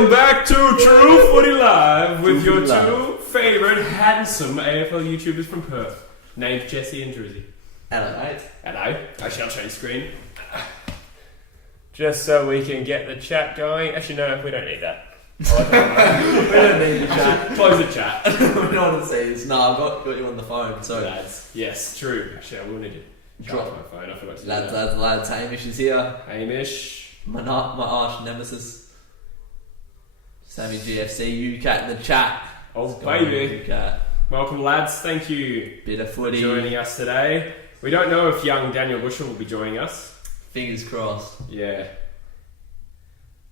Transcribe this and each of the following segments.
Welcome back to True Footy Live with your two favourite handsome AFL YouTubers from Perth, named Jesse and DREWZY. Hello, mate. Hello. I shall change screen. Just so we can get the chat going. Actually, no, we don't need that. We don't need the chat. Close the chat. We don't want to see this. No, I've got you on the phone, so... Lads. Yes, true. Actually, I will need to charge my phone. I forgot to do that. Lads. Hamish is here. Hamish. My arch nemesis. Sammy GFC, you cat in the chat. Oh, baby. Welcome, lads. Thank you Bit of footy. for joining us today. We don't know if young Daniel Bushell will be joining us. Fingers crossed. Yeah.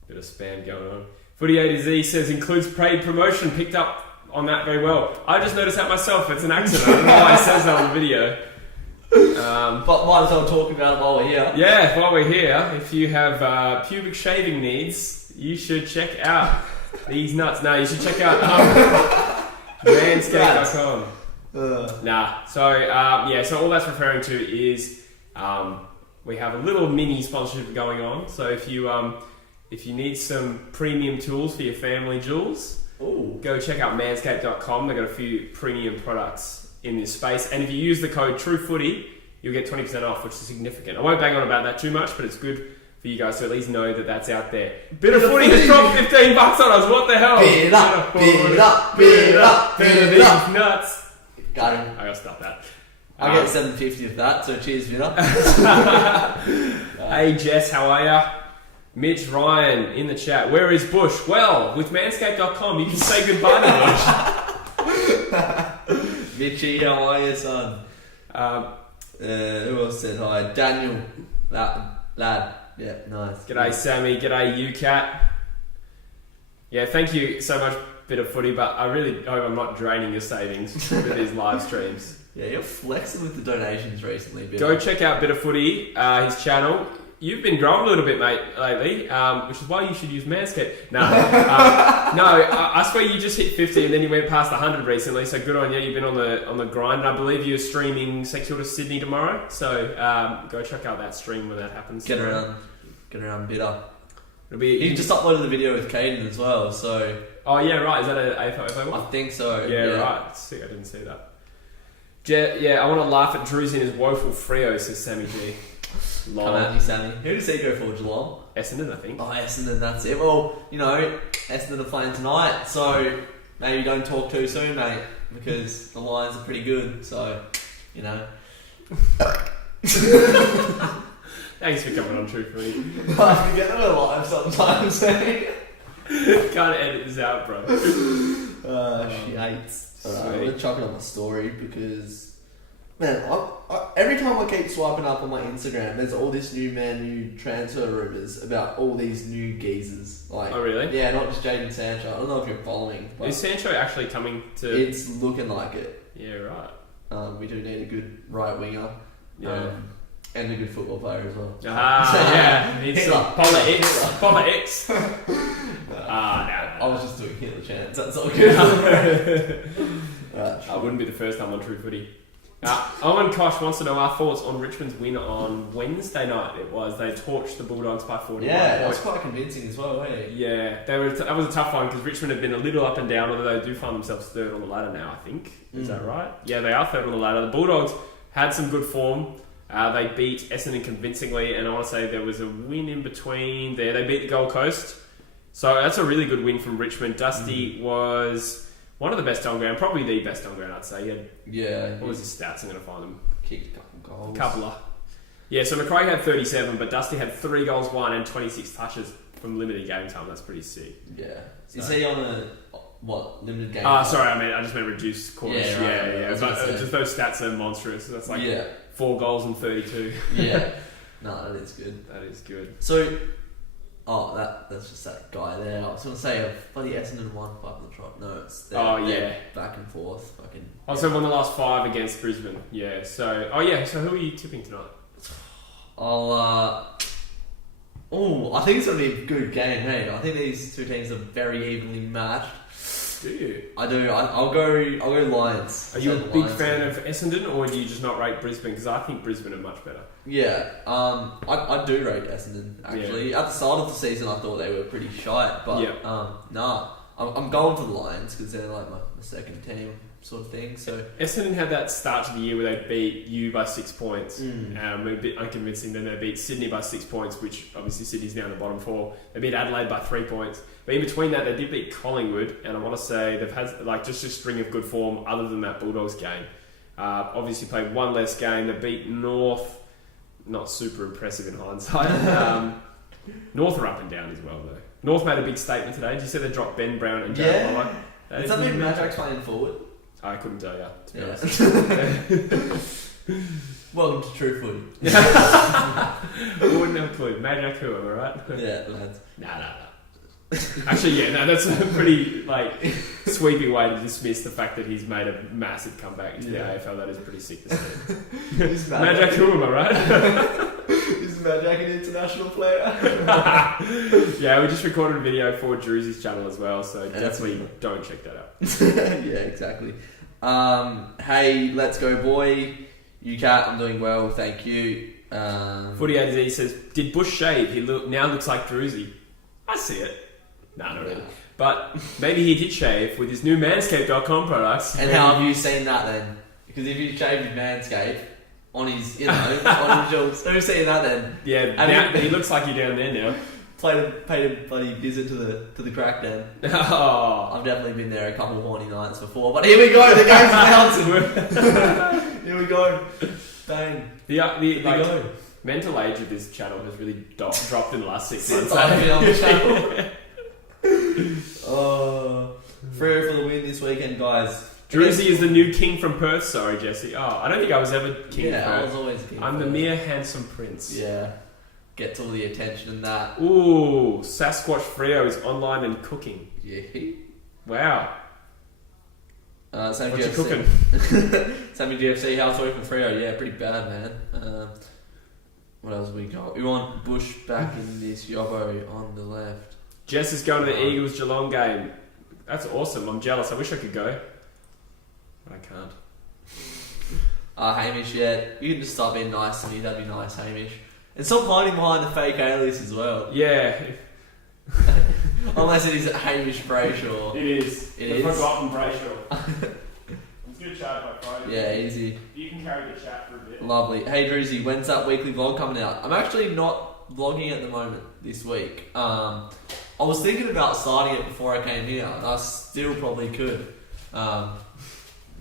Bit of spam going on. Footy A to Z says includes paid promotion. Picked up on that very well. I just noticed that myself. It's an accident. I don't know why he says that on the video. But might as well talk about it while we're here. Yeah, while we're here, if you have pubic shaving needs, you should check out these nuts. No, you should check out Manscape.com. So all that's referring to is we have a little mini sponsorship going on. So if you need some premium tools for your family jewels, go check out Manscape.com. They've got a few premium products in this space. And if you use the code TrueFooty, you'll get 20% off, which is significant. I won't bang on about that too much, but it's good for you guys to at least know that that's out there. Bit of Footy has dropped $15 on us. What the hell? Bid it up. Nuts. Got him. I gotta stop that. I get $7.50 of that, so cheers, Vinna. Hey Jess, how are ya? Mitch Ryan in the chat. Where is Bush? Well, with Manscape.com, you can say goodbye to Bush. Mitchie, how are you, son? Who else said hi? Daniel. Lad. Yeah, nice. G'day, Sammy. G'day, UCat. Yeah, thank you so much, Bit of Footy, but I really hope I'm not draining your savings with these live streams. Yeah, you're flexing with the donations recently, Bit. Go check out Bit of Footy, his channel. You've been growing a little bit, mate, lately, which is why you should use Manscaped. I swear you just hit 50 and then you went past 100 recently, so good on you. You've been on the grind. I believe you're streaming Sexual to Sydney tomorrow, so go check out that stream when that happens. Get around Bitter. It'll be. He just uploaded the video with Caden as well, so... Oh, yeah, right. Is that an AFL one? I think so. Yeah, right. See, I didn't see that. I want to laugh at DREWZY and his woeful Freo, says Sammy G. Come at me, Sammy. Who did he go for, Geelong? Essendon, I think. Oh, Essendon, that's it. Well, Essendon are playing tonight, so maybe don't talk too soon, mate, because the Lions are pretty good, so, Thanks for coming on True Footy. I forget that we're live sometimes, mate. Can't edit this out, bro. Shit. I'm going to chuck it on my story because... Man, every time I keep swiping up on my Instagram, there's all this new transfer rumours about all these new geezers. Oh, really? Yeah, not just Jadon Sancho. I don't know if you're following. Is Sancho actually coming to... It's looking like it. Yeah, right. We do need a good right winger. Yeah. And a good football player as well. Yeah. Needs some politics. No. I was just doing Hitler chants. That's all good. I wouldn't be the first time on True Footy. Owen Kosh wants to know our thoughts on Richmond's win on Wednesday night. It was. They torched the Bulldogs by 41. Yeah, that was quite convincing as well, wasn't it? Yeah, that was a tough one because Richmond have been a little up and down, although they do find themselves third on the ladder now, I think. Is that right? Yeah, they are third on the ladder. The Bulldogs had some good form. They beat Essendon convincingly, and I want to say there was a win in between there. They beat the Gold Coast. So that's a really good win from Richmond. Dusty was... one of the best on ground, probably the best on ground, I'd say. What was his stats? I'm going to find them. Kicked a couple goals. Yeah, so McRae had 37, but Dusty had 3 goals, 1 and 26 touches from limited game time. That's pretty sick. Yeah. So. Is he on a limited game? Sorry, I just meant reduced quarters. Yeah. But just those stats are monstrous. So that's like 4 goals and 32. Yeah. No, that is good. That is good. So. That's just that guy there. I was going to say, bloody Essendon won 5 on the trot. No, it's they're back and forth. So won the last 5 against Brisbane. Yeah. So so who are you tipping tonight? I think it's going to be a good game, hey? I think these two teams are very evenly matched. Do you? I do. I'll go Lions. Are you a big fan of Essendon, or do you just not rate Brisbane? Because I think Brisbane are much better. Yeah. I do rate Essendon actually. At the start of the season, I thought they were pretty shite, but nah. I'm going for the Lions because they're like my second team sort of thing. So Essendon had that start to the year where they beat you by 6 points. A bit unconvincing. Then they beat Sydney by 6 points, which obviously Sydney's now in the bottom 4. They beat Adelaide by 3 points. But in between that, they did beat Collingwood, and I want to say they've had like just a string of good form other than that Bulldogs game. Obviously played one less game. They beat North. Not super impressive in hindsight. North are up and down as well though. North made a big statement today. Did you see they dropped Ben Brown and Jared Lolo? Does that mean Magic's playing forward? I couldn't tell you, to be honest. Welcome to True Footy. I wouldn't have a clue. Magic who, am I right? Yeah, lads. Nah. Actually, that's a pretty sweeping way to dismiss the fact that he's made a massive comeback into the AFL. That is pretty sick to see. Magic who, am I right? Is Magic an international player? Yeah, we just recorded a video for DREWZY's channel as well, so definitely don't check that out. Yeah, exactly. Hey, let's go, boy. You cat, I'm doing well, thank you. Footy AZ says, did Bush shave? He now looks like DREWZY. I see it. Nah, not really. But maybe he did shave with his new Manscape.com products. And how have you seen that then? Because if you shaved with Manscape on his, on his jobs, who's seen that then? Yeah, he looks like you're down there now. Paid a bloody visit to the crack den. Oh. I've definitely been there a couple of horny nights before, but here we go, the game's announcing. Here we go. Bang. The mental age of this channel has really dropped in the last 6 months. Since I've been on the channel. Freo for the win this weekend, guys. DREWZY is the new king from Perth. Sorry, Jesse. Oh, I don't think I was ever king of Perth. I was always king. I'm the mere handsome prince. Yeah. Gets all the attention and that. Ooh, Sasquatch Freo is online and cooking. Yeah. Wow. Sammy what you cooking? Sammy GFC, how's working for Freo? Yeah, pretty bad, man. What else have we got? We want Bush back in this yobbo on the left. Jess is going to the Eagles Geelong game. That's awesome. I'm jealous. I wish I could go. But I can't. Hamish, yeah. You can just start being nice to me. That'd be nice, Hamish. And stop hiding behind the fake alias as well. Yeah. Unless it is Hamish Brayshaw. It is. It is. Forgotten Brayshaw. It's good chat by Friday. Yeah, easy. You can carry the chat for a bit. Lovely. Hey DREWZY, when's that weekly vlog coming out? I'm actually not vlogging at the moment this week. I was thinking about starting it before I came here, and I still probably could.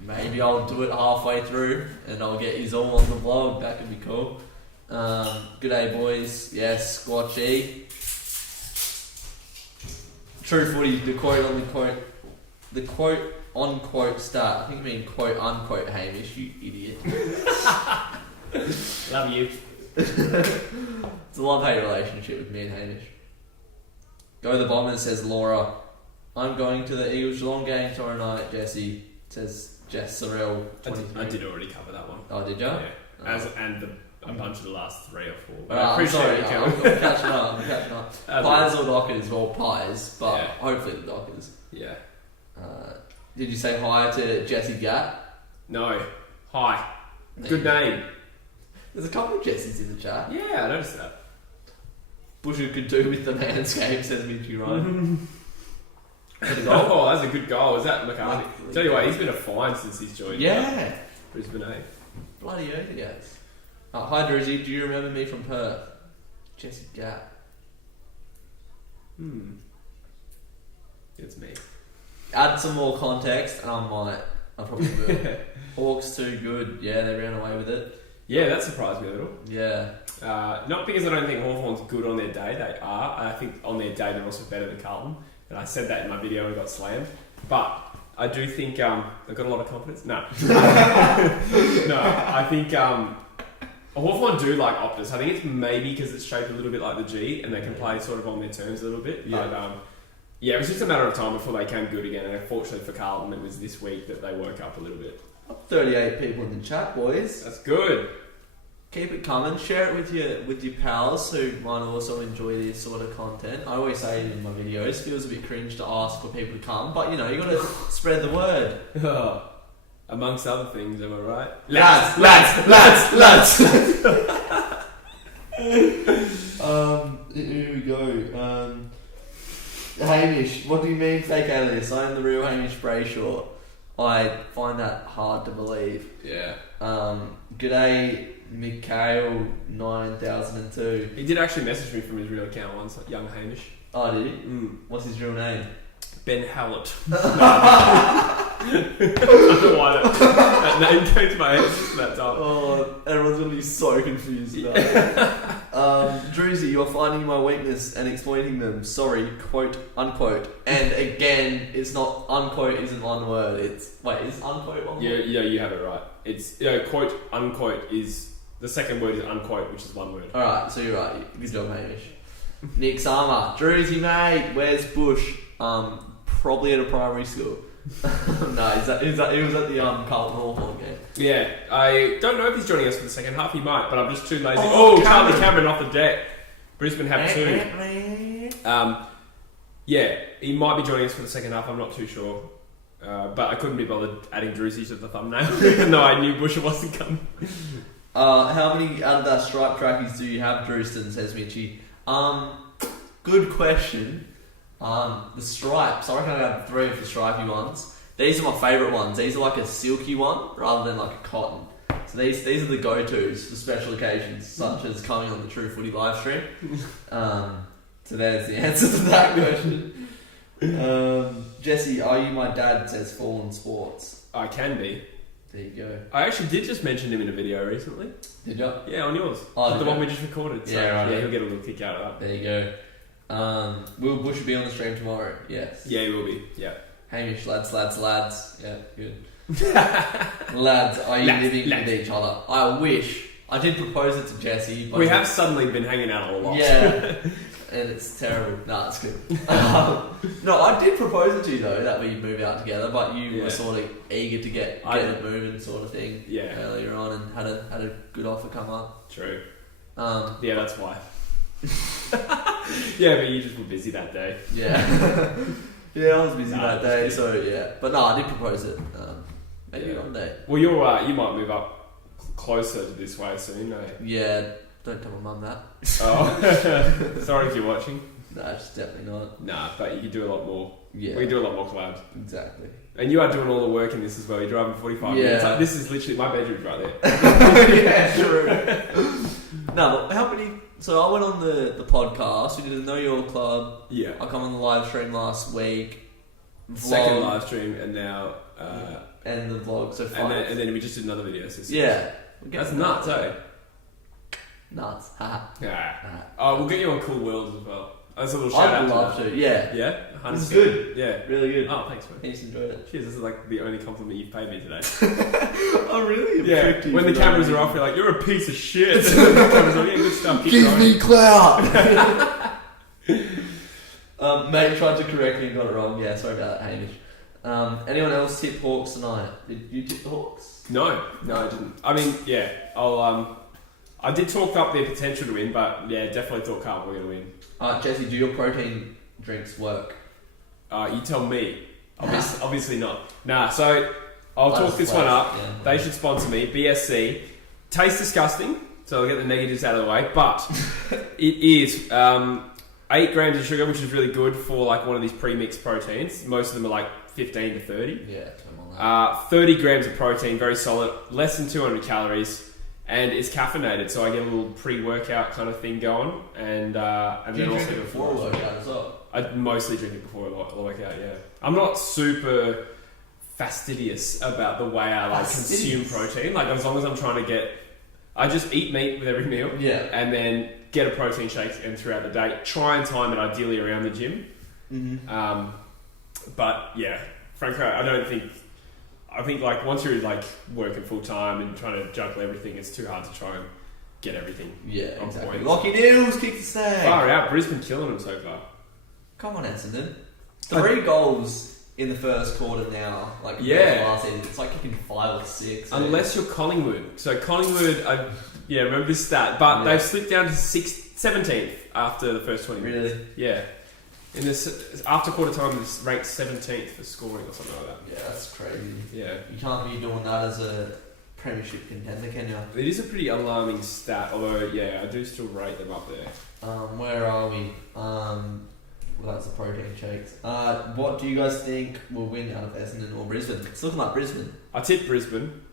Maybe I'll do it halfway through, and I'll get you all on the vlog. That could be cool. Good day, boys. Yes, Squatchy. True Footy, the quote unquote stat. I think you mean quote unquote Hamish, you idiot. Love you. It's a love-hate relationship with me and Hamish. Go the Bombers, says Laura. I'm going to the Eagles Geelong game tomorrow night, Jesse, says Jess Sorrell. I did already cover that one. Oh, did you? Yeah. A bunch of the last 3 or 4. But I appreciate it. I'm catching up. Pies or Dockers? Well, Pies, but hopefully the Dockers. Yeah. Did you say hi to Jesse Gatt? No. Hi. Good name. There's a couple of Jessies in the chat. Yeah, I noticed that. Busher could do with the Manscape, says Mitchy Ryan. Oh, that's a good goal. Is that McCarthy? Tell you what, he's been a fine since he's joined. Yeah. Brisbane, eh? Bloody oath, yes. Hi DREWZY, do you remember me from Perth? Jesse Gatt. It's me. Add some more context, and I probably will. Hawks too good. Yeah, they ran away with it. Yeah, that surprised me a little. Yeah. Not because I don't think Hawthorn's good on their day. They are. I think on their day they're also better than Carlton. And I said that in my video and got slammed. But I do think they've got a lot of confidence. No. No, I think Hawthorn do like Optus. I think it's maybe because it's shaped a little bit like the G and they can play sort of on their terms a little bit. Yeah. But it was just a matter of time before they came good again. And unfortunately for Carlton, it was this week that they woke up a little bit. 38 people in the chat, boys. That's good. Keep it coming. Share it with your pals who might also enjoy this sort of content. I always say it in my videos, feels a bit cringe to ask for people to come, but you got to spread the word. Amongst other things, am I right? Lads. Here we go. Hamish, what do you mean fake analyst? I am the real Hamish Brayshaw. I find that hard to believe. Yeah. G'day, Mikhail 9002. He did actually message me from his real account once, like young Hamish. Oh, did he? What's his real name? Ben Hallett. I don't know why that name came to my head just that time. Oh, everyone's going to be so confused about it. DREWZY, you're finding my weakness and exploiting them. Sorry, quote, unquote. And again, it's not, unquote isn't one word. It's, wait, is unquote one word? Yeah, you have it right. It's, quote, unquote is, the second word is unquote, which is one word. Alright, so you're right. Good job, Hamish. Nick Sama, DREWZY mate, where's Bush? Probably at a primary school. No, he was at the Carlton Hawthorn game. Yeah, I don't know if he's joining us for the second half. He might, but I'm just too lazy. Cameron. Charlie Cameron off the deck. Brisbane have 2. Yeah, he might be joining us for the second half. I'm not too sure, but I couldn't be bothered adding DREWZY to the thumbnail, even though I knew Busher wasn't coming. How many Adidas stripe trackies do you have, Drewston? Says Mitchie. Good question. The stripes, I reckon I have 3 of the stripy ones. These are my favourite ones. These are like a silky one rather than like a cotton. So these are the go-tos for special occasions, such as coming on the True Footy live stream. So there's the answer to that question. Jesse, are you my dad? Says Fallen Sports. I can be. There you go. I actually did just mention him in a video recently. Did you? Yeah, on yours. Oh, the one we just recorded. So yeah, right. Yeah, he'll get a little kick out of that. There you go. Will Busher be on the stream tomorrow? Yes. Yeah, he will be. Yeah. Hamish, lads. Yeah, good. Lads, are you living with each other? I wish. I did propose it to Jesse. But we have suddenly been hanging out a lot. Yeah. And it's terrible. Nah, it's good. No, I did propose it to you though, that we move out together, but you were sort of eager to get it moving sort of thing earlier on and had a good offer come up. True. Yeah, that's why. Yeah, but you just were busy that day. Yeah. Yeah, I was busy that day, so yeah. But no, I did propose it. Maybe one day. Well, you might move up closer to this way soon, eh? Yeah, don't tell my mum that. Oh, sorry if you're watching. No, it's definitely not. Nah, but you can do a lot more. Yeah. We can do a lot more collabs. Exactly. And you are doing all the work in this as well. You're driving 45 minutes. Like, this is literally my bedroom's right there. Yeah, true. No, how many... So I went on the podcast. We did a Know Your Club. Yeah. I come on the live stream last week. Vlog, second live stream, and now... and the vlog, so 5. And then we just did another video. So yeah. That's nuts, eh? Nuts. Haha. Yeah. Oh, we'll get you on Cool Worlds as well. That's a little shout out. I'd love to. Yeah. Yeah? 100%. This is good. Yeah. Really good. Oh, thanks, man. He's enjoyed it. Cheers, this is like the only compliment you've paid me today. Oh, really? Yeah. When the cameras are off, you're like, you're a piece of shit. The cameras are like, yeah, good stuff. Give me clout. Mate tried to correct me and got it wrong. Yeah, sorry about that, Hamish. Anyone else tip Hawks tonight? Did you tip the Hawks? No, I didn't. I mean, yeah, I did talk up their potential to win, but yeah, definitely thought Carlton were going to win. Jesse, do your protein drinks work? You tell me. Obviously not. Nah, so I'll talk this one up. Yeah. They should sponsor me. BSC. Tastes disgusting, so I'll get the negatives out of the way, but it is 8 grams of sugar, which is really good for like one of these pre-mixed proteins. Most of them are like 15 to 30. Yeah, I'm on that. 30 grams of protein, very solid, less than 200 calories. And it's caffeinated, so I get a little pre-workout kind of thing going, and then also before a workout as well. I mostly drink it before a workout. Yeah, I'm not super fastidious about the way I consume protein. Like as long as I'm trying to I just eat meat with every meal. Yeah, and then get a protein shake and throughout the day. Try and time it ideally around the gym. Mm-hmm. But yeah, frankly, I think like once you're like working full time and trying to juggle everything, it's too hard to try and get everything. Yeah, on exactly. Point. Lockie Neals kick the snag. Far out, Brisbane killing them so far. Come on, Essendon. 3 goals in the first quarter now. Like last season, it's like kicking 5 or 6. Unless you're Collingwood. So Collingwood, remember this stat, but they've slipped down to 17th after the first 20 minutes. Really? Yeah. In this, after quarter time, it's ranked 17th for scoring or something like that. Yeah, that's crazy. Yeah. You can't be doing that as a premiership contender, can you? It is a pretty alarming stat, although, I do still rate them up there. Where are we? Well, that's the protein shakes. What do you guys think will win out of Essendon or Brisbane? It's looking like Brisbane. I tip Brisbane.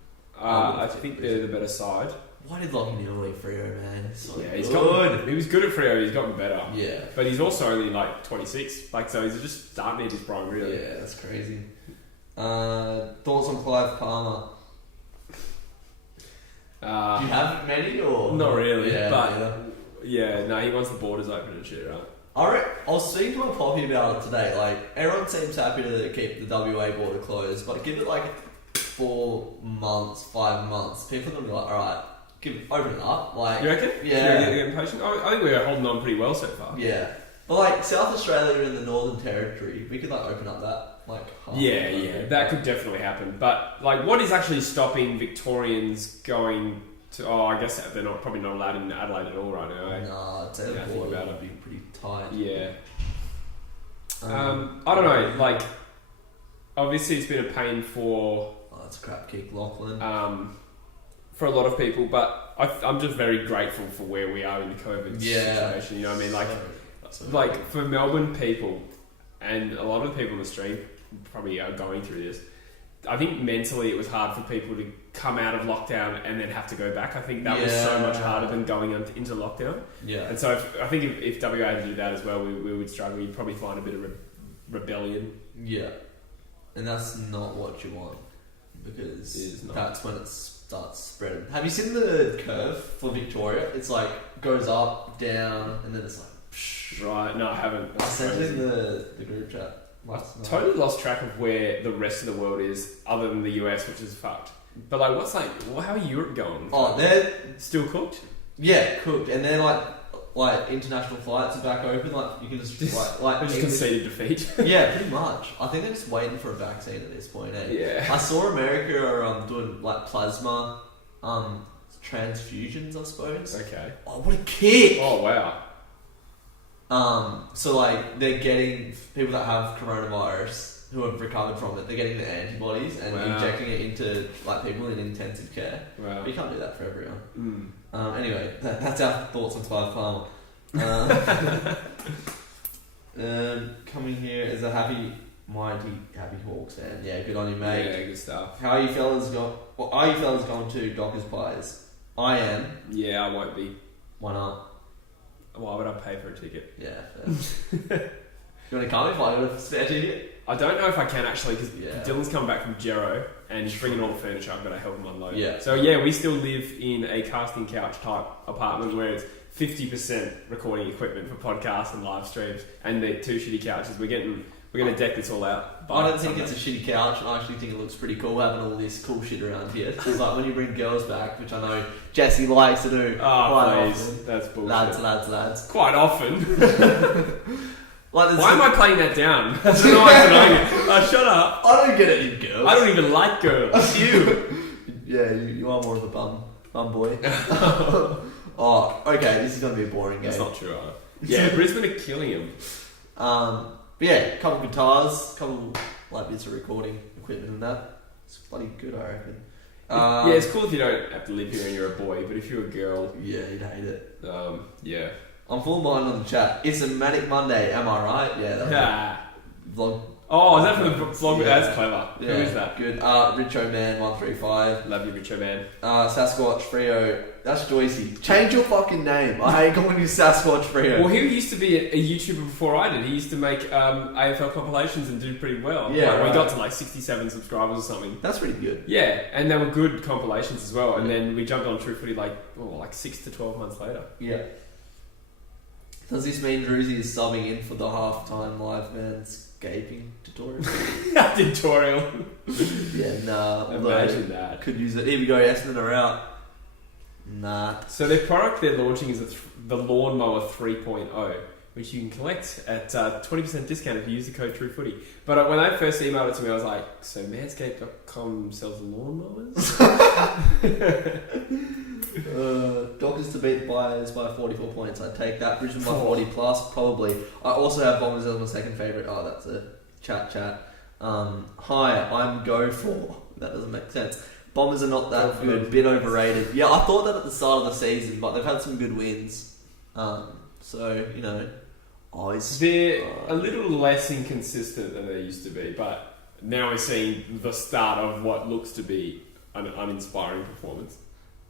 I think they're the better side. Why did Lockie Neal leave Freo, man? He's good. He was good at Freo. He's gotten better. Yeah, but he's also only like 26. So he's just starting at his prime, really. Yeah, that's crazy. Thoughts on Clive Palmer? Do you have many or not really? Yeah, but he wants the borders open and shit, right? I was speaking to my poppy about it today. Like, everyone seems happy to keep the WA border closed, but give it like 4 months, 5 months, people are gonna be like, all right. Open it up, like, you reckon? Yeah, you're getting patient. I think we're holding on pretty well so far. Yeah, but like South Australia and the Northern Territory, we could like open up that like. That could definitely happen. But like, what is actually stopping Victorians going to? Oh, I guess they're probably not allowed in Adelaide at all right now. Eh? Nah, it's a border would be pretty tight. Yeah. I don't know. Like, obviously, it's been a pain for. Oh, that's a crap kick, Lachlan. For a lot of people, but I'm just very grateful for where we are in the COVID situation. You know what I mean? Like for Melbourne people, and a lot of the people on the stream probably are going through this. I think mentally it was hard for people to come out of lockdown and then have to go back. I think that was so much harder than going into lockdown. Yeah. And so I think if WA had to do that as well, we would struggle. You'd probably find a bit of rebellion. Yeah. And that's not what you want, because that's when it's starts spreading. Have you seen the curve for Victoria? It's like goes up, down, and then it's like psh. Right, no, I haven't. I sent it in the group chat. I totally lost track of where the rest of the world is, other than the US, which is fucked. But like, how are Europe going? Oh, they're still cooked. Yeah, cooked, and then like international flights are back open. Like you can just just conceded defeat. Yeah, pretty much. I think they're just waiting for a vaccine at this point. Eh? Yeah. I saw America are doing like plasma transfusions, I suppose. Okay. Oh, what a kick! Oh wow. So like they're getting people that have coronavirus who have recovered from it. They're getting the antibodies and injecting it into like people in intensive care. Wow. But you can't do that for everyone. Mm. Anyway, that's our thoughts on Clive Palmer. Coming here is a happy Hawks fan. Yeah, good on you, mate. Yeah, good stuff. How are you fellas going to Dockers Pies? I am. Yeah, I won't be. Why not? Why would I pay for a ticket? Yeah, fair. You want to come if I got a spare ticket? I don't know if I can actually, because Dylan's come back from Gero and he's bringing all the furniture. I've got to help him unload. Yeah. So yeah, we still live in a casting couch type apartment where it's 50% recording equipment for podcasts and live streams, and the 2 shitty couches. We're going to deck this all out. I don't think it's a shitty couch. I actually think it looks pretty cool having all this cool shit around here. It's like when you bring girls back, which I know Jesse likes to do. Oh, please. Often. That's bullshit. Lads. Quite often. Why am I playing that down? I don't know why I'm denying it. Shut up. I don't get it in girls. I don't even like girls. You. Yeah, you are more of a bum boy. Oh, okay, this is going to be a boring game. That's not true, either. Yeah, Brisbane are killing him. But yeah, a couple of guitars, a couple like bits of recording equipment and that. It's bloody good, I reckon. Yeah, it's cool if you don't have to live here and you're a boy, but if you're a girl... Yeah, you'd hate it. Yeah. I'm full behind on the chat. It's a Manic Monday, am I right? Yeah, that's vlog. Oh, is that for the vlog? Yeah. That's clever. Yeah. Who is that? Good. Richo Man 135. Love you, Richo Man. Sasquatch Freo. That's DREWZY. Change your fucking name. I hate calling you Sasquatch Freo. Well, he used to be a YouTuber before I did. He used to make AFL compilations and do pretty well. Yeah, we got to like 67 subscribers or something. That's pretty good. Yeah, and they were good compilations as well. And then we jumped on True Footy like 6 to 12 months later. Yeah. Does this mean DREWZY is subbing in for the halftime live manscaping tutorial? Tutorial. Yeah, nah. Imagine that. Could use it. Here we go, Essendon are out. Nah. So their product they're launching is the Lawnmower 3.0, which you can collect at 20% discount if you use the code True Footy. But when I first emailed it to me, I was like, so Manscape.com sells lawnmowers? Dockers to beat the Buyers by 44 points. I'd take that. Brisbane by 40 plus, probably. I also have Bombers as my second favourite. Oh, that's a chat. Hi, I'm go for. That doesn't make sense. Bombers are not that good. Bit overrated. Yeah, I thought that at the start of the season, but they've had some good wins. So, you know, they're a little less inconsistent than they used to be, but now we're seeing the start of what looks to be an uninspiring performance.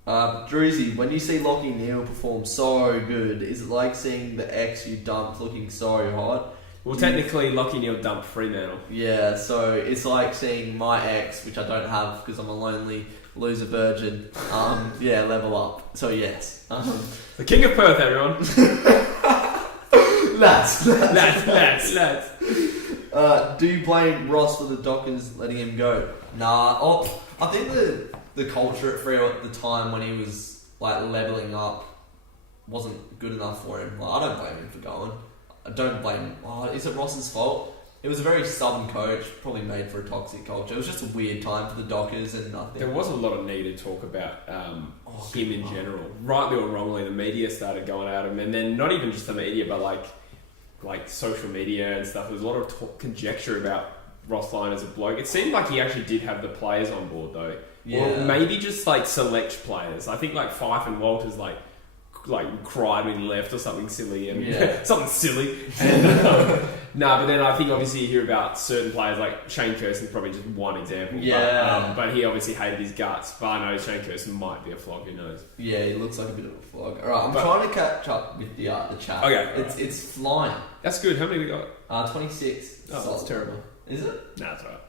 DREWZY, when you see Lockie Neal perform so good, is it like seeing the ex you dumped looking so hot? Well, technically, Lockie Neal dumped Fremantle. Yeah, so it's like seeing my ex, which I don't have because I'm a lonely loser virgin, level up. So yes. The King of Perth, everyone. Lads. Do you blame Ross for the Dockers letting him go? Nah. I think the culture at Freo at the time when he was like leveling up wasn't good enough for him. Like, I don't blame him for going. I don't blame him. Is it Ross's fault? It was a very stubborn coach, probably made for a toxic culture. It was just a weird time for the Dockers and nothing. There was a lot of negative talk about him in general. Rightly or wrongly, the media started going at him, and then not even just the media, but like social media and stuff. There was a lot of conjecture about Ross Lyon as a bloke. It seemed like he actually did have the players on board though. Yeah. Or maybe just like select players. I think like Fife and Walters like cried when he left or something silly. Something silly. And, but then I think obviously you hear about certain players like Shane Kirsten's probably just one example. Yeah. But he obviously hated his guts. But I know Shane Kirsten might be a flog, who knows? Yeah, he looks like a bit of a flog. Alright, I'm trying to catch up with the chat. Okay. It's flying. That's good. How many we got? 26. Oh, that's terrible. Is it? Nah, it's alright.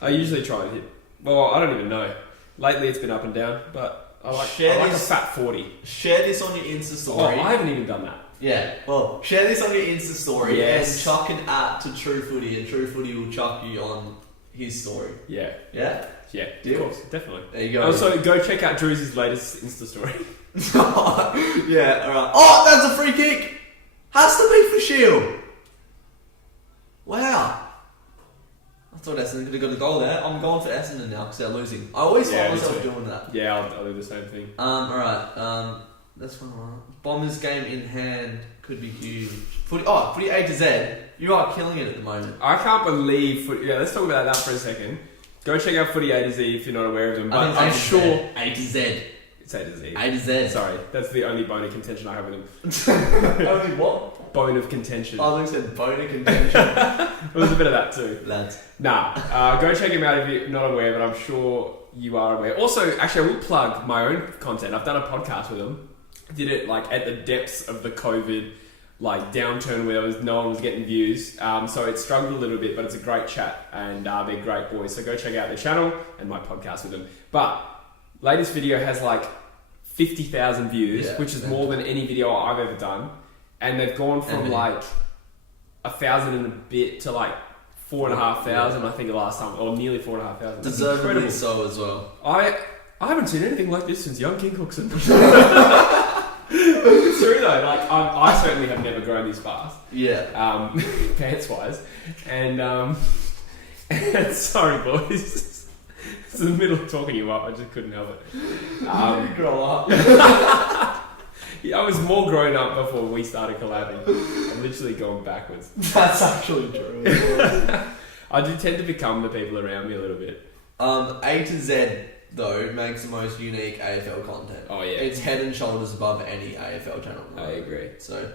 I usually try and hit. Well, I don't even know. Lately it's been up and down, but I like a fat 40. Share this on your Insta story. Oh, I haven't even done that. Yeah, well, share this on your Insta story and chuck an @ to True Footy, and True Footy will chuck you on his story. Yeah. Yeah? Yeah, deal. Of course, definitely. There you go. Also, go check out DREWZY's latest Insta story. Yeah, alright. Oh, that's a free kick! Has to be for Shield. Wow. I thought Essendon could have got a goal there. I'm going for Essendon now because they're losing. I always find myself doing that. Yeah, I'll do the same thing. Alright. That's one. Bombers game in hand could be huge. Footy A to Z. You are killing it at the moment. I can't believe footy. Yeah, let's talk about that for a second. Go check out Footy A to Z if you're not aware of them. But I'm sure A to Z. It's A to Z. A to Z. Sorry, that's the only bone of contention I have with them. Only what? Bone of contention. I think said bone of contention. It was a bit of that too. Lads. Nah, go check him out if you're not aware, but I'm sure you are aware. Also, actually, I will plug my own content. I've done a podcast with them. Did it like at the depths of the COVID downturn where no one was getting views. So it struggled a little bit, but it's a great chat and they're great boys. So go check out their channel and my podcast with them. But latest video has 50,000 views, which is more than any video I've ever done. And they've gone from 1,000 and a bit to 4,500, I think the last time, or nearly 4,500. Deservedly so as well. I haven't seen anything like this since young King Cookson. It's true though. I certainly have never grown this fast. Yeah. Pants wise, and sorry boys. It's in the middle of talking you up. I just couldn't help it. You grow up. Yeah, I was more grown up before we started collabing. I'm literally going backwards. That's actually true. I do tend to become the people around me a little bit. A to Z though makes the most unique AFL content. Oh yeah, it's head and shoulders above any AFL channel. I agree. So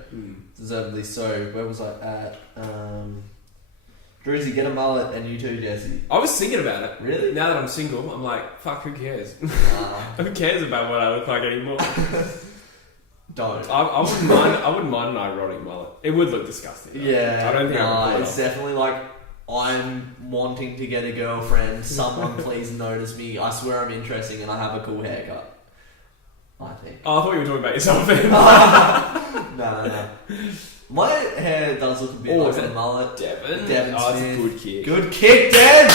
deservedly so. Where was I at? DREWZY, get a mullet, and you too, Jesse. I was thinking about it. Really? Now that I'm single, I'm like, fuck, who cares? Who cares about what I look like anymore? Don't. I wouldn't mind an ironic mullet. It would look disgusting. Though. Yeah. I don't think I would. It's definitely I'm wanting to get a girlfriend. Someone please notice me. I swear I'm interesting and I have a cool haircut. I think. Oh, I thought you were talking about yourself then. No. My hair does look a bit like a mullet. Devin Smith. That's a good kick. Good kick, Dev!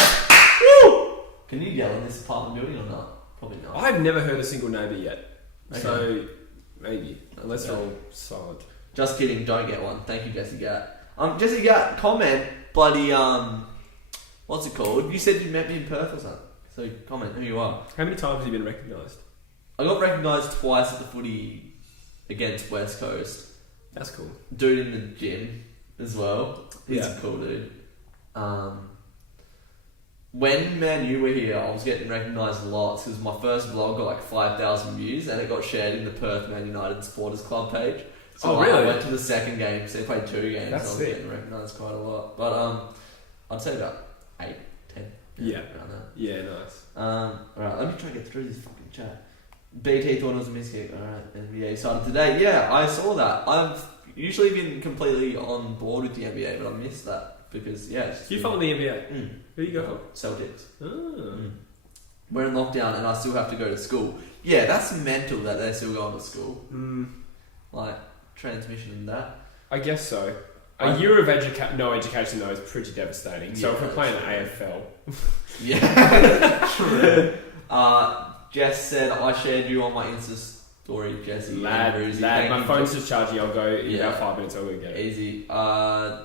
Woo! Can you yell in this apartment building or not? Probably not. I've never heard a single neighbour yet. Okay. So, maybe. Unless they're all silent. Just kidding, don't get one. Thank you, Jesse Gatt. Jesse Gatt, comment, bloody, what's it called? You said you met me in Perth or something. So comment who you are. How many times have you been recognised? I got recognised twice at the footy against West Coast. That's cool. Dude in the gym as well. He's Yeah. a cool dude. When Man U were here, I was getting recognised lots because my first vlog got like 5,000 views and it got shared in the Perth Man United Supporters Club page. So Oh, really? I went to the second game because they played 2 games. That's so I was sick. getting recognised quite a lot. But I'd say about 8, 10. Yeah. Around that. Yeah, nice. Alright, let me try to get through this fucking chat. BT thought it was a Miscape. Alright, NBA started today. Yeah, I saw that. I've usually been completely on board with the NBA, but I missed that because, yeah. Do you follow the NBA? Mm. Who do you go for? Celtics. Oh. We're in lockdown and I still have to go to school. Yeah, that's mental that they're still going to school. Like, transmission and that. I guess so. A year of no education, though, is pretty devastating. So Yeah, if we're playing the true. AFL... Yeah. True. Jess said, I shared you on my Insta story, Jesse. Lad, DREWZY. my phone's just charging. I'll go in Yeah. about 5 minutes. I'll go get it. Easy. Oh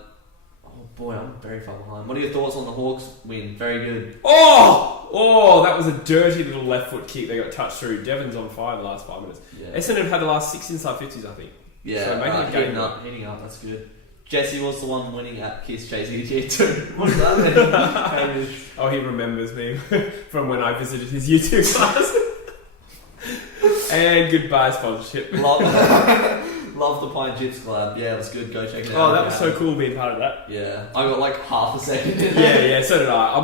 boy, I'm very far behind. What are your thoughts on the Hawks win? Very good. Oh, that was a dirty little left foot kick they got touched through. Devon's on fire the last 5 minutes. Yeah. Essendon had the last 6 inside 50s, I think. Yeah, So making it heating up, that's good. Jesse was the one winning at Kiss Chasing Year 2. What's that mean? Oh, he remembers me from when I visited his YouTube class. And goodbye sponsorship. Love the Pine Chips collab. Yeah, it was good. Go check it out. Oh, that was so cool being part of that. Yeah, I got like half a second in Yeah, so did I.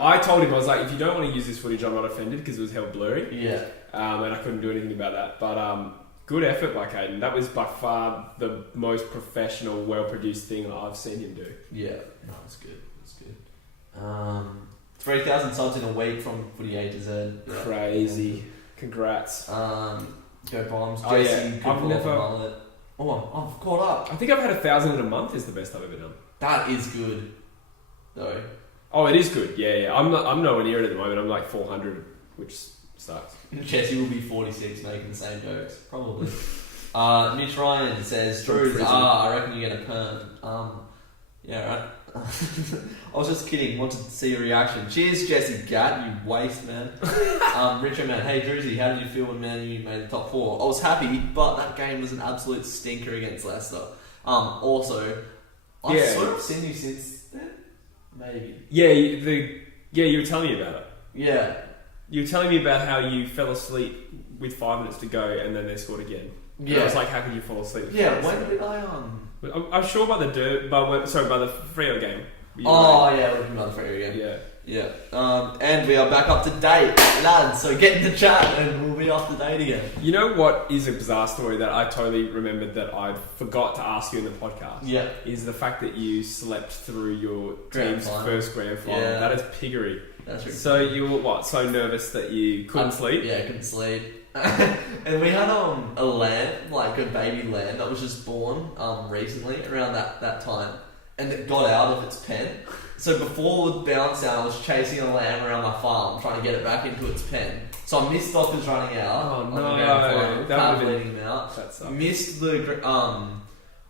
I told him, I was like, if you don't want to use this footage, I'm not offended because it was held blurry. Yeah. And I couldn't do anything about that. But good effort by Caden. That was by far the most professional, well-produced thing that I've seen him do. Yeah, no, it's good. 3,000 subs in a week from Footy A to Z. Yeah. Crazy. Congrats. Go Bombs. Oh, yeah. Jason, good I've ball never- for mullet. Oh, I've caught up. I think I've had 1,000 in a month is the best I've ever done. That is good, though. Oh, it is good. Yeah. I'm nowhere near it at the moment. I'm like 400, which sucks. Jesse will be 46 making the same jokes. Probably. Mitch Ryan says, From Drew, prison. I reckon you get a perm. Yeah, right. I was just kidding. Wanted to see your reaction. Cheers, Jesse Gatt, you waste, man. Richard, man. Hey, DREWZY, how did you feel when Man U made the top 4? I was happy, but that game was an absolute stinker against Leicester. Also, I've sort of seen you since then. Maybe. Yeah, you were telling me about it. Yeah. You were telling me about how you fell asleep with 5 minutes to go and then they scored again. And Yeah. I was like, how could you fall asleep? Yeah, when did I I'm sure by the Freo game. Oh yeah, we're talking about the Freo again. Yeah. Yeah. And we are back up to date, lads. So get in the chat and we'll be up to date again. You know what is a bizarre story that I totally remembered that I forgot to ask you in the podcast? Yeah. Is the fact that you slept through your Grand team's final. first grand final. Yeah. That is piggery. That's true. So you were what? So nervous that you couldn't sleep? Yeah, couldn't sleep. And we had a lamb, like a baby lamb that was just born recently around that time, and it got out of its pen. So before the bounce out, I was chasing a lamb around my farm trying to get it back into its pen. So I missed Doctors running out. Oh, on no. the grand final, That would've been- bleeding him out. That sucks. Missed the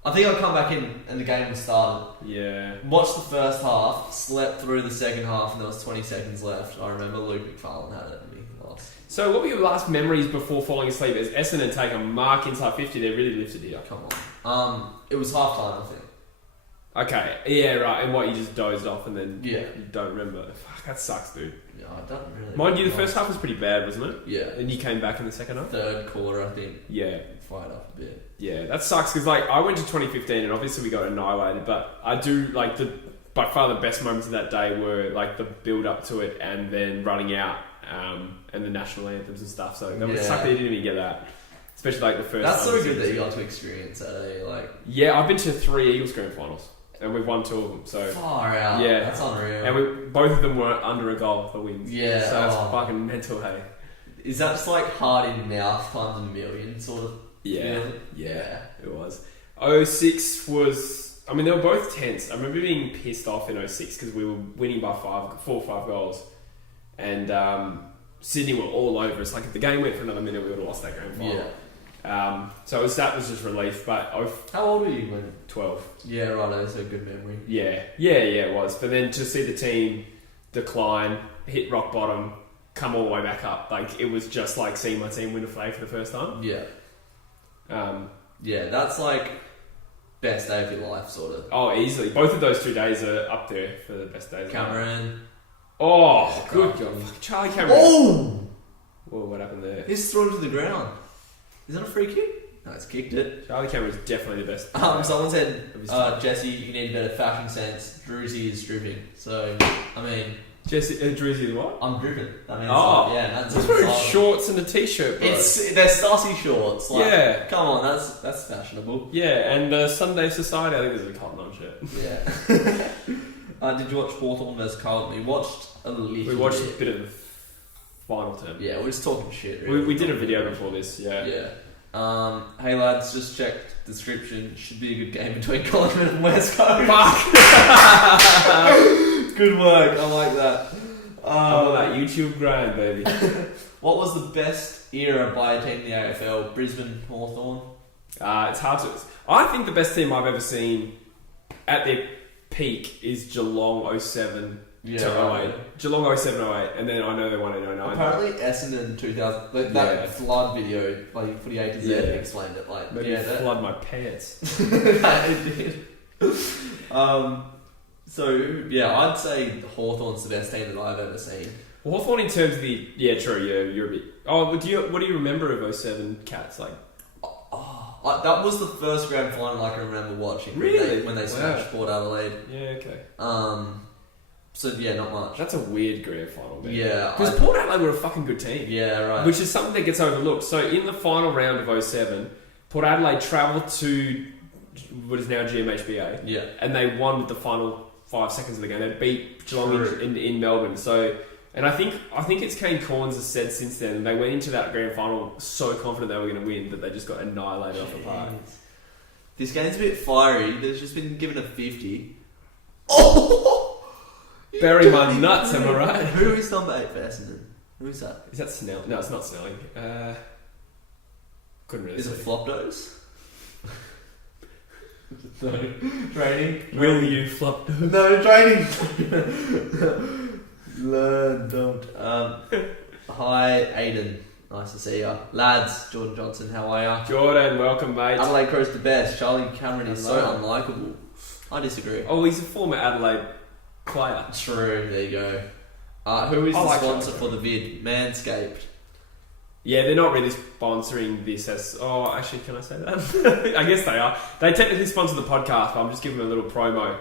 I think I come back in and the game was started. Yeah. Watched the first half, slept through the second half, and there was 20 seconds left. I remember Luke McFarlane had it and we lost. So what were your last memories before falling asleep? As Essendon take a mark inside 50, they really lifted you up. Come on. It was half time, I think. Okay, yeah, right. And what, you just dozed off and then Yeah. you don't remember? Fuck, that sucks, dude. Yeah, I don't really. Mind you, the first half was pretty bad, wasn't it? Yeah. And you came back in the second half? Third quarter, I think. Yeah. Fired up a bit. Yeah, that sucks because like I went to 2015 and obviously we got annihilated, but I do like by far the best moments of that day were like the build up to it and then running out and the national anthems and stuff. So that would suck that you didn't even get that, especially like the first. That's time so good that you got to experience that. Like yeah, I've been to 3 Eagles grand finals and we've won 2 of them. So far out. Yeah, that's unreal. and both of them were under a goal for wins. Yeah, so that's fucking mental, hey. Is that just like hard in mouth times a million sort of? Yeah, feeling? yeah, it was. 06 was, I mean, they were both tense. I remember being pissed off in 06 because we were winning by 4 or 5 goals. And Sydney were all over us. Like, if the game went for another minute, we would have lost that grand final. So that was just relief. But how old were you when? 12. Yeah, right. That's a good memory. Yeah, it was. But then to see the team decline, hit rock bottom, come all the way back up, like it was just like seeing my team win a flag for the first time. Yeah. Yeah, that's like best day of your life, sort of. Oh, easily. Both of those 2 days are up there for the best days. Cameron. Oh, good God. Charlie Cameron. Oh! Whoa, what happened there? He's thrown to the ground. Is that a free kick? No, it's kicked it. Charlie Cameron's definitely the best. Someone said, Jesse, you need better fashion sense. DREWZY is dripping. So, I mean... DREWZY what? I'm dripping. I mean, that's wearing shorts and a t-shirt, bro. They're saucy shorts. Like, yeah. Come on, that's fashionable. Yeah, and Sunday Society, I think there's a Cotton On shirt. Yeah. Did you watch Hawthorn vs Carlton? We watched a little bit. We watched a bit of the final term. Yeah, we're just talking shit, really. We did a video before this, yeah. Yeah. Hey lads, just checked description. Should be a good game between Collingwood and West Coast. Fuck! Good work, I like that. I'm on that YouTube grind, baby. What was the best era by a team in the AFL? Brisbane, Hawthorn? It's hard to... I think the best team I've ever seen at their peak is Geelong 07 to 08. Geelong 07 08, and then I know they won in 09. Apparently Essendon 2000, that flood video, like Footy A to Z explained it. Like, maybe flood my pants. It did. So, yeah, I'd say Hawthorn's the best team that I've ever seen. Well, Hawthorn in terms of the... Yeah, true, you're a bit... Oh, what do you remember of 07 Cats? Like... that was the first grand final I can remember watching. Really? When they smashed Port Adelaide. Yeah, okay. So, yeah, not much. That's a weird grand final, man. Yeah. Because Port Adelaide were a fucking good team. Yeah, right. Which is something that gets overlooked. So, in the final round of 07, Port Adelaide travelled to what is now GMHBA. Yeah. And they won with the final 5 seconds of the game. They beat Geelong in Melbourne. So, and I think it's Kane Corns has said since then, they went into that grand final so confident they were going to win that they just got annihilated off the park. This game's a bit fiery. There's just been given a 50. Oh! Bury my nuts, am I right? Who is number 8 for Essendon? Who is that? Is that Snell? No, it's not Snelling. Couldn't really Is see. it Flopnose? No. Training? Will you flop? No, training! Learn, don't. Hi, Aiden. Nice to see ya. Lads, Jordan Johnson, how are ya? Jordan, welcome, mate. Adelaide Crow's the best. Charlie Cameron is so unlikable. I disagree. Oh, he's a former Adelaide player. True, there you go. Who is the sponsor for the vid? Manscaped. Yeah, they're not really sponsoring this as... Oh, actually, can I say that? I guess they are. They technically sponsor the podcast, but I'm just giving them a little promo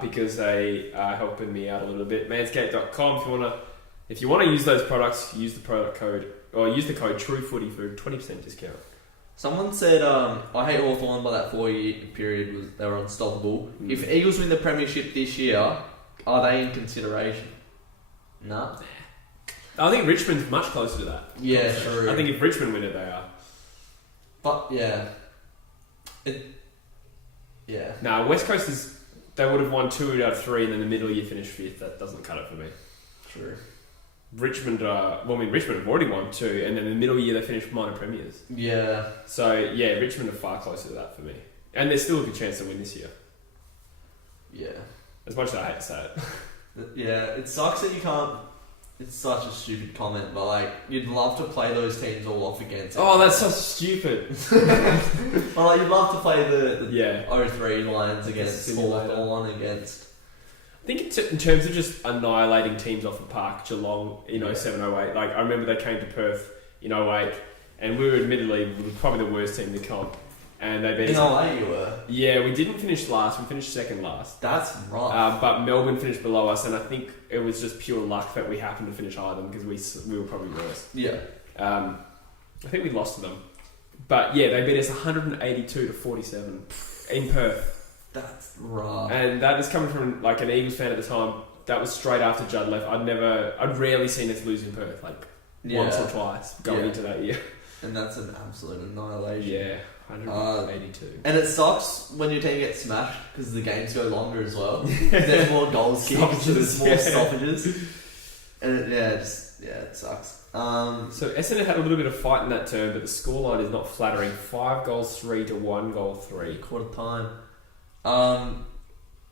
because they are helping me out a little bit. Manscape.com. If you want to use those products, use the product code... Or use the code True Footy for a 20% discount. Someone said, I hate Hawthorn by that 4-year period. They were unstoppable. If Eagles win the premiership this year, are they in consideration? Nah. I think Richmond's much closer to that. Yeah, true. I think if Richmond win it, they are. But, yeah. Yeah. No, West Coast is... They would have won 2 out of 3 and then the middle year finished 5th. That doesn't cut it for me. True. Richmond Richmond have already won 2 and then in the middle year they finished minor premiers. Yeah. So, yeah, Richmond are far closer to that for me. And there's still a good chance to win this year. Yeah. As much as I hate to say it. Yeah, it sucks that you can't... It's such a stupid comment, but like, you'd love to play those teams all off against. Oh, that's so stupid. Well, like, you'd love to play the 03 Lions against Hawthorn, against... I think in terms of just annihilating teams off the park, Geelong in 07-08, like, I remember they came to Perth in 08, and we were admittedly probably the worst team in the comp. And they beat us. In 08 you were? Yeah, we didn't finish last, we finished second last. That's right. But Melbourne finished below us, and I think it was just pure luck that we happened to finish higher than them because we were probably worse. Yeah. I think we lost to them. But yeah, they beat us 182 to 47 in Perth. That's right. And that is coming from like an Eagles fan at the time. That was straight after Judd left. I'd rarely seen us lose in Perth, like once or twice going into that year. And that's an absolute annihilation. Yeah, 182. And it sucks when your team gets smashed because the games go longer as well. There's more goals kicked, so there's more stoppages. And it sucks. So Essendon had a little bit of fight in that term, but the scoreline is not flattering. 5 goals 3 to 1 goal 3. Quarter time.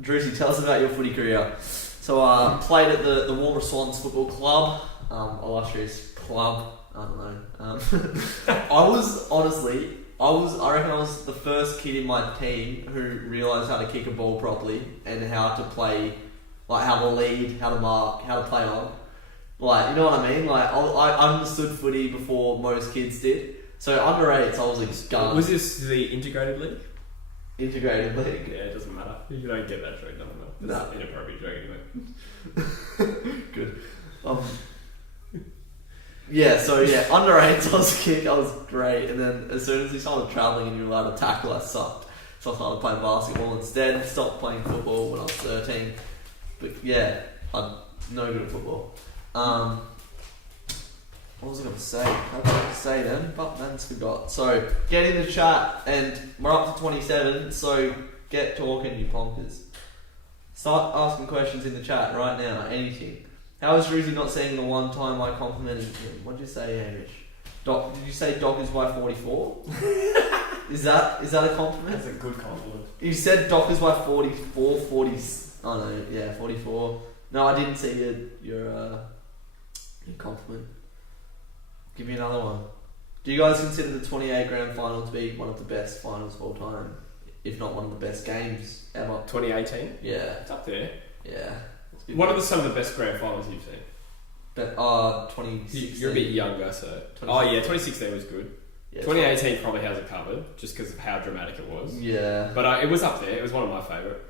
DREWZY, tell us about your footy career. So played at the Warmer Swans Football Club, illustrious club. I don't know. I reckon I was the first kid in my team who realised how to kick a ball properly and how to play, like how to lead, how to mark, how to play on. Like, you know what I mean? Like, I understood footy before most kids did. So under 8s, I was like gun. Was this the integrated league? Integrated league. Yeah, it doesn't matter. You don't get that joke, doesn't it? That's an inappropriate joke anyway. Good. Under 8s I was a kick, I was great, and then as soon as we started travelling and you were allowed to tackle, I sucked. So I started playing basketball instead, stopped playing football when I was 13. But yeah, I'm no good at football. What was I going to say? I was going to say then, but man's forgot. So, get in the chat, and we're up to 27, so get talking, you plonkers. Start asking questions in the chat right now, anything. How is DREWZY not seeing the one time I complimented him? What did you say, Hamish? Did you say Doc is by 44? Is that a compliment? That's a good compliment. You said Doc is by 44, 40... Oh no, yeah, 44. No, I didn't see your compliment. Give me another one. Do you guys consider the 28 grand final to be one of the best finals of all time? If not one of the best games ever? 2018? Yeah. It's up there. Yeah. What are some of the best grand finals you've seen? But 2016. You're a bit younger, so... Oh yeah, 2016 was good. Yeah, 2018 probably has it covered, just because of how dramatic it was. Yeah. But it was up there. It was one of my favourite.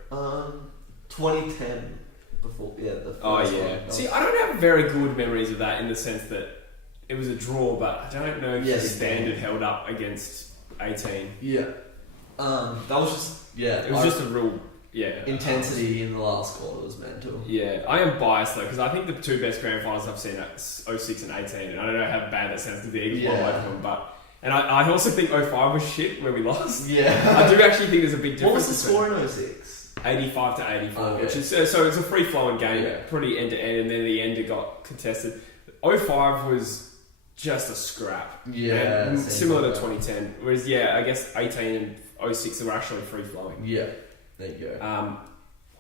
2010. Before, yeah. The first one. See, I don't have very good memories of that in the sense that it was a draw, but I don't know if the standard held up against 18. Yeah. That was just... Yeah. It was just a real... Yeah. Intensity in the last quarter was mental. Yeah. I am biased though, because I think the 2 best grand finals I've seen are 06 and 18, and I don't know how bad that sounds to the Eagles one of them, but... And I also think 05 was shit when we lost. Yeah. I do actually think there's a big difference. What was the score in 06? 85 to 84, which is... So it's a free-flowing game, pretty end-to-end, and then the end it got contested. 05 was... just a scrap. Yeah. Similar to 2010. Whereas, I guess 18 and 06 were actually free flowing. Yeah. There you go.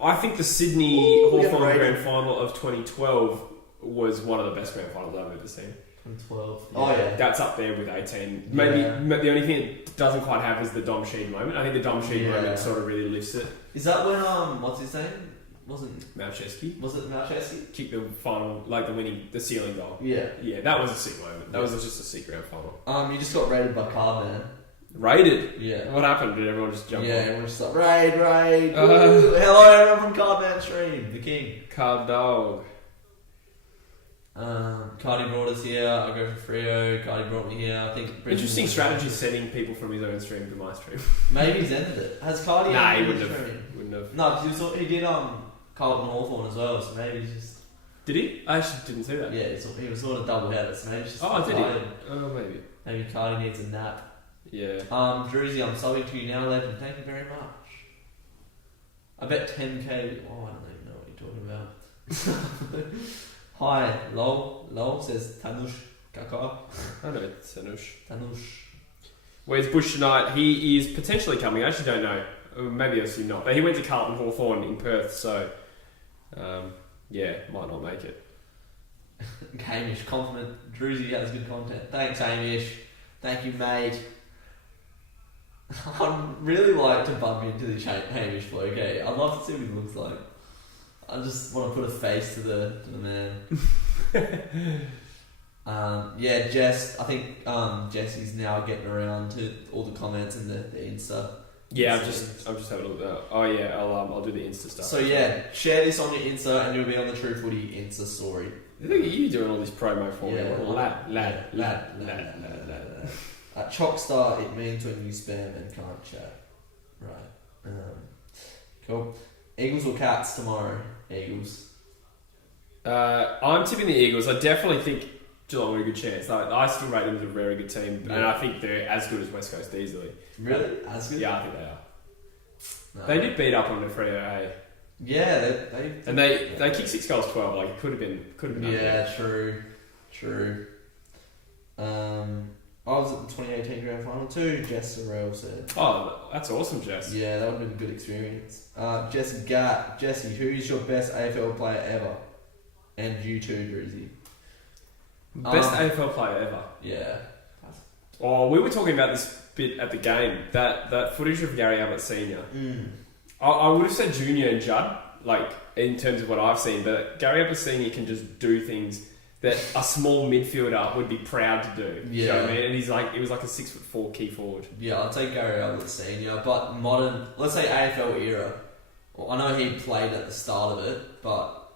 I think the Sydney Hawthorn Grand Final of 2012 was one of the best grand finals I've ever seen. 2012. Yeah. Oh, yeah. That's up there with 18. Maybe the only thing it doesn't quite have is the Dom Sheed moment. I think the Dom Sheed moment sort of really lifts it. Is that when, what's his name? Wasn't Malcheski? Was it Malcheski? Kicked the final, like the ceiling goal. Yeah. Yeah, that was a sick moment. That was just a sick grand final. You just got raided by Cardman. Raided? Yeah. What happened? Did everyone just jump on? Yeah, everyone just like, raid. Hello, everyone from Cardman Stream, the king. Card dog. Cardi brought us here. I go for Freo. Cardi brought me here. I think. Interesting strategy, setting people from his own stream to my stream. Maybe he's ended it. Has Cardi? Nah, he wouldn't have. No, because he did Carlton Hawthorn as well. So maybe he's just. Did he? I actually didn't see that. Yeah, he was sort of double headed. So maybe it's just. Oh, did he? Oh, maybe. Maybe Cardi needs a nap. Yeah. DREWZY, I'm subbing to you now, legend. Thank you very much. I bet 10k. Oh, I don't even know what you're talking about. Hi, lol says Tanush Kaka. I know it's Tanush. Where's Bush tonight? He is potentially coming. I actually don't know. Maybe I assume not. But he went to Carlton Hawthorn in Perth, so might not make it. Hamish, compliment. DREWZY has good content. Thanks, Hamish. Thank you, mate. I'd really like to bump into this Hamish bloke. Okay, I'd love to see what he looks like. I just want to put a face to the man. Jess. I think Jesse's now getting around to all the comments and the Insta. Yeah, I'm just having a look at that. Oh yeah, I'll do the Insta stuff. So share this on your Insta and you'll be on the True Footy Insta story. Look at you doing all this promo for me. Lad. At Chockstar, it means when you spam and can't chat. Right. Cool. Eagles or Cats tomorrow? Eagles. I'm tipping the Eagles. I definitely think Geelong are a good chance. I still rate them as a very good team, and I think they're as good as West Coast easily. Really? As good? Yeah, I think they are. No. They did beat up on the Freo, eh? Yeah, they kicked 6 goals 12. Like it could have been. Yeah, true. True. I was at the 2018 Grand Final too, Jess Sorrell said. Oh, that's awesome, Jess. Yeah, that would have been a good experience. Jesse, who's your best AFL player ever? And you too, DREWZY. Best AFL player ever. Yeah. Oh, we were talking about this bit at the game. That footage of Gary Ablett Senior. I would have said Junior and Judd, like in terms of what I've seen, but Gary Ablett Senior can just do things that a small midfielder would be proud to do. Yeah. You know what I mean? And he was like a 6'4" key forward. Yeah, I'd take Gary Ablett Senior, but modern, let's say AFL era. Well, I know he played at the start of it, but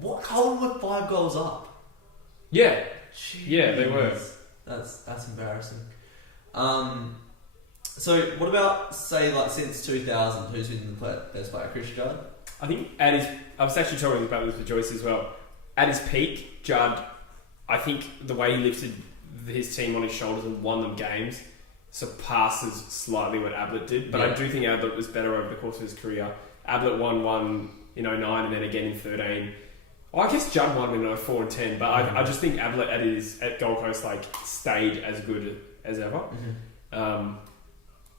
what Collingwood 5 goals up? Yeah. Jeez. Yeah, they were. That's embarrassing. So what about, say, like since 2000, who's been the best player? Chris Judd? I think I was actually talking about this with Joyce as well. At his peak, Judd, I think the way he lifted his team on his shoulders and won them games surpasses slightly what Ablett did. But I do think Ablett was better over the course of his career. Ablett won one in 09 and then again in 13. I guess Judd won in 04 and 10, but I just think Ablett at Gold Coast stayed as good as ever.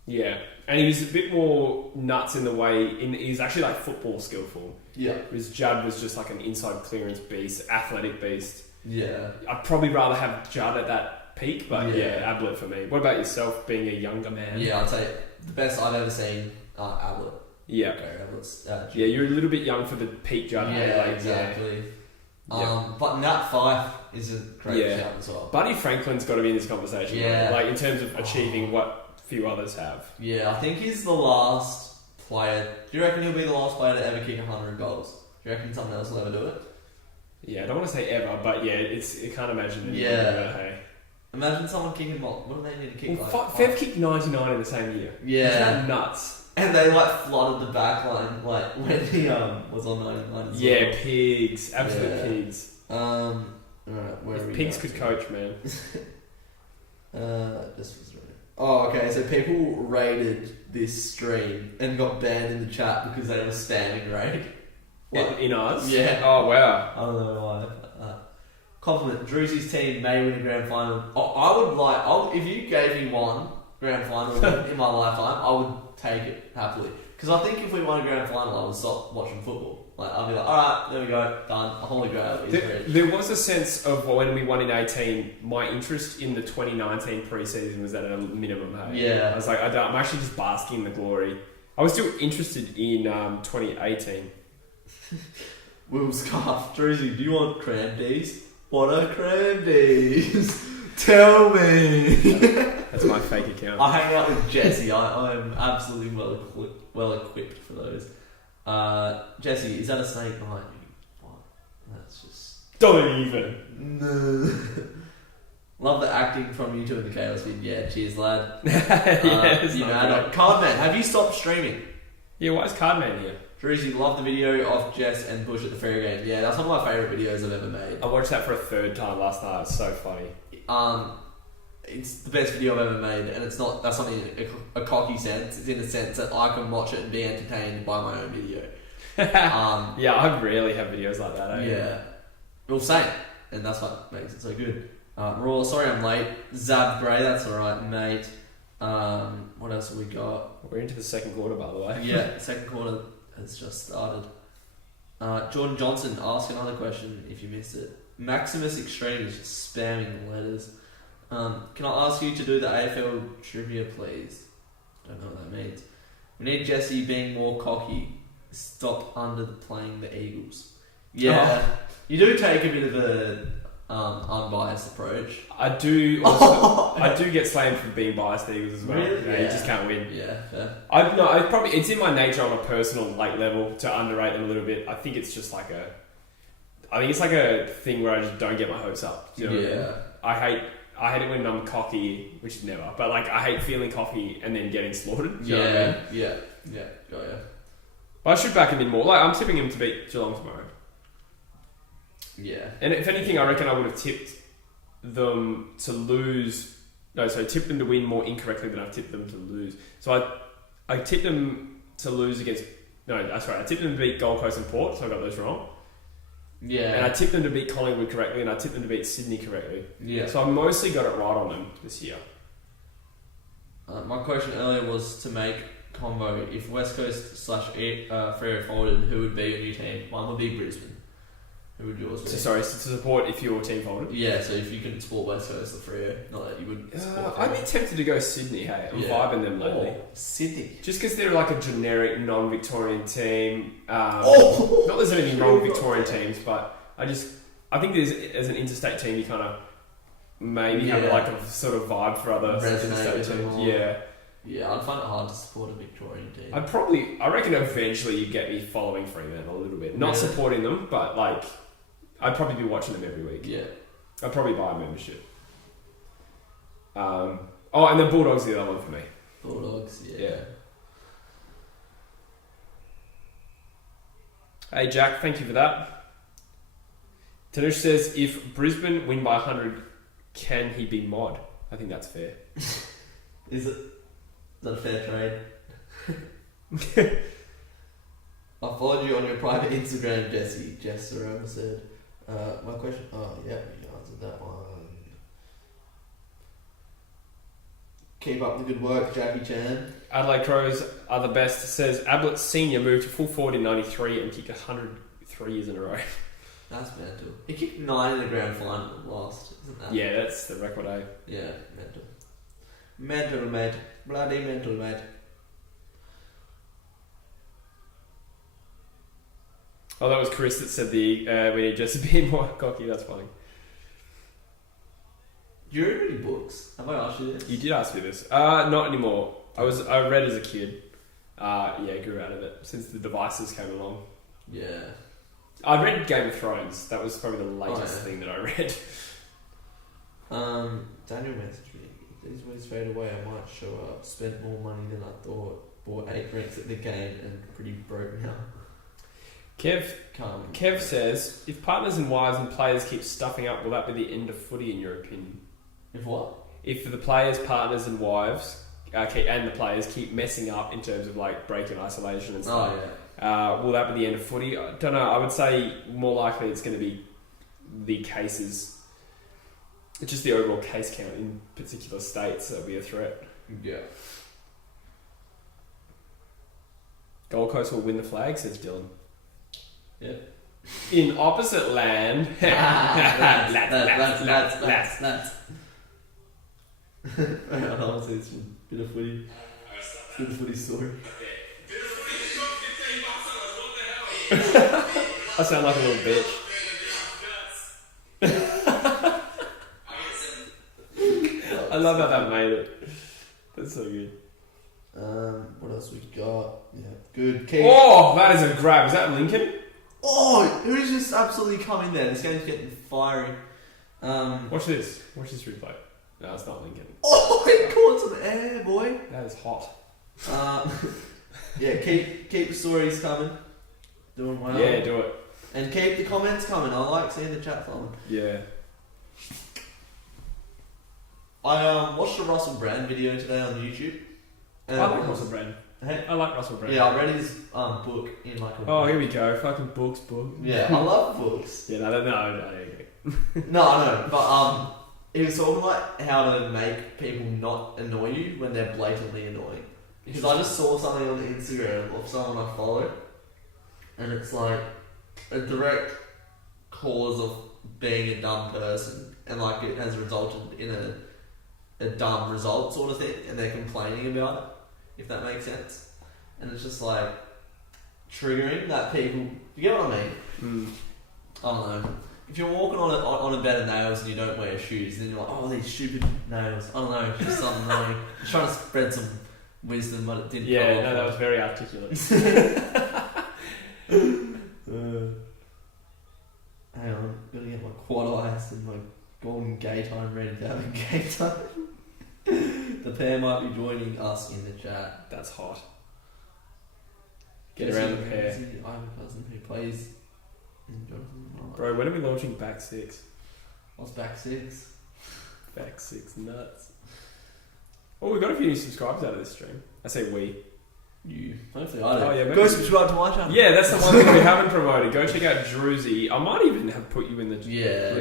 Yeah, and he was a bit more nuts in the way he was actually football skillful. Yeah, whereas Judd was just like an inside clearance beast, athletic beast. Yeah, I'd probably rather have Judd at that peak, but Ablett for me. What about yourself, being a younger man? Yeah, I'd say the best I've ever seen, Ablett. Yeah. Gary Ablett's. Yeah, you're a little bit young for the peak Judd. Yeah, exactly. But Nat Fyfe is a great shout as well. Buddy Franklin's got to be in this conversation. Yeah. Right? In terms of achieving what few others have. Yeah, I think he's the last player. Do you reckon he'll be the last player to ever kick 100 goals? Do you reckon someone else will ever do it? Yeah, I don't want to say ever, but yeah, I can't imagine it. Yeah. Hey. Imagine someone kicking what do they need to kick? Fev kicked 99 in the same year. Yeah. Isn't that nuts? And they flooded the back line when he was on 99 as yeah, well. pigs. Absolute pigs. Alright, where if are we pigs could coach, man. This was right. Oh, okay, so people raided this stream and got banned in the chat because they were spamming raid. In ours? Yeah. Oh, wow. I don't know why. Compliment. DREWZY's team may win a grand final. If you gave me one grand final in my lifetime, I would take it happily. Because I think if we won a grand final, I would stop watching football. I'd be like, alright, there we go, done. A holy grail is reached. There was a sense of when we won in 18, my interest in the 2019 pre-season was at a minimum. Hey? Yeah. I was like, I'm actually just basking in the glory. I was still interested in 2018. Will Scarf, DREWZY, do you want cranberries? What are cranberries? Tell me. That's my fake account. I hang out with Jesse. I'm absolutely well equipped for those. Jesse, is that a snake behind you? What? That's just... Don't even. No. Love the acting from you two in the Chaos vid. Yeah, cheers, lad. Cardman, have you stopped streaming? Yeah, why is Cardman here? DREWZY, love the video of Jess and Bush at the fair game. Yeah, that's one of my favourite videos I've ever made. I watched that for a third time last night. It's so funny. It's the best video I've ever made, and that's not in a cocky sense. It's in the sense that I can watch it and be entertained by my own video. Yeah, I rarely have videos like that. Yeah. Well, same, and that's what makes it so good. Raw, sorry I'm late. Zab Gray, that's alright, mate. What else have we got? We're into the second quarter, by the way. Yeah, second quarter has just started. Jordan Johnson, ask another question if you missed it. Maximus Extreme is just spamming the letters. Can I ask you to do the AFL trivia, please? Don't know what that means. We need Jesse being more cocky. Stop playing the Eagles. Yeah, you do take a bit of a unbiased approach. I do. Also, I do get slammed for being biased to Eagles as well. Really? Yeah, you just can't win. Yeah, fair. It's in my nature on a personal level to underrate them a little bit. I think it's just like a thing where I just don't get my hopes up. You know what I mean? I hate it when I'm cocky, which is never. But I hate feeling cocky and then getting slaughtered. You know what I mean? Yeah. Got ya. But I should back him in more. I'm tipping him to beat Geelong tomorrow. Yeah. And if anything, I reckon I would have tipped them to lose. No, so tipped them to win more incorrectly than I've tipped them to lose. So I tipped them to lose against... No, that's right. I tipped them to beat Gold Coast and Port, so I got those wrong. Yeah. And I tipped them to beat Collingwood correctly, and I tipped them to beat Sydney correctly. Yeah. So I mostly got it right on them this year. My question earlier was to make combo. If West Coast / Freo folded, who would be your new team? One would be Brisbane. Who would yours be? So to support if your team folded? Yeah, so if you can support West Coast or Freo, not that you would support I'd be tempted to go Sydney, hey. I'm vibing them lately. Sydney. Just because they're like a generic non-Victorian team. Not that there's anything wrong with Victorian teams, but I think as an interstate team, you kind of maybe have like a sort of vibe for other interstate teams. Yeah. Yeah, I'd find it hard to support a Victorian team. I reckon eventually you'd get me following Fremantle a little bit. Not supporting them, but like, I'd probably be watching them every week. Yeah. I'd probably buy a membership. And the Bulldogs are the other one for me. Bulldogs, yeah. Hey Jack, thank you for that. Tanush says, if Brisbane win by 100, can he be mod? I think that's fair. Is that a fair trade? I followed you on your private Instagram, Jesse. Jess Saroma said. My question. Oh, yeah, you answered that one. Keep up the good work, Jackie Chan. Adelaide Crows are the best. Says Ablett Senior moved to full forward in '93 and kicked 103 years in a row. That's mental. He kicked 9 in the grand final and lost, isn't that? Yeah, that's the record, eh? Yeah, mental. Mental, mate. Bloody mental, mate. Oh, that was Chris that said we need just to be more cocky. That's funny. Do you read any books? Have I asked you this? You did ask me this. Not anymore. I read as a kid. Grew out of it since the devices came along. Yeah. I read Game of Thrones. That was probably the latest thing that I read. Daniel messaged me. If these words fade away, I might show up. Spent more money than I thought. Bought 8 drinks at the game and pretty broke now. Kev says, if partners and wives and players keep stuffing up, will that be the end of footy in your opinion? If what? If the players, partners and wives, and the players keep messing up in terms of like break and isolation and stuff, will that be the end of footy? I don't know. I would say more likely it's going to be the cases. It's just the overall case count in particular states that'll be a threat. Yeah. Gold Coast will win the flag, says Dylan. Yeah. In opposite land. Lads. I'll say this one. Bit of footy story. I sound like a little bitch. I love how that made it. That's so good. What else we got? Yeah, good. Oh, that is a grab. Is that Lincoln? Oh, who's just absolutely come in there? This game's getting fiery. Watch this. Watch this replay. No, it's not Lincoln. Oh, it caught on the air, boy. That is hot. Yeah, keep the stories coming. Doing well. Yeah, do it. And keep the comments coming. I like seeing the chat flowing. Yeah. I watched a Russell Brand video today on YouTube. I like Russell Brand. Hey? I like Russell Brand. Yeah, I read his book in like a Oh, here we go. Fucking book. Yeah, I love books. Yeah, no. No, but he was talking like how to make people not annoy you when they're blatantly annoying. Because I just saw something on the Instagram of someone I follow, and it's like a direct cause of being a dumb person, and like it has resulted in a dumb result sort of thing, and they're complaining about it, if that makes sense. And it's just like triggering that people. You get what I mean? I don't know. If you're walking on a bed of nails and you don't wear shoes, then you're like, oh, these stupid nails. I don't know, it's just something annoying. I'm trying to spread some wisdom, but it didn't. Yeah, no, that was very articulate. Hang on, gotta get my quad ice and my golden gay time ready to have a gay time. The pair might be joining us in the chat. That's hot. Get around the pair. I have a cousin who plays in Jonathan. Bro, when are we launching Back 6? What's Back 6? Back 6 nuts. Oh, we got a few new subscribers out of this stream. I say we. You. Hopefully I do. Oh, yeah, maybe. Go subscribe to my channel. Yeah, that's the one thing we haven't promoted. Go check out DREWZY. I might even have put you in the... Yeah.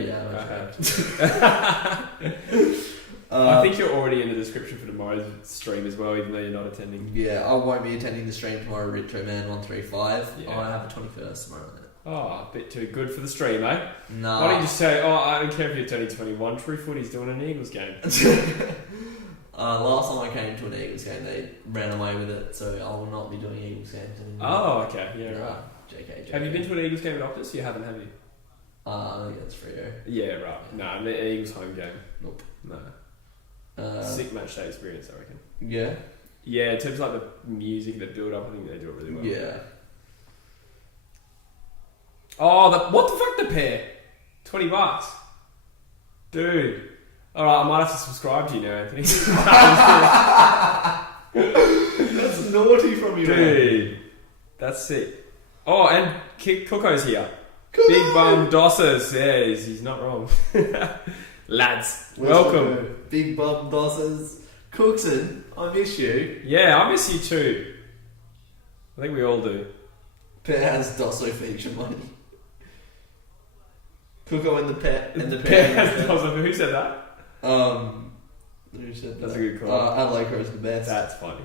I think you're already in the description for tomorrow's stream as well, even though you're not attending. Yeah, I won't be attending the stream tomorrow, Retro-Man135. Yeah. I have a 21st tomorrow night. Oh, a bit too good for the stream, eh? No. Why don't you just say, I don't care if you're turning 21, True Footy's doing an Eagles game. Last time I came to an Eagles game, they ran away with it, so I will not be doing Eagles games anymore. Oh, okay, yeah, right. JK. Have you been to an Eagles game at Optus? You haven't, have you? I think that's Freo. Yeah, right. No, an Eagles home game. Nope. No. Sick match day experience, I reckon. Yeah? Yeah, in terms of like the music, the build up, I think they do it really well. Yeah. Oh, what the fuck, the pair? $20. Dude. Alright, I might have to subscribe to you now, Anthony. That's naughty from you, dude. Man. That's sick. Oh, and Coco's here. Big Bum Dossers. Yeah, he's not wrong. Lads, welcome. Big Bum Dossers. Cookson, I miss you. Yeah, I miss you too. I think we all do. Pair has Dosso feature money. Cooko and the pet and the pair has Dosso. Who said that? Who said that's that? a good call. Adelaide Crow's the best. That's funny.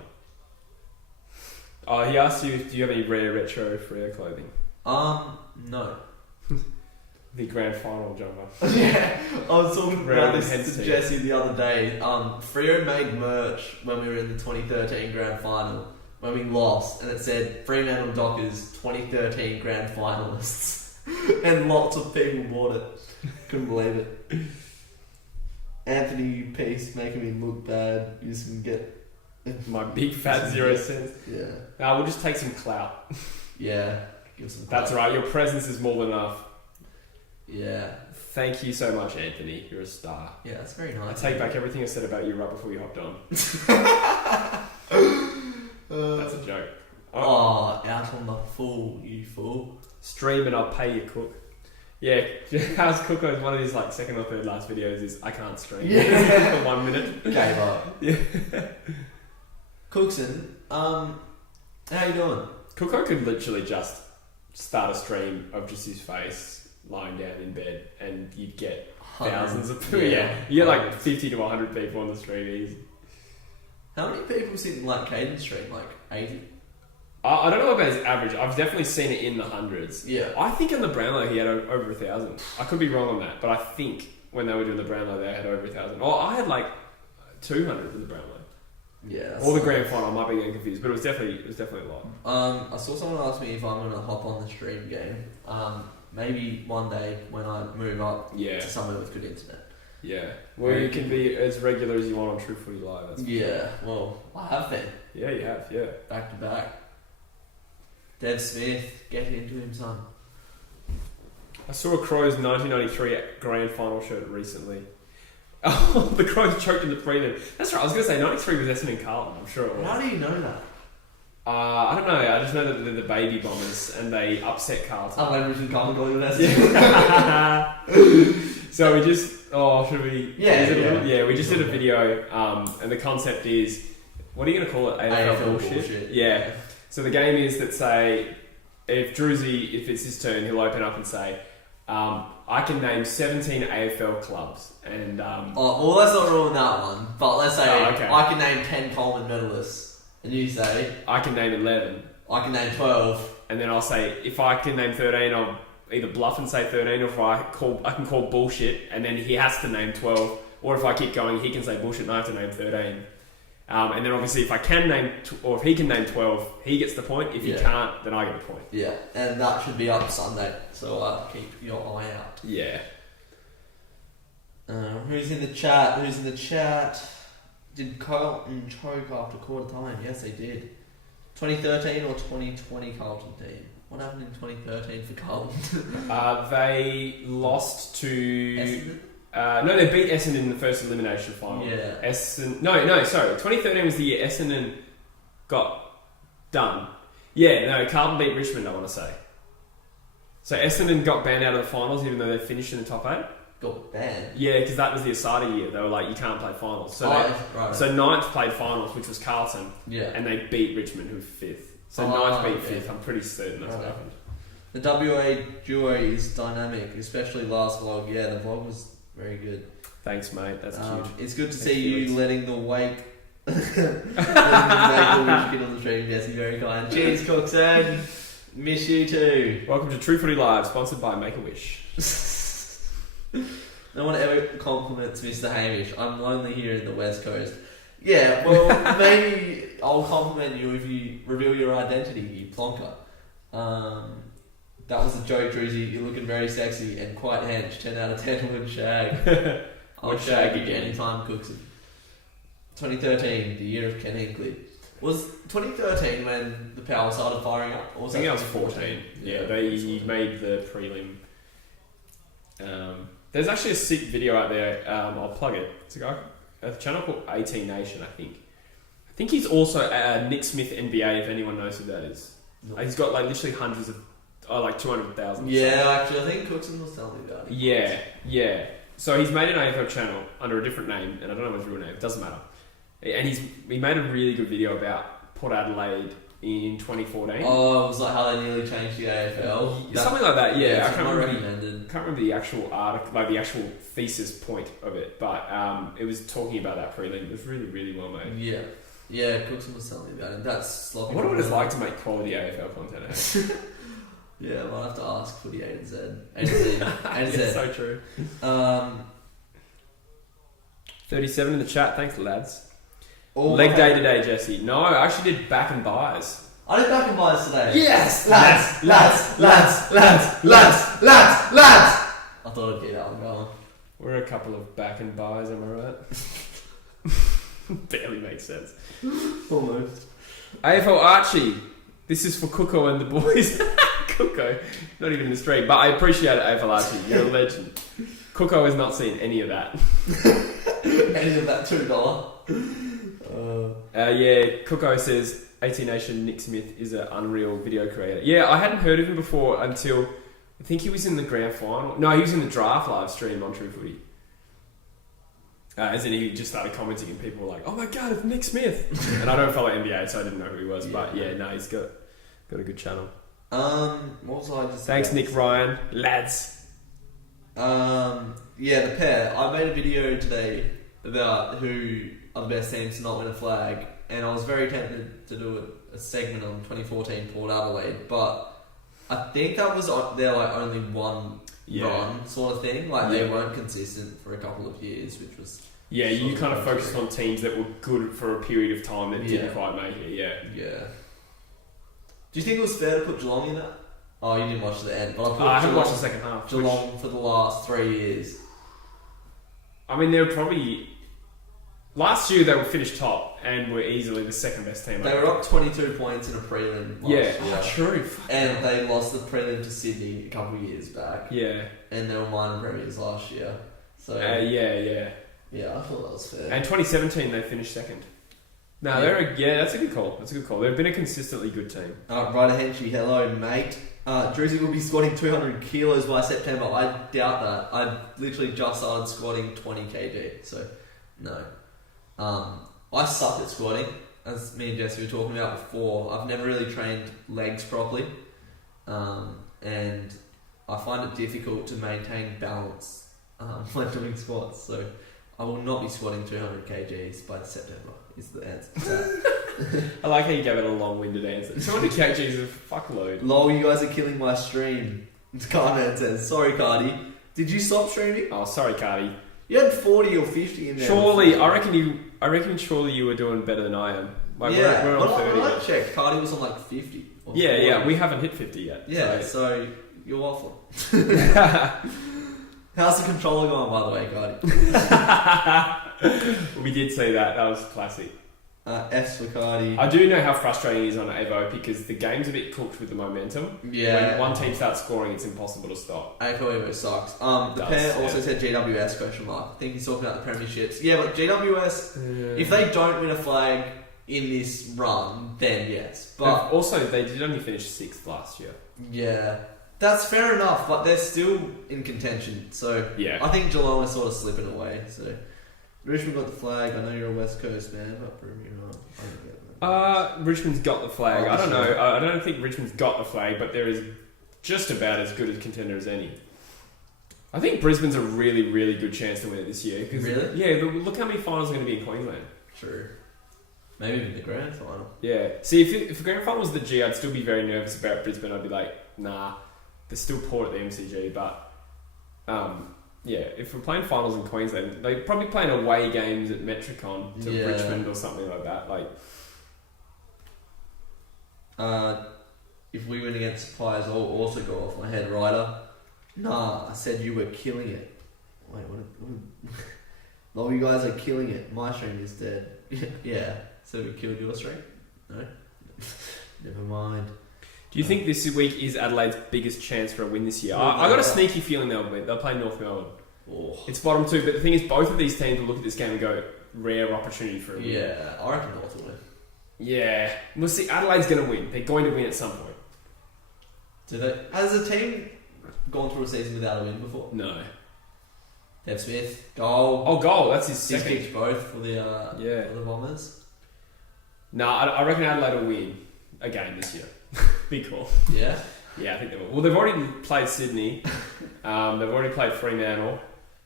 Oh, he asked you, do you have any rare retro Freo clothing? No. The grand final jumper. Yeah, I was talking about this to team. Jesse the other day. Freo made merch when we were in the 2013 grand final when we lost, and it said Fremantle Dockers 2013 grand finalists, and lots of people bought it. Couldn't believe it. Anthony Peace making me look bad. You just can get my big fat 0 cents. Yeah. We'll just take some clout. Yeah. Give some That's right. Your presence is more than enough. Yeah. Thank you so much, Anthony. You're a star. Yeah, that's very nice. I take back everything I said about you right before you hopped on. That's a joke. Oh, out on the fool, you fool. Stream and I'll pay you, Cook. Yeah, how's Cook's one of his like second or third last videos is I can't stream. Yeah. For 1 minute. Gave up. Yeah. Cookson, how you doing? Cooko could literally just start a stream of just his face lying down in bed and you'd get thousands of people. Yeah. You get like 50 to 100 people on the stream easy. How many people sit in like Caden's stream? Like 80? I don't know about his average. I've definitely seen it in the hundreds. Yeah. I think in the Brownlow he had over 1,000. I could be wrong on that, but I think when they were doing the Brownlow they had over 1,000. Oh, I had like 200 in the Brownlow. Yeah. Or the grand final. I might be getting confused, but it was definitely a lot. I saw someone ask me if I'm gonna hop on the stream game. Maybe one day when I move up to somewhere with good internet. Yeah. Well, you can be as regular as you want on True Footy Live. That's well, I have been. Yeah, you have. Yeah. Back to back. Dev Smith, get into him, son. I saw a Crows 1993 grand final shirt recently. Oh, the Crows choked in the prelim. That's right. I was going to say 93 was Essendon Carlton. I'm sure it was. How do you know that? I don't know. I just know that they're the baby bombers and they upset Carlton. I went Richmond Carlton going with Essendon. So we just. Oh, should we? Yeah. We just did a video, and the concept is, what are you going to call it? AFL bullshit. Yeah. So the game is that say, if DREWZY, if it's his turn, he'll open up and say, I can name 17 AFL clubs, and well, let's not ruin that one. But let's say okay. I can name 10 Coleman medalists, and you say I can name 11. I can name 12, and then I'll say if I can name 13, I'll either bluff and say 13, or if I can call bullshit, and then he has to name 12. Or if I keep going, he can say bullshit, and I have to name 13. And then obviously if I can name, or if he can name 12, he gets the point. If he can't, then I get the point. Yeah, and that should be up Sunday, so keep your eye out. Yeah. Who's in the chat? Did Carlton choke after quarter time? Yes, they did. 2013 or 2020 Carlton team? What happened in 2013 for Carlton? They lost to... Essendon? No, they beat Essendon in the first elimination final. Yeah. Sorry. 2013 was the year Essendon got done. Yeah, no, Carlton beat Richmond, I want to say. So Essendon got banned out of the finals even though they finished in the top 8. got banned. Yeah, because that was the Asada year. They were like, you can't play finals. So Right. so Ninth played finals, which was Carlton, Yeah. and they beat Richmond, who were 5th. So Ninth beat 5th. I'm pretty certain that's what happened. The WA duo is dynamic, especially last vlog. Yeah, the vlog was very good. Thanks, mate. That's cute. It's good to Thanks, see you Felix. letting the wake letting the wish kid on the stream, Jesse. Very kind. Cheers, Cookson. Miss you too. Welcome to True Footy Live, sponsored by Make-A-Wish. No one ever compliments Mr. Hamish. I'm lonely here in the West Coast. Yeah, well, maybe I'll compliment you if you reveal your identity, you plonker. That was a joke, DREWZY. You're looking very sexy and quite hench. 10 out of 10 would shag. I'll shag you anytime, Cookson. 2013, the year of Ken Hinkley. Was 2013 when the Power started firing up? Or was I think that that was 14. Yeah, he made the prelim. There's actually a sick video out there. I'll plug it. It's a channel called 18 Nation, I think. I think he's also Nick Smith NBA, if anyone knows who that is. No. He's got like literally hundreds of, like 200,000. Yeah, actually, I think Cookson was telling me about it. Yeah. So he's made an AFL channel under a different name, and I don't know his real name. It doesn't matter. And he made a really good video about Port Adelaide in 2014. Oh, it was like how they nearly changed the AFL. Something like that, yeah. I can't recommended. remember the actual article, like the actual thesis point of it, but it was talking about that prelim. It was really, really well made. Yeah, Cookson was telling me about it. That's sloppy. I wonder what it's like to make quality AFL content. Eh? Yeah, I might have to ask for the A to Z. A to Z. A to Z. It's so true. 37 in the chat. Thanks, lads. Leg day today, Jesse. No, I actually did back and buys. I did back and buys today. Yes! Lads! I thought I'd get that one going. We're a couple of back and buys, am I right? Barely makes sense. Almost. AFL Archie. This is for Cooko and the boys. Cooko. Not even in the stream, but I appreciate it, AFL Archie. You're a legend. Cooko has not seen any of that. Any of that $2? Yeah, Cooko says 18 Nation Nick Smith is an unreal video creator. Yeah, I hadn't heard of him before until I think he was in the grand final. No, he was in the draft live stream on True Footy. As in, he just started commenting and people were like, "Oh my god, it's Nick Smith!" And I don't follow NBA, so I didn't know who he was. Yeah. But yeah, no, he's got a good channle. What was I just? Thanks, Nick Ryan, lads. Yeah, the pair. I made a video today about who are the best teams to not win a flag, and I was very tempted to do a segment on 2014 Port Adelaide, but I think that was their like only one run sort of thing. Like they weren't consistent for a couple of years, which was you kind of focused on teams that were good for a period of time that didn't quite make it. Yeah. Do you think it was fair to put Geelong in that? Oh, you didn't watch the end, but I haven't watched the second half. Geelong for the last 3 years. I mean, they were probably last year they were finished top and were easily the second best team. They were up 22 points in a prelim last year. True. And they lost the prelim to Sydney a couple of years back. Yeah. And they were minor premiers last year. So yeah, I thought that was fair. And 2017 they finished second. No, that's a good call. That's a good call. They've been a consistently good team. Ryder Henchy, hello mate. DREWZY will be squatting 200 kilos by September. I doubt that. I literally just started squatting 20 kg, so no. I suck at squatting, as me and Jesse were talking about before. I've never really trained legs properly, and I find it difficult to maintain balance when doing squats. So I will not be squatting 200 kgs by September. Is the answer. I like how you gave it a long-winded answer. 200 kgs is a fuckload. Lol, you guys are killing my stream. Carman says, sorry Cardi. Did you stop streaming? Oh, sorry Cardi. You had 40 or 50 in there. Surely, I reckon surely you were doing better than I am. Like, we're on 30. I checked. Cardi was on like 50. Yeah, we haven't hit 50 yet. Yeah, so you're waffling. How's the controller going, by the way, Cardi? We did see that. That was classic. F's for Cardi. I do know how frustrating it is on Avo because the game's a bit cooked with the momentum. Yeah. When one team starts scoring, it's impossible to stop. AFL Evo sucks. The pair also said GWS question mark. I think he's talking about the premierships. Yeah, but GWS, if they don't win a flag in this run, then yes. But also, they did only finish 6th last year. Yeah. That's fair enough, but they're still in contention. So Yeah. I think Geelong is sort of slipping away. So Richmond got the flag. I know you're a West Coast man, but prove me wrong. I don't get that. Richmond's got the flag. Oh, I don't know. sure. I don't think Richmond's got the flag, but they're just about as good a contender as any. I think Brisbane's a really, really good chance to win it this year. Really? Yeah, but look how many finals are going to be in Queensland. True. Maybe even the grand final. Yeah. See, if the grand final was the G, I'd still be very nervous about Brisbane. I'd be like, nah, there's still Port at the MCG. But, yeah, if we're playing finals in Queensland, they're probably playing away games at Metricon to Richmond or something like that. If we win against Suppliers, I'll also go off my head, Ryder. Nah, I said you were killing it. Wait, what? Oh, you guys are killing it. My stream is dead. Yeah. So we killed your stream? No? Never mind. Do you think this week is Adelaide's biggest chance for a win this year? I got a sneaky feeling they'll win. They'll play North Melbourne. Oh. It's bottom two, but the thing is, both of these teams will look at this game and go, rare opportunity for a win. Yeah, I reckon North will win. Yeah. We'll see. Adelaide's going to win. They're going to win at some point. Do they? Has a team gone through a season without a win before? No. Dev Smith, goal. Oh, goal. That's his He's second. kicked both for the Bombers. No, I reckon Adelaide will win a game this year. Big call. Yeah? Yeah, I think they will. Well, they've already played Sydney. They've already played Fremantle.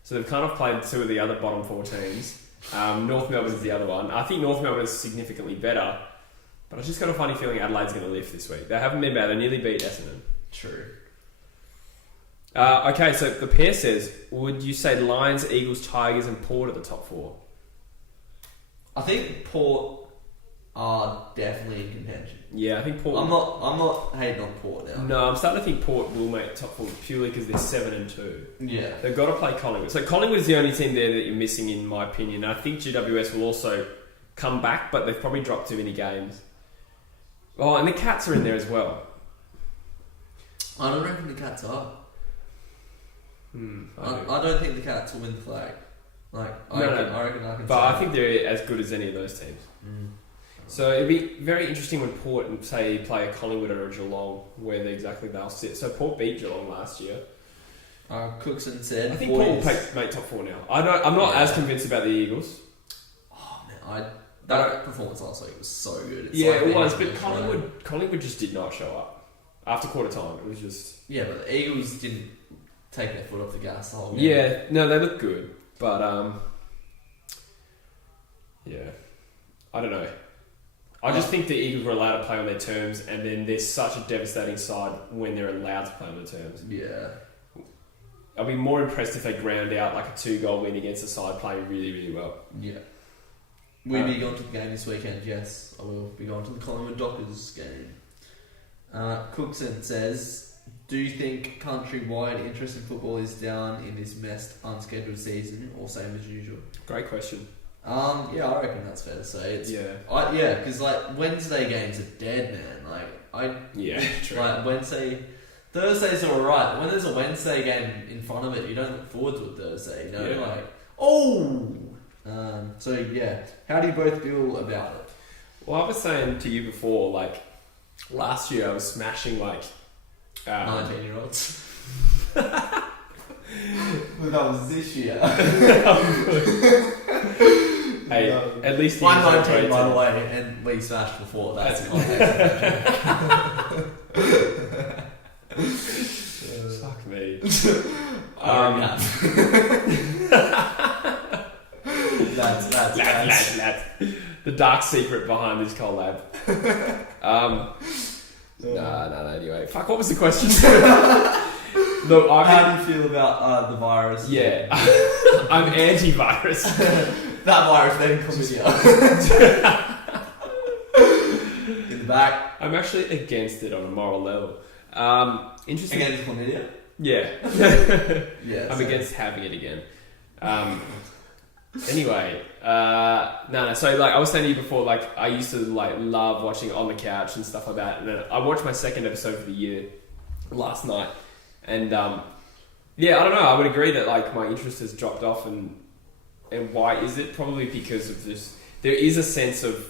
So they've kind of played two of the other bottom four teams. North Melbourne's the other one. I think North Melbourne is significantly better. But I've just got a funny feeling Adelaide's going to lift this week. They haven't been bad. They nearly beat Essendon. True. Okay, so the pair says, would you say Lions, Eagles, Tigers and Port are the top four? I think Port are definitely in contention. Yeah, I think Port... I'm not hating on Port now. No, I'm starting to think Port will make top four purely because they're 7-2. Yeah. They've got to play Collingwood. So Collingwood is the only team there that you're missing, in my opinion. I think GWS will also come back, but they've probably dropped too many games. Oh, and the Cats are in there as well. I don't reckon the Cats are. I don't think the Cats will win the flag. I reckon I can. But I think they're as good as any of those teams. So it'd be very interesting when Port, say, play a Collingwood or a Geelong, where exactly they'll sit. So Port beat Geelong last year. Cookson said, I think Port will make top four now. I'm not as convinced about the Eagles. Oh man, that performance last week was so good. It's it was, but Collingwood just did not show up after quarter time. It was just but the Eagles didn't take their foot off the gas the whole game. Yeah, no, they look good, but I don't know. I just think the Eagles were allowed to play on their terms, and then they're such a devastating side when they're allowed to play on their terms. Yeah. I'll be more impressed if they ground out like a 2-goal win against a side playing really, really well. Yeah. Will you be going to the game this weekend? Yes, I will be going to the Collingwood Dockers game. Cookson says, do you think countrywide interest in football is down in this messed unscheduled season or same as usual? Great question. Yeah, I reckon that's fair to say. Because Wednesday games are dead, man. True. Like Thursdays are alright. When there's a Wednesday game in front of it, you don't look forward to it Thursday. You know, so yeah, how do you both feel about it? Well, I was saying to you before, last year I was smashing 19-year-olds. But that was this year. Hey, at least I'm 19 by the way, and we smashed before. That's the context. Fuck me. Lads. The dark secret behind this collab. No. Anyway, fuck. What was the question? Look, how do you feel about the virus? Yeah, I'm anti-virus. That virus then chlamydia. In the back. I'm actually against it on a moral level. Interesting. Against chlamydia? Yeah. Yeah. I'm against having it again. Anyway, no. So I was saying to you before, I used to love watching On the Couch and stuff like that. And then I watched my second episode for the year last night, and I don't know. I would agree that my interest has dropped off, and why is it? Probably because of this. There is a sense of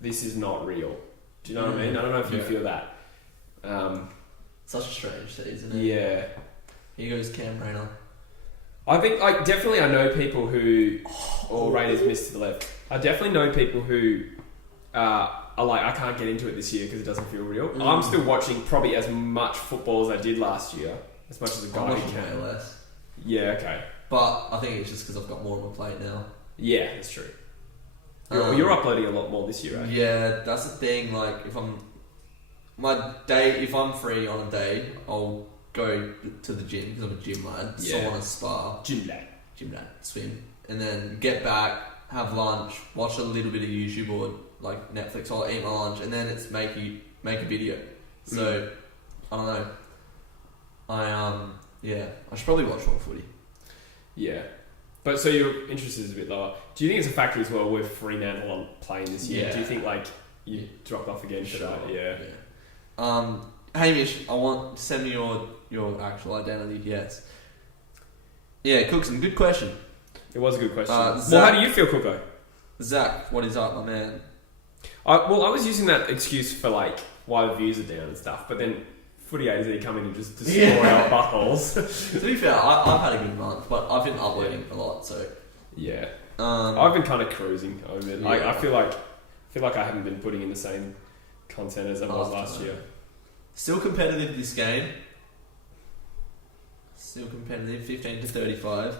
this is not real. Do you know what I mean? I don't know if you feel that. Such a strange season. Isn't it? Yeah. Here goes Cam Rayner. I think, like, definitely I know people who... Or Raiders missed to the left. I definitely know people who are like, I can't get into it this year because it doesn't feel real. I'm still watching probably as much football as I did last year. As much as a guy who can. Way less. Yeah, okay. But I think it's just because I've got more on my plate now. Yeah, that's true. You're uploading a lot more this year, right? Yeah, that's the thing. Like, if I'm free on a day, I'll go to the gym because I'm a gym lad. So I want to spar. Gym lad, swim, and then get back, have lunch, watch a little bit of YouTube or like Netflix. I'll eat my lunch, and then it's make a video. So I don't know. I should probably watch more footy. Yeah. But so your interest is a bit lower. Do you think it's a factor as well with Fremantle on playing this year? Yeah. Do you think like you dropped off again for that? Yeah. Hamish, I want to send me your actual identity. Yes. Yeah, Cookson, good question. It was a good question. Zach, how do you feel, Cooko? Zach, what is up, my man? I was using that excuse for like why the views are down and stuff, but then Footy AZ come in and just destroy our buttholes. To be fair, I've had a good month, but I've been uploading a lot, so yeah. I've been kind of cruising over it. I feel like I haven't been putting in the same content as I was last year. Still competitive this game. Still competitive, 15 to 35.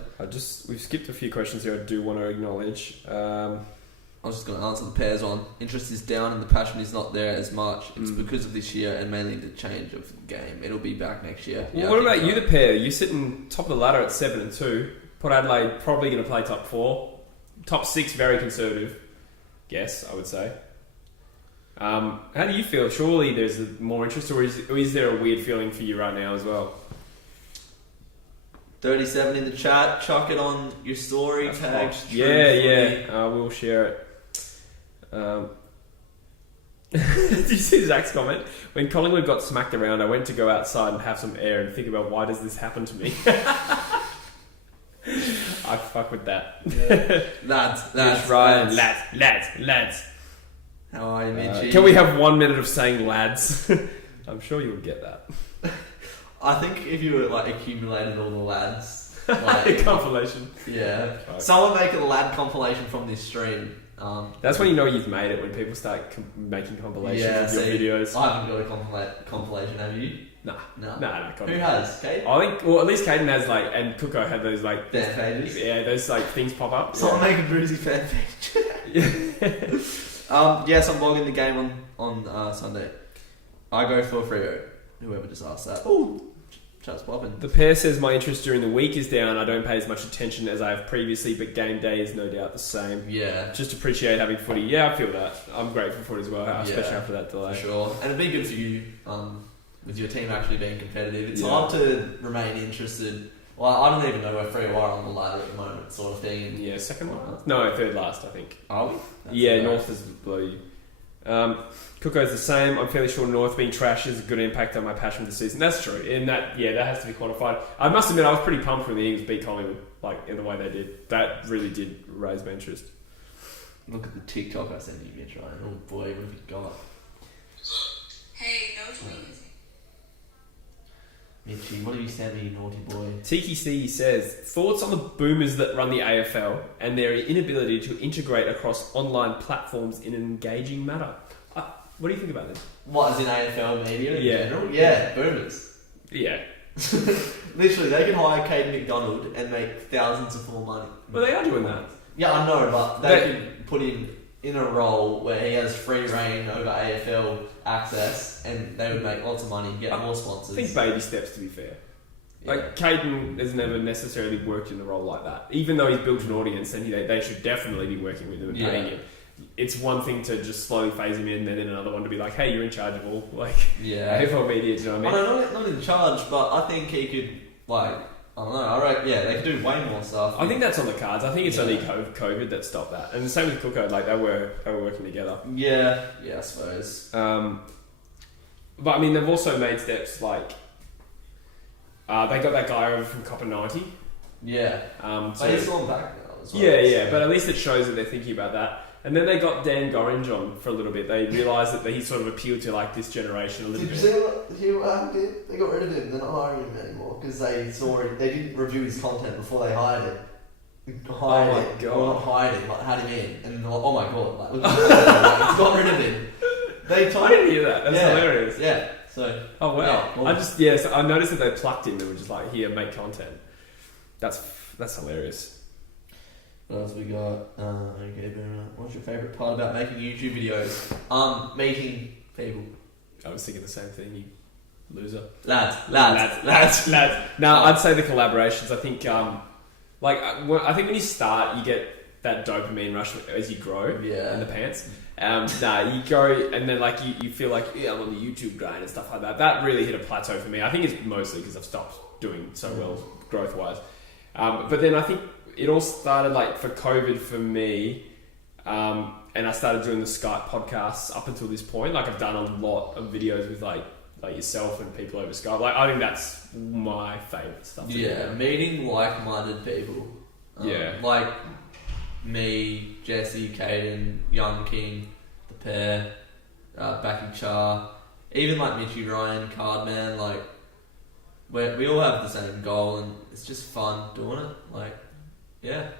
We've skipped a few questions here I do want to acknowledge. I was just going to answer the pairs one. Interest is down and the passion is not there as much. It's because of this year and mainly the change of the game. It'll be back next year. Well, what about you, the pair? You're sitting top of the ladder at 7-2. Port Adelaide probably going to play top 4. Top 6, very conservative. Guess, I would say. How do you feel? Surely there's more interest, or is there a weird feeling for you right now as well? 37 in the chat. Chuck it on your story tag. Yeah. We'll share it. Did you see Zach's comment? When Collingwood got smacked around, I went to go outside and have some air and think about why does this happen to me. I fuck with that. Yeah. Lads, Ryan. Lads. How are you, Mitchie? Can we have 1 minute of saying lads? I'm sure you would get that. I think if you like accumulated all the lads, like a compilation. Yeah. Right. Someone make a lad compilation from this stream. That's when you know you've made it, when people start making compilations of your videos. I haven't got a compilation, have you? Nah. Who has? Kate? I think, well, at least Caden has like, and Cooko had those like fan pages. Yeah, those like things pop up. Someone make a DREWZY fan page. Yes, I'm logging the game on Sunday. I go for Freo. Whoever just asked that. Ooh. Chat's popping. The pair says my interest during the week is down. I don't pay as much attention as I have previously, but game day is no doubt the same. Yeah. Just appreciate having footy. Yeah, I feel that. I'm grateful for it as well, especially after that delay. For sure. And it'd be good for you, with your team actually being competitive. It's hard to remain interested. Well, I don't even know where Freo are on the ladder at the moment, sort of thing. Yeah, second last? No, third last, I think. Are we? Yeah, North is below you. Cooko's the same. I'm fairly sure North being trash is a good impact on my passion this season. That's true. And that has to be quantified. I must admit, I was pretty pumped when the Eagles beat Collingwood, like in the way they did. That really did raise my interest. Look at the TikTok I sent you, Mitch, Ryan. Oh boy, what have you got? Hey, know what you're using? Mitchy, what have you sent me, you naughty boy? Tiki C says, thoughts on the boomers that run the AFL and their inability to integrate across online platforms in an engaging manner. What do you think about this? What, as in AFL media in general? Yeah, boomers. Yeah. Literally, they can hire Caden McDonald and make thousands of more money. Well, they are doing that. Yeah, I know, but they can put him in a role where he has free reign over AFL access and they would make lots of money, get more sponsors. I think baby steps, to be fair. Like, Caden has never necessarily worked in a role like that. Even though he's built an audience and they should definitely be working with him and paying him. It's one thing to just slowly phase him in, and then another one to be like, hey, you're in charge of all, AFL media, do you know what I mean? I know, not in charge, but I think he could, I don't know, they could do way more stuff. I think that's on the cards. I think it's only COVID that stopped that. And the same with Cooko, they were working together. Yeah, I suppose. But I mean, they've also made steps they got that guy over from Copper 90. Yeah. So but he's gone back now as well. Yeah, but at least it shows that they're thinking about that. And then they got Dan Gorringe on for a little bit. They realised that he sort of appealed to like this generation a little bit. Did you see what happened? They got rid of him. They're not hiring him anymore because they didn't review his content before they hired him. God! Well, not hired him, but had him in, and they're like, oh my god, like, look at that, like, got rid of him. I didn't hear that. That's hilarious. Yeah. So. Oh wow! Yeah, so I noticed that they plucked him and were just like, here, make content. That's hilarious. What else we got? Okay, what's your favourite part about making YouTube videos? Meeting people. I was thinking the same thing, you loser. Lads. No, I'd say the collaborations. I think, I think when you start, you get that dopamine rush as you grow in the pants. You go and then like you feel like I'm on the YouTube grind and stuff like that. That really hit a plateau for me. I think it's mostly because I've stopped doing so well growth wise. But then I think it all started like for COVID for me, and I started doing the Skype podcasts up until this point. Like I've done a lot of videos with like yourself and people over Skype. Like I think that's my favourite stuff. Meeting like-minded people. Like me, Jesse, Caden, Young King, the pair, Becky Char, even like Mitchy, Ryan, Cardman. Like we all have the same goal, and it's just fun doing it. Like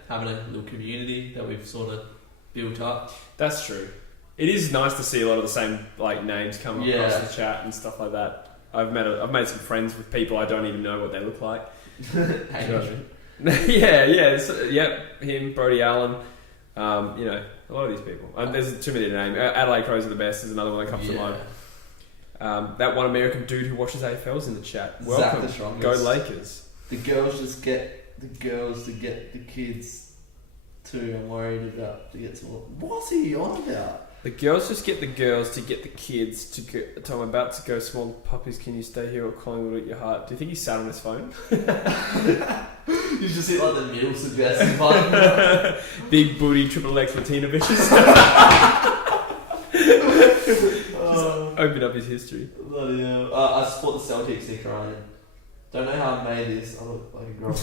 having a little community that we've sort of built up. That's true. It is nice to see a lot of the same like names come across the chat and stuff like that. I've made some friends with people I don't even know what they look like. Him, Brody Allen, a lot of these people. There's too many to name. Adelaide Crows are the best is another one that comes to mind. That one American dude who watches AFL's in the chat. Welcome, go Lakers. The girls just get the girls to get the kids too. I'm worried about to get some. What's he on about? The girls just get the girls to get the kids to go. I'm about to go small puppies. Can you stay here or Collingwood at your heart? Do you think he sat on his phone? You just hit like the middle suggestion button. Big booty triple X Latina bitches. Open up his history. Bloody hell. I support the Celtics, Nick Ryan. Don't know how I made this. I look like a girl.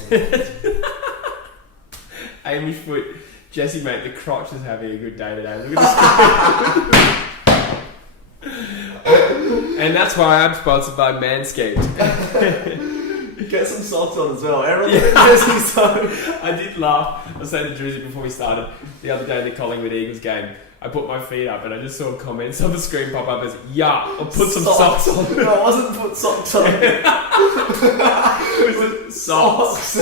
Amy Foot. Jesse, mate, the crotch is having a good day today. Look at this. And that's why I'm sponsored by Manscaped. Get some socks on as well. Everyone I did laugh. I was saying to DREWZY before we started, the other day in the Collingwood Eagles game, I put my feet up and I just saw comments on the screen pop up as, or put some socks on. No, it wasn't put socks on. It was socks.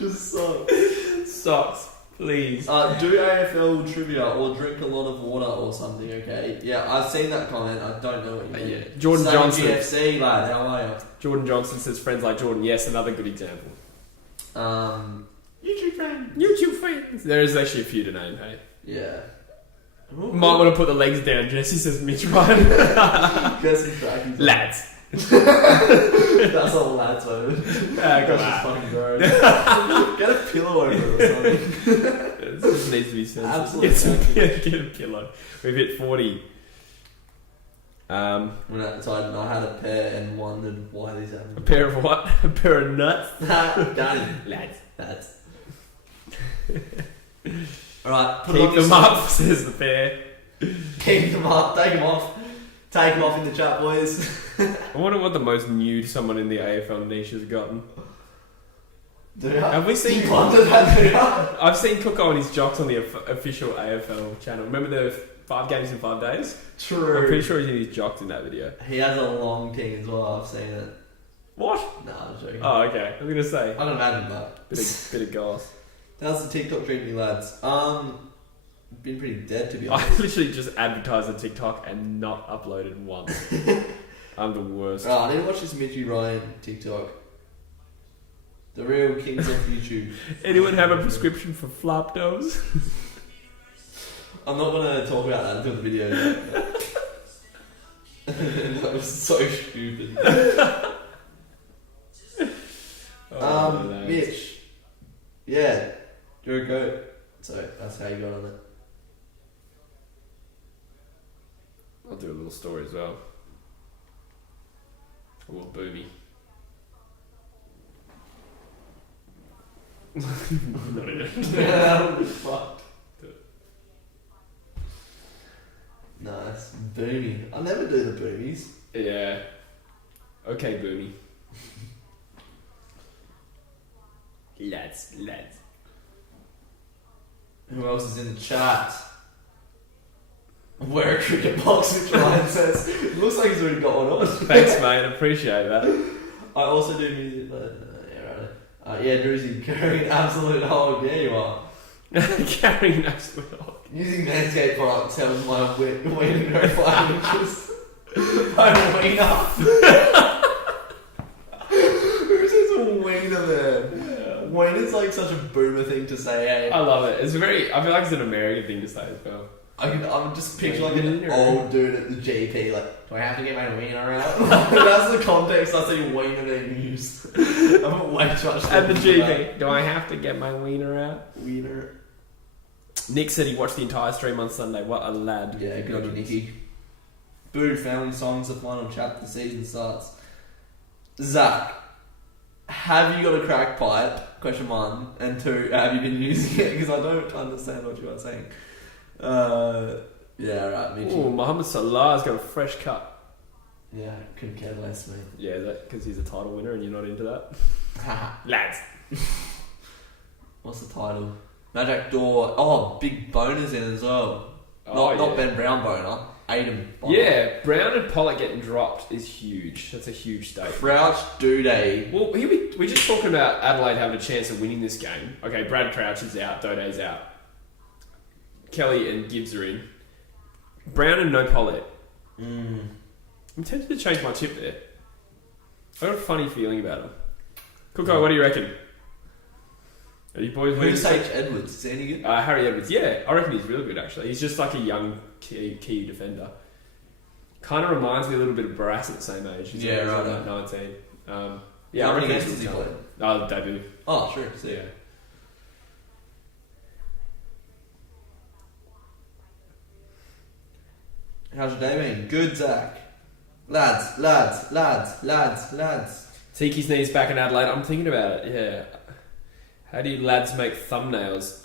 Just socks. Socks, please. Do AFL trivia or drink a lot of water or something, okay? Yeah, I've seen that comment. I don't know what you mean. Jordan Johnson. GFC, lad, how are you? Jordan Johnson says friends like Jordan. Yes, another good example. YouTube friends. YouTube friends. There is actually a few to name, hey? Yeah. Might want to put the legs down. Jesse says Mitch Ryan. Get some trackies. Lads. That's all lads over. That's fucking gross. Get a pillow over it or something. This needs to be sensitive. Absolutely. Get a pillow. We've hit 40. So I had a pair and wondered why these happened. A pair of what? A pair of nuts? Done. Lads. Alright, keep them up, says the pair. Keep them up, take them off. Take them off in the chat, boys. I wonder what the most nude someone in the AFL niche has gotten. Have we seen? I've seen Cooko and his jocks on the official AFL channel. Remember the 5 games in 5 days? True. I'm pretty sure he's in his jocks in that video. He has a long ting as well. I've seen it. What? Nah, I'm joking. Oh, okay. I was gonna say. I can imagine that. Bit of goss. How's the TikTok treating you, lads? Been pretty dead, to be honest. I literally just advertised on TikTok and not uploaded once. I'm the worst. Right, I need to watch this Mitchy Ryan TikTok. The real kings of YouTube. Anyone have a prescription for flapdos? I'm not gonna talk about that until the video is out. That was so stupid. Mitch. Yeah, you're a goat. So that's how you got on it. I'll do a little story as well. A little boomy. Not in it. Yeah, that would be fucked. Boomy. I never do the boomies. Yeah. Okay, Boomy. Lads. Who else is in the chat? Wear a cricket box, which Ryan says. It looks like he's already got one on. Thanks, mate. Appreciate that. I also do music. Yeah, DREWZY, carrying absolute hog. Yeah, you are. Carrying absolute hog. Using Manscape products helps my wiener grow 5 inches. My wiener. Who says a wiener, man? Yeah. Wiener's like such a boomer thing to say, eh? I love it. It's very. I feel like it's an American thing to say as well. I'm just picturing like an old dude at the GP, like, do I have to get my wiener out? That's the context I see wiener being used. I'm way too much. At the GP, do I have to get my wiener out? Wiener. Nick said he watched the entire stream on Sunday. What a lad. Yeah, good on you, Nicky. Boo, family songs, the final chat, the season starts. Zach, have you got a crack pipe? Question 1. And 2, have you been using it? Because I don't understand what you are saying. Yeah, right, me too. Ooh, Mohamed Salah's got a fresh cut. Yeah, couldn't care less, mate. Yeah, is that because he's a title winner and you're not into that? Lads. What's the title? Magic Door. Oh, big boners in as well. Not Ben Brown boner. Aiden boner. Yeah, Brown and Pollock getting dropped is huge. That's a huge statement. Crouch Duday. Well, we're just talking about Adelaide having a chance of winning this game. Okay, Brad Crouch is out. Dode's out. Kelly and Gibbs are in. Brown and no Pollock. I'm tempted to change my tip there. I got a funny feeling about him. Cooko, what do you reckon? Are you boys? Who's H. Edwards? Is he any good? Harry Edwards. Yeah, I reckon he's really good actually. He's just like a young key defender. Kind of reminds me a little bit of Barras at the same age. He's right. Like 19. Yeah, how many games has he played? Debut. Oh, sure. So, yeah. How's your day been? Good, Zach. Lads. Tiki's knees back in Adelaide. I'm thinking about it. Yeah. How do you lads make thumbnails?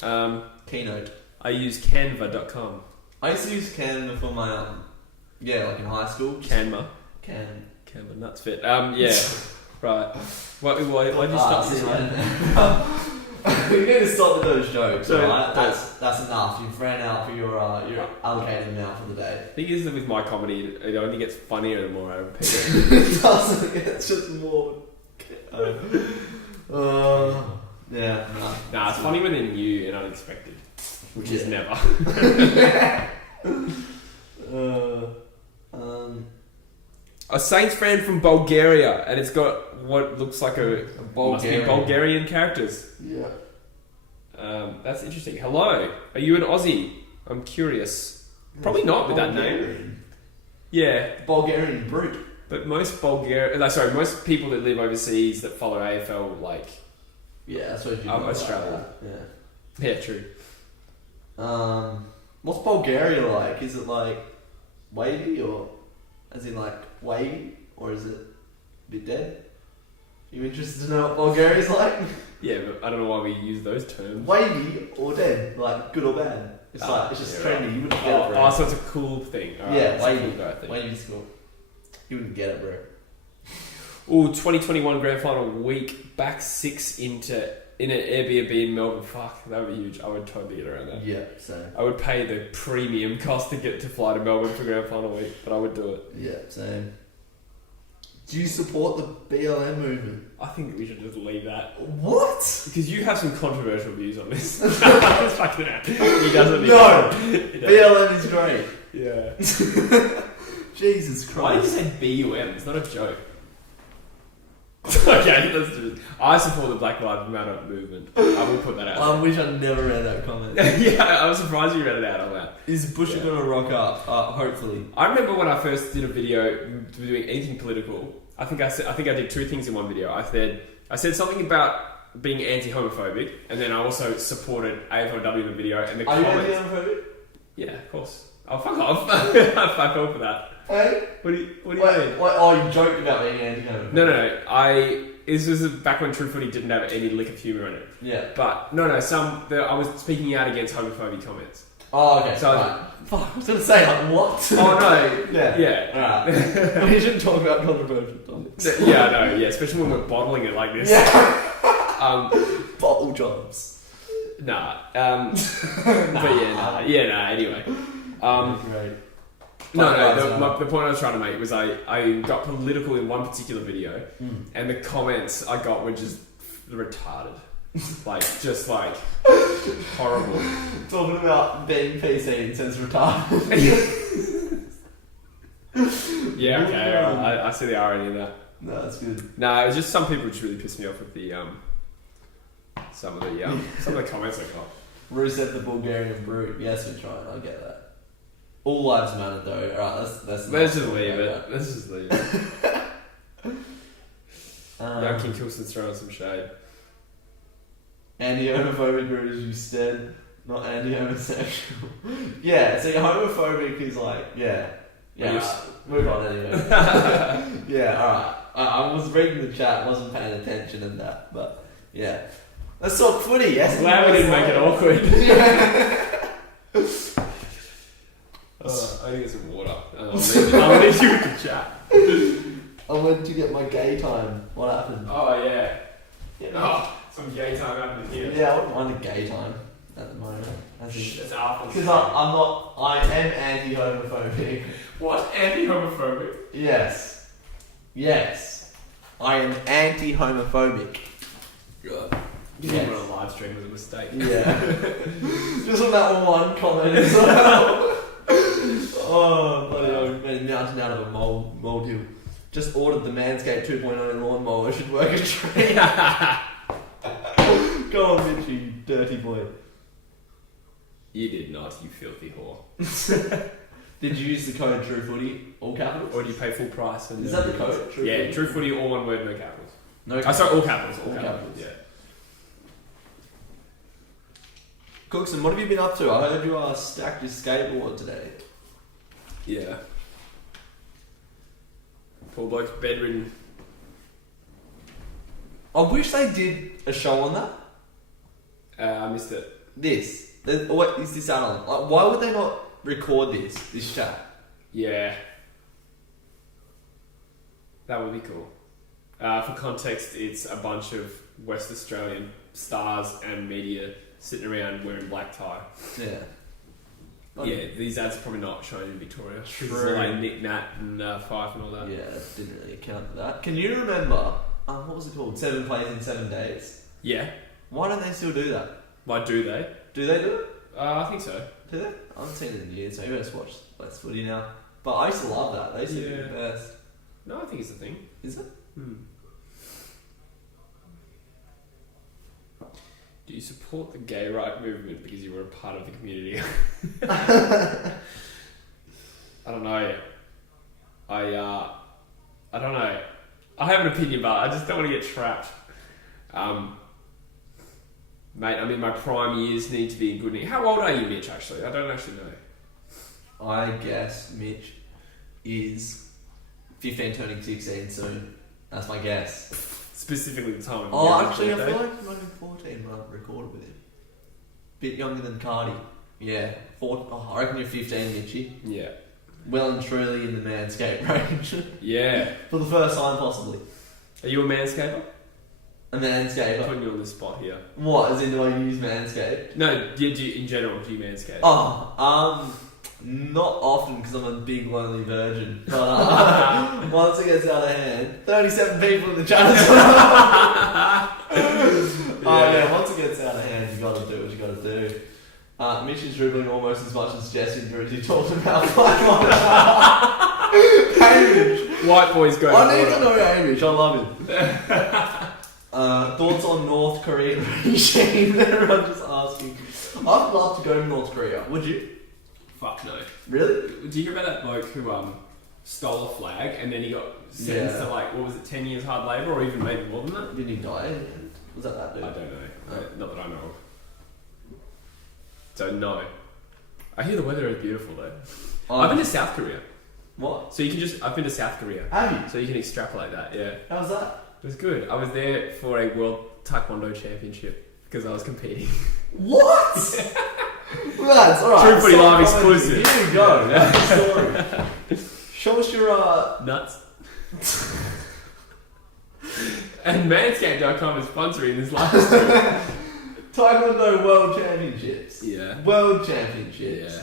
Keynote. I use Canva.com. I used to use Canva for my like in high school. Canva. Canva nuts fit. Yeah. Right. Why did you stop this one? You need to stop with those jokes, So, alright? That's enough. You've ran out for your allocated amount for the day. The thing is that with my comedy, it only gets funnier the more I repeat it. It doesn't. It's just more. Yeah. Nah, it's funny when they're new and unexpected, which is never. A Saints fan from Bulgaria, and it's got what looks like a Bulgarian characters. Yeah. That's interesting. Hello, are you an Aussie? I'm curious. Probably not with that name. Yeah, Bulgarian brute. but most most people that live overseas that follow AFL Yeah, that's what you Australia. Yeah, true. What's Bulgaria like? Is it like wavy or as in like wavy or is it a bit dead? You interested to know what Bulgaria's like? Yeah, but I don't know why we use those terms. Wavy or dead? Like good or bad? It's it's just trendy. Right. You wouldn't get it, bro. So it's a cool thing. All right, yeah, wavy. Cool guy thing. Wavy's cool. You wouldn't get it, bro. Ooh, 2021 Grand Final week, back 6 in an Airbnb in Melbourne. Fuck, that would be huge. I would totally get around that. Yeah, same. I would pay the premium cost to get to fly to Melbourne for Grand Final week, but I would do it. Yeah, same. Do you support the BLM movement? I think we should just leave that. What? Because you have some controversial views on this. He doesn't. No! BLM is great. Yeah. Jesus Christ. Why did you say BUM? It's not a joke. Okay, let's do it. I support the Black Lives Matter movement. I will put that out. I wish I'd never read that comment. Yeah, I was surprised you read it out on that. Is Bush gonna rock up? Hopefully. I remember when I first did a video doing anything political. I think I did 2 things in one video. I said something about being anti-homophobic, and then I also supported AFLW in the video. And the comments. Are you anti-homophobic? Yeah, of course. Oh, fuck off! I fell for that. Hey? What do you mean? You joked about being anti-homophobic. No. This was back when True Footy didn't have any lick of humour in it. Yeah. But, no, I was speaking out against homophobic comments. Oh, okay. So right. Fuck, I was going to say, like, what? Oh no. Yeah. Alright. We shouldn't talk about controversial topics. Yeah, no, yeah, especially when we're bottling it like this. Yeah. Bottle jobs. Nah. But anyway. Great. The point I was trying to make was I got political in one particular video, and the comments I got were just retarded. just horrible. Talking about being PC and says retarded. Yeah, okay, alright. I see the irony in that. No, that's good. No, it was just some people just really pissed me off with the some of the comments I got. Rusev the Bulgarian brute. Yes, we're trying. I get that. All lives matter, though. Alright, let's just leave it. Let's just leave it. Young King Kilson's throwing some shade. Anti-homophobic route as you said, not anti-homosexual. Yeah, see, homophobic is like, yeah. Move on anyway. Yeah, alright. I was reading the chat, wasn't paying attention in that, but yeah. Let's talk footy, yes? I'm glad we didn't make it awkward. I need some water. I'll leave you with the chat. I went to get my gay time. What happened? Oh, yeah. Some gay time happening here. Yeah, I wouldn't mind a gay time at the moment. It's awful. Because I am anti-homophobic. What? Anti-homophobic? Yes. I am anti-homophobic. God. You didn't want to live stream was a mistake. Yeah. Just on that one comment as well. Oh, bloody hell. Been mountain out of a molehill. Just ordered the Manscape 2.0 lawnmower. Should work a treat. Go on, Mitch, you dirty boy. You did not, you filthy whore. Did you use the code True Footy, all capitals? Or do you pay full price? Is that the code? True Footy? True Footy, all one word, no capitals. No capitals. Sorry, all capitals. All capitals. Yeah. Cookson, what have you been up to? I heard you stacked your skateboard today. Yeah. Poor bloke's bedridden. I wish they did a show on that. I missed it. What is this out on? Like, why would they not record this chat? Yeah. That would be cool. For context, it's a bunch of West Australian stars and media sitting around wearing black tie. Yeah. Yeah, these ads are probably not shown in Victoria. True. It's like Nick Nat and Fife and all that. Yeah, didn't really account for that. Can you remember, what was it called? 7 Plays in 7 Days? Yeah. Why don't they still do that? Why do they? Do they do it? I think so. Do they? I haven't seen it in years, so maybe I just watch West Footy now. But I used to love that. They used to be the best. No, I think it's a thing. Is it? Do you support the gay right movement because you were a part of the community? I don't know. I don't know. I have an opinion, but I just don't want to get trapped. Mate, I mean, my prime years need to be in good nick. How old are you, Mitch, actually? I don't actually know. I guess Mitch is 15 turning 16 soon. That's my guess. Specifically the time. Actually, I feel like he might be 14 when I recorded with him. Bit younger than Cardi. Yeah. I reckon you're 15, Mitchie. Yeah. Well and truly in the Manscape range. Yeah. For the first time, possibly. Are you a manscaper? A manscaper? I'm putting you on the spot here. What? As in, do I use Manscaped? No, do you, in general, do you manscape? Not often because I'm a big lonely virgin. But once it gets out of hand, 37 people in the chat as well. Yeah, once it gets out of hand, you gotta do what you gotta do. Mitch is dribbling almost as much as Jesse and DREWZY talking about Hamish. White boys go. I need to know Hamish. I love him. Thoughts on North Korean regime? Everyone just asking. I'd love to go to North Korea. Would you? Fuck no. Really? Do you hear about that bloke who stole a flag and then he got sentenced to like, what was it, 10 years hard labour or even maybe more than that? Didn't he die? Was that dude? I don't know. Not that I know of. So no. I hear the weather is beautiful though. I've been to South Korea. What? So you can I've been to South Korea. Have you? So you can extrapolate that, yeah. How was that? It was good. I was there for a World Taekwondo Championship because I was competing. What? Lads, alright. True Footy Live commenting. exclusive. Here we go. That's the story. Show us your nuts. And Manscape.com is sponsoring this live stream. Taekwondo World Championships. Yeah. World Championships. Yeah.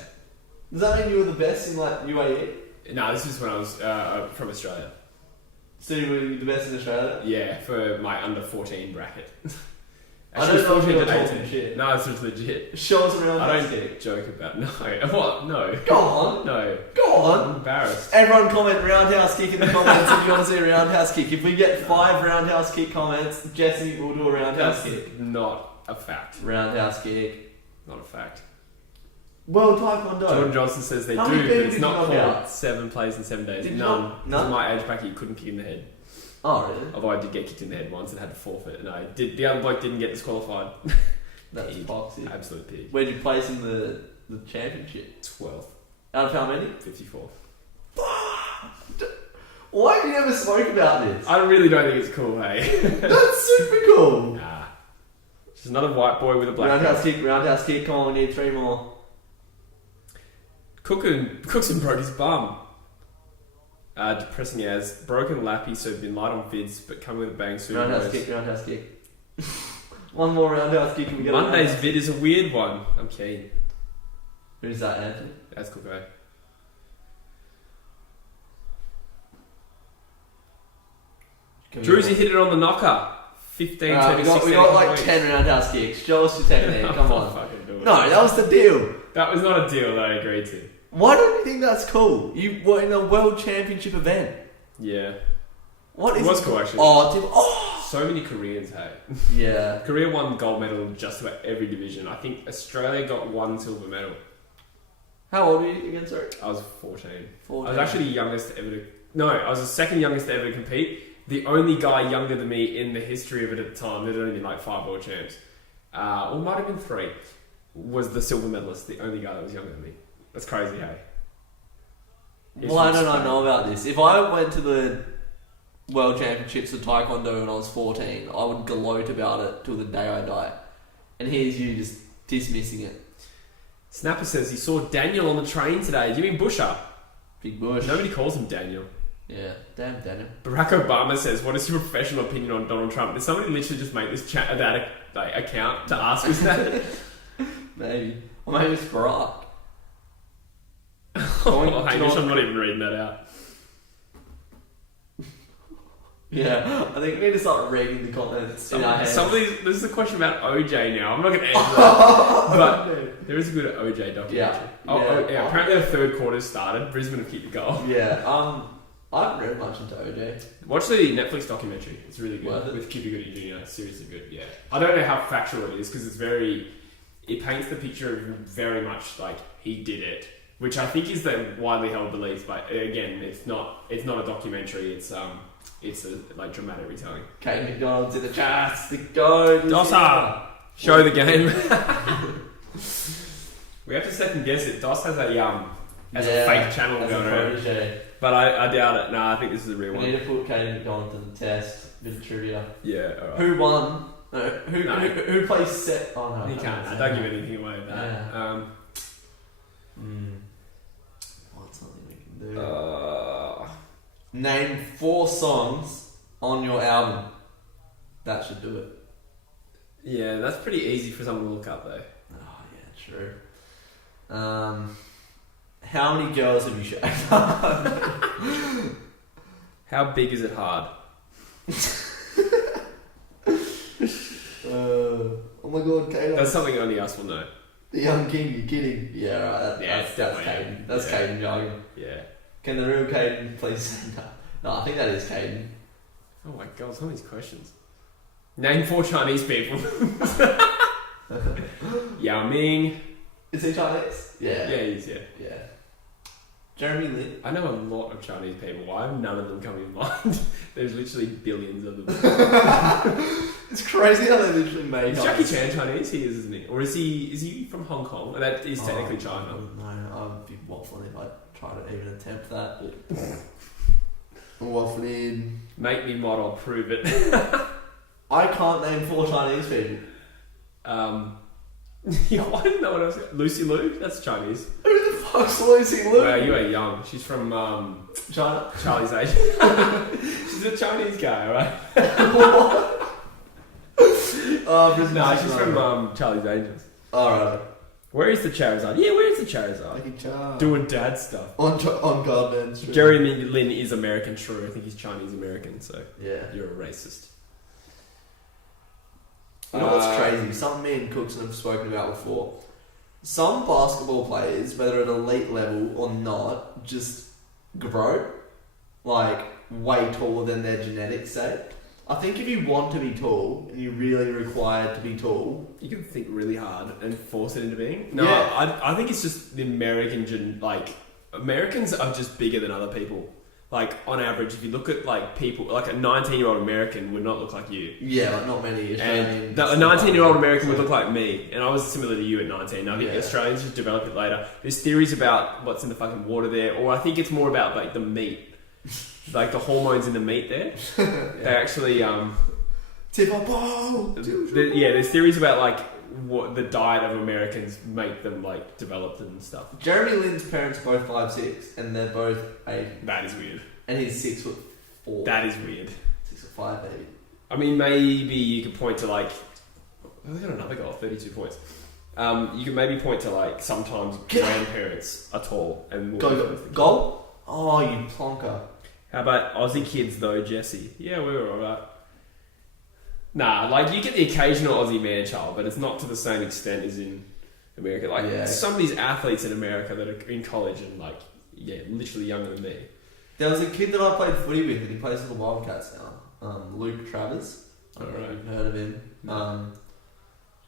Does that mean you were the best in like UAE? No, this is when I was from Australia. So you were the best in Australia? Yeah, for my under 14 bracket. I don't know if you're to talking shit. No, it's just legit. Show us around. I don't joke about no. What? No. Go on. No. Go on. I'm embarrassed. Everyone comment roundhouse kick in the comments if you want to see a roundhouse kick. If we get 5 roundhouse kick comments, Jesse will do a roundhouse kick. Not a fact. Roundhouse kick. Not a fact. World Taekwondo. Jordan Johnson says they How do, many but people it's did not you knock called out? 7 plays in 7 days. Did you None. not- Because my age bracket, you couldn't kick in the head. Oh, really? Although I did get kicked in the head once and had to forfeit. No, the other bloke didn't get disqualified. That's Pig. boxing. Absolute pig. Where'd you place in the championship? 12th. Out of how many? 54th. Why have you never spoke about this? I really don't think it's cool, hey? That's super cool. Nah. Just another white boy with a black Roundhouse kick. Come on, we need 3 more. Cookson broke his bum. Depressing as broken lappy, so been light on vids, but come with a bang soon. Roundhouse kick. One more roundhouse kick and we get Monday's vid is a weird one. I'm keen. Who's that, Anthony? That's cool, eh? DREWZY hit it on the knocker. 15 we got like 10 roundhouse kicks. Show us your technique. Come on. Fucking do it. No, that was the deal. That was not a deal that I agreed to. Why don't you think that's cool? You were in a world championship event. Yeah. What It is was cool, actually. Oh, So many Koreans, hey. yeah. Korea won gold medal in just about every division. I think Australia got 1 silver medal. How old were you again, sorry? I was 14. 14. I was actually the youngest ever to... No, I was the second youngest ever to compete. The only guy younger than me in the history of it at the time, there'd only been like 5 world champs, or might have been 3, was the silver medalist, the only guy that was younger than me. That's crazy, hey? Why don't I know about this? If I went to the World Championships of Taekwondo when I was 14, I would gloat about it till the day I die. And here's you just dismissing it. Snapper says he saw Daniel on the train today. Do you mean Busher? Big Bush. Nobody calls him Daniel. Yeah, damn Daniel. Barack Obama says, what is your professional opinion on Donald Trump? Did somebody literally just make this that account to ask us that? Maybe. Or maybe it's Barack. Oh, Hamish, I'm not even reading that out. Yeah, I think we need to start reading the comments in our heads. This is a question about OJ now. I'm not going to answer that. But there is a good OJ documentary. Yeah. Apparently the third quarter's started. Brisbane have kicked the goal. Yeah, I haven't read much into OJ. Watch the Netflix documentary. It's really good. Worth it? With Cuba Gooding Jr. It's seriously good, yeah. I don't know how factual it is because it paints the picture of very much like he did it, which I think is the widely held belief. But again, it's not a documentary. It's a like dramatic retelling. Kate McDonald's in the chats. The go. Dossa! Show the game. We have to second guess it. Dos has a fake channel going around. But I doubt it. Nah, I think this is the real We one. need to put Kate McDonald to the test. Bit of trivia. Yeah, alright. Who won? Who plays set? Oh no. You can't. I don't give anything away with that. Yeah. What's something we can do? Name 4 songs on your album. That should do it. Yeah, that's pretty easy for someone to look up though. Oh yeah, true. How many girls have you shagged? How big is it hard? Oh my god, Kaden. That's something only us will know. The Young King, you're kidding. Yeah, right. That's definitely Caden. That's yeah. Caden jargon. Yeah. Can the real Caden please? No, I think that is Caden. Oh my god, some of these questions. Name 4 Chinese people. Yao Ming. Is he Chinese? Yeah. Yeah, he is, yeah. Yeah. Jeremy Lin. I know a lot of Chinese people. Why have none of them come in mind? There's literally billions of them. It's crazy how they literally made. Is Jackie Chan Chinese? He is, isn't he? Or is he from Hong Kong? That is technically China. No, I'd be waffling if I tried to even attempt that. Waffling. Make me model, prove it. I can't name 4 Chinese people. Yeah, I didn't know what else. Lucy Liu? That's Chinese. Who the fuck's Lucy Liu? Wow, you are young. She's from China. Charlie's age. She's a Chinese guy, right? Brisbane. No, she's from Charlie's Angels. Alright. Where is the Charizard? Yeah, where is the Charizard? Lucky Charm. Doing dad stuff. On Garden Street. Jerry Lin is American, true. I think he's Chinese American, so Yeah. you're a racist. You know what's crazy? Something me and Cookson have spoken about before. Some basketball players, whether at elite level or not, just grow like way taller than their genetics say. I think if you want to be tall and you're really required to be tall, you can think really hard and force it into being. No, yeah. I think it's just the American Americans are just bigger than other people. Like, on average, if you look at, like, people... Like, a 19-year-old American would not look like you. Yeah, like, not many Australians. And a 19-year-old American would look like me. And I was similar to you at 19. I think Yeah. Australians just develop it later. There's theories about what's in the fucking water there. Or I think it's more about, like, the meat. Like, the hormones in the meat there. They actually... Tip up, oh! there's theories about, like, what the diet of Americans make them, like, developed and stuff. Jeremy Lin's parents are both 5'6", and they're both Asian. That is weird. And he's 6'4". That is weird. 6'5", baby. I mean, maybe you could point to, like... Oh, they got another goal, 32 points. You could maybe point to, like, sometimes grandparents are tall and... Goal? Oh, you plonker. How about Aussie kids, though, Jesse? Yeah, we were alright. Nah, like, you get the occasional Aussie man-child, but it's not to the same extent as in America. Like, some of these athletes in America that are in college and, like, literally younger than me. There was a kid that I played footy with, and he plays for the Wildcats now. Luke Travers. I don't know if you've heard of him.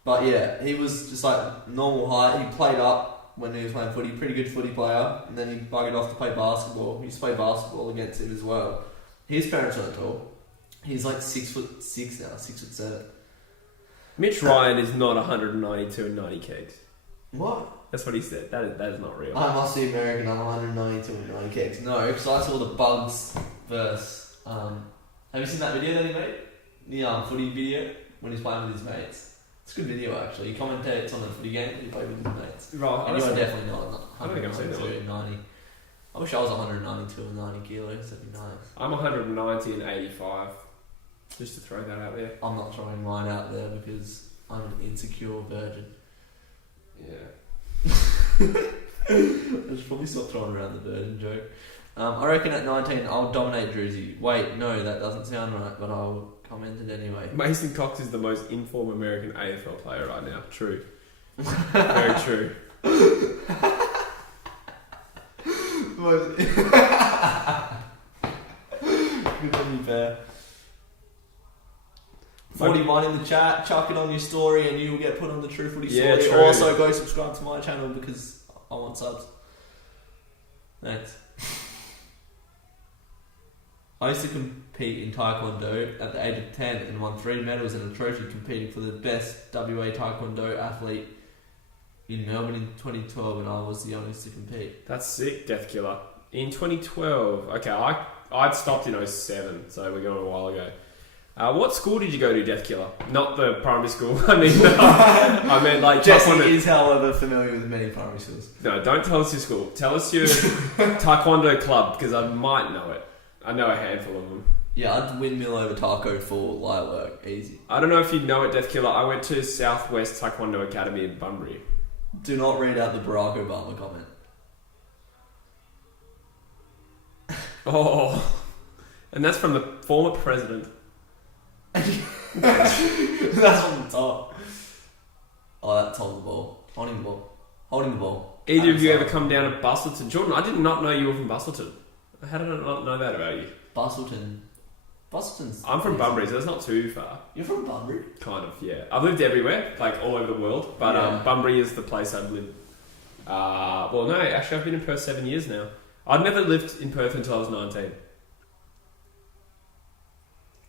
But yeah, he was just like normal height. He played up when he was playing footy, pretty good footy player, and then he buggered off to play basketball. He used to play basketball against him as well. His parents aren't tall. He's like 6'6" now, 6'7". Mitch Ryan is not 192 and 90 kegs. What? That's what he said. That is not real. I must be American. I'm 192 and 90 kegs. No, because I saw the Bugs verse. Have you seen that video that he made? The footy video when he's playing with his mates. It's a good video actually. He commentates on a footy game and he played with his mates. Right. And you are definitely not I don't think I've seen that 192 and 90. I wish I was 192 and 90 kilos. That'd be nice. I'm 190 and 85. Just to throw that out there. I'm not throwing mine out there because I'm an insecure virgin. Yeah. I should probably stop throwing around the virgin joke. I reckon at 19 I'll dominate DREWZY. Wait, no, that doesn't sound right, but I'll comment it anyway. Mason Cox is the most informed American AFL player right now. True. Very true. Good on you, Bear. 41 in the chat, chuck it on your story and you will get put on the True Footy story. True. Also go subscribe to my channel because I want subs. Thanks. I used to compete in Taekwondo at the age of 10 and won 3 medals and a trophy competing for the best WA Taekwondo athlete in Melbourne in 2012 and I was the youngest to compete. That's sick, Death Killer. In 2012, okay, I'd stopped in 07, so we're going a while ago. What school did you go to, Death Killer? Not the primary school. I meant like... Jesse is, however, familiar with many primary schools. No, don't tell us your school. Tell us your Taekwondo club, because I might know it. I know a handful of them. Yeah, I'd windmill over taco for light work. Easy. I don't know if you know it, Death Killer. I went to Southwest Taekwondo Academy in Bunbury. Do not read out the Barack Obama comment. Oh. And that's from the former president. That's on the top. Oh, that's holding the ball. Holding the ball. Holding the ball. Either of you ever come down to Bustleton? Jordan, I did not know you were from Bustleton. How did I not know that about you? Bustleton's... I'm from Bunbury, so that's not too far. You're from Bunbury? Kind of, yeah. I've lived everywhere, like all over the world, but Bunbury is the place I've lived. Well, no, actually I've been in Perth 7 years now. I'd never lived in Perth until I was 19.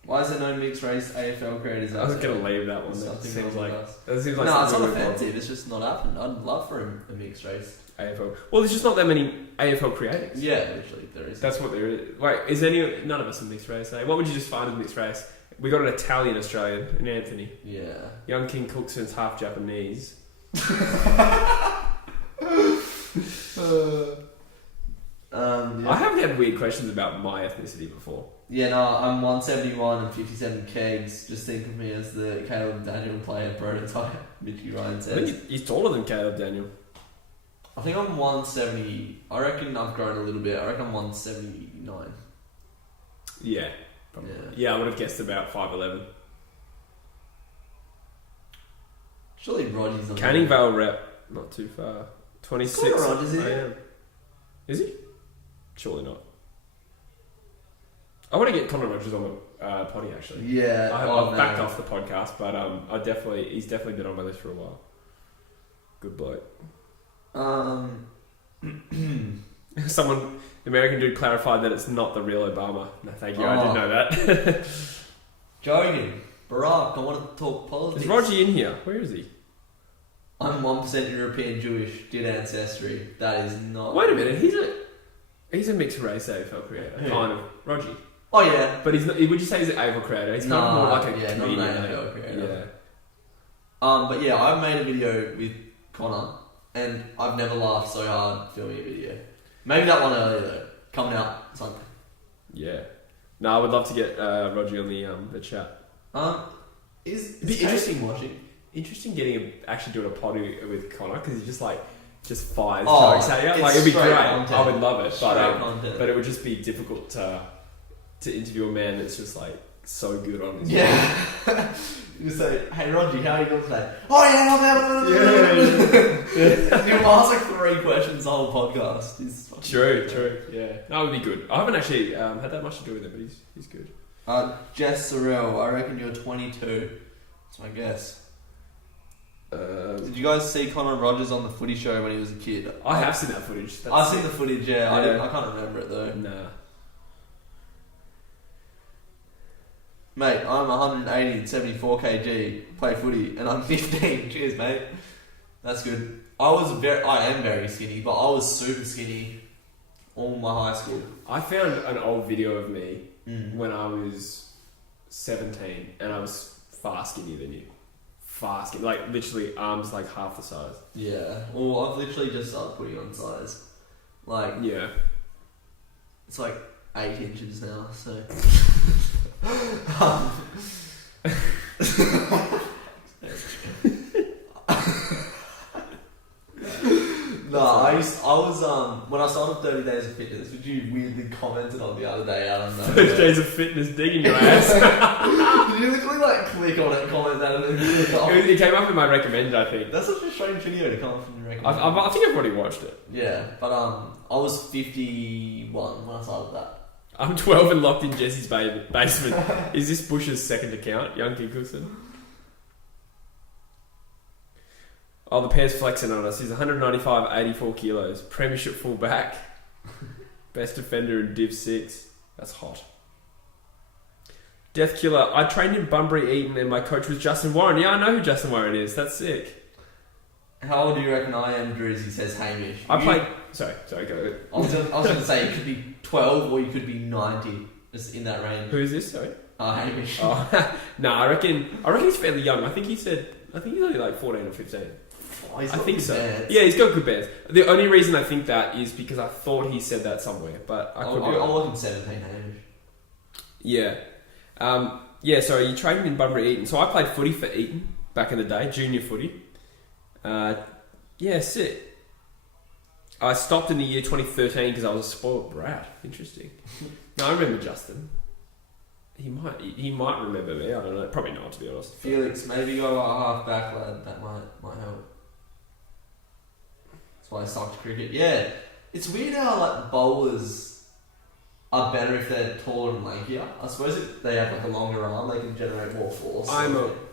Why is there no mixed race AFL creators? I was going to leave that one. That seems like no, it's not offensive. It's just not happened. I'd love for a mixed race AFL. Well, there's just not that many AFL creators. Yeah, literally there is. That's what there is. Wait, is any? None of us are mixed race. Eh? What would you just find as mixed race? We got an Italian Australian, an Anthony. Yeah. Young King Cookson's half Japanese. Yeah. I have had weird questions about my ethnicity before. Yeah, no, I'm 171 and 57 kegs. Just think of me as the Caleb Daniel player prototype, Mickey Ryan I says. think he's taller than Caleb Daniel. I think I'm 170. I reckon I've grown a little bit. I reckon I'm 179. Yeah, probably. Yeah. Yeah, I would have guessed about 5'11". Surely Roger's not. Canning Vale rep, not too far. 26. Connor Rogers, is he? I am. Is he? Surely not. I want to get Connor Rogers on the potty actually. Yeah. I've backed off the podcast, but he's definitely been on my list for a while. Good bloke. Someone, the American dude, clarified that it's not the real Obama. No, thank you. I didn't know that. Joking. Barack, I want to talk politics. Is Roger in here? Where is he? I'm 1% European Jewish, did ancestry. That is not. Wait a minute. He's a mixed race AFL creator, kind of. Roger. Oh yeah. But he's not, would you say he's an AFL creator? He's kind of more like a comedian. Not an AFL creator. Yeah. But yeah, I made a video with Connor, and I've never laughed so hard filming a video. Maybe that one earlier though, coming out Sunday. Yeah. No, I would love to get Roger on the chat. It's interesting watching. Interesting actually doing a potty with Connor because he just fires Oh, jokes at you. it's Like it'd be straight great. content. I would love it, Content. but it would just be difficult to interview a man that's just like so good on his Yeah. You say, hey Roger, how are you doing today? Oh yeah, you ask like 3 questions the whole podcast. True. Yeah, that would be good. I haven't actually had that much to do with him, but he's good. Jess Sorrell, I reckon you're 22. That's my guess. Did you guys see Connor Rogers on the footy show when he was a kid? I have seen that footage. I've seen the footage, yeah. Yeah. I can't remember it though. Nah. Mate, I'm 180 and 74 kg, play footy, and I'm 15. Cheers, mate. That's good. I am very skinny, but I was super skinny all my high school. I found an old video of me when I was 17, and I was far skinnier than you. Far skinny, like literally arms like half the size. Yeah. Well, I've literally just started putting on size. Like, yeah, it's like 8 inches now, so. I was when I started 30 Days of Fitness, which you weirdly commented on the other day. I don't know. 30 Days of Fitness digging your ass. Did you literally like click on it and comment that and then click off? It came up in my recommended, I think. That's such a strange video to come up from your recommended. I think I've already watched it. Yeah, but I was 51 when I started that. I'm 12 and locked in Jesse's basement. Is this Bush's second account, young Kinckelson? Oh, the pair's flexing on us. He's 195, 84 kilos. Premiership fullback. Best defender in Div 6. That's hot. Death Killer. I trained in Bunbury Eton and my coach was Justin Warren. Yeah, I know who Justin Warren is. That's sick. How old do you reckon I am, DREWZY says Hamish? I played... Sorry, go. I was going to say you could be 12 or you could be 90. Just in that range. Who is this? Sorry. Hamish. Oh, no, I reckon he's fairly young. I think he's only like 14 or 15. Oh, I think so. Bands. Yeah, he's got good bands. The only reason I think that is because I thought he said that somewhere, but I could be. I wasn't 17, Hamish. Yeah. So you trained in Bunbury Eton. So I played footy for Eton back in the day, junior footy. Sick. I stopped in the year 2013 because I was a spoiled brat. Interesting. No, I remember Justin. He might remember me. I don't know. Probably not, to be honest. Felix, maybe go a half back, lad. That might help. That's why I sucked cricket. Yeah, it's weird how like bowlers are better if they're taller and lankier. I suppose if they have like a longer arm, they can generate more force.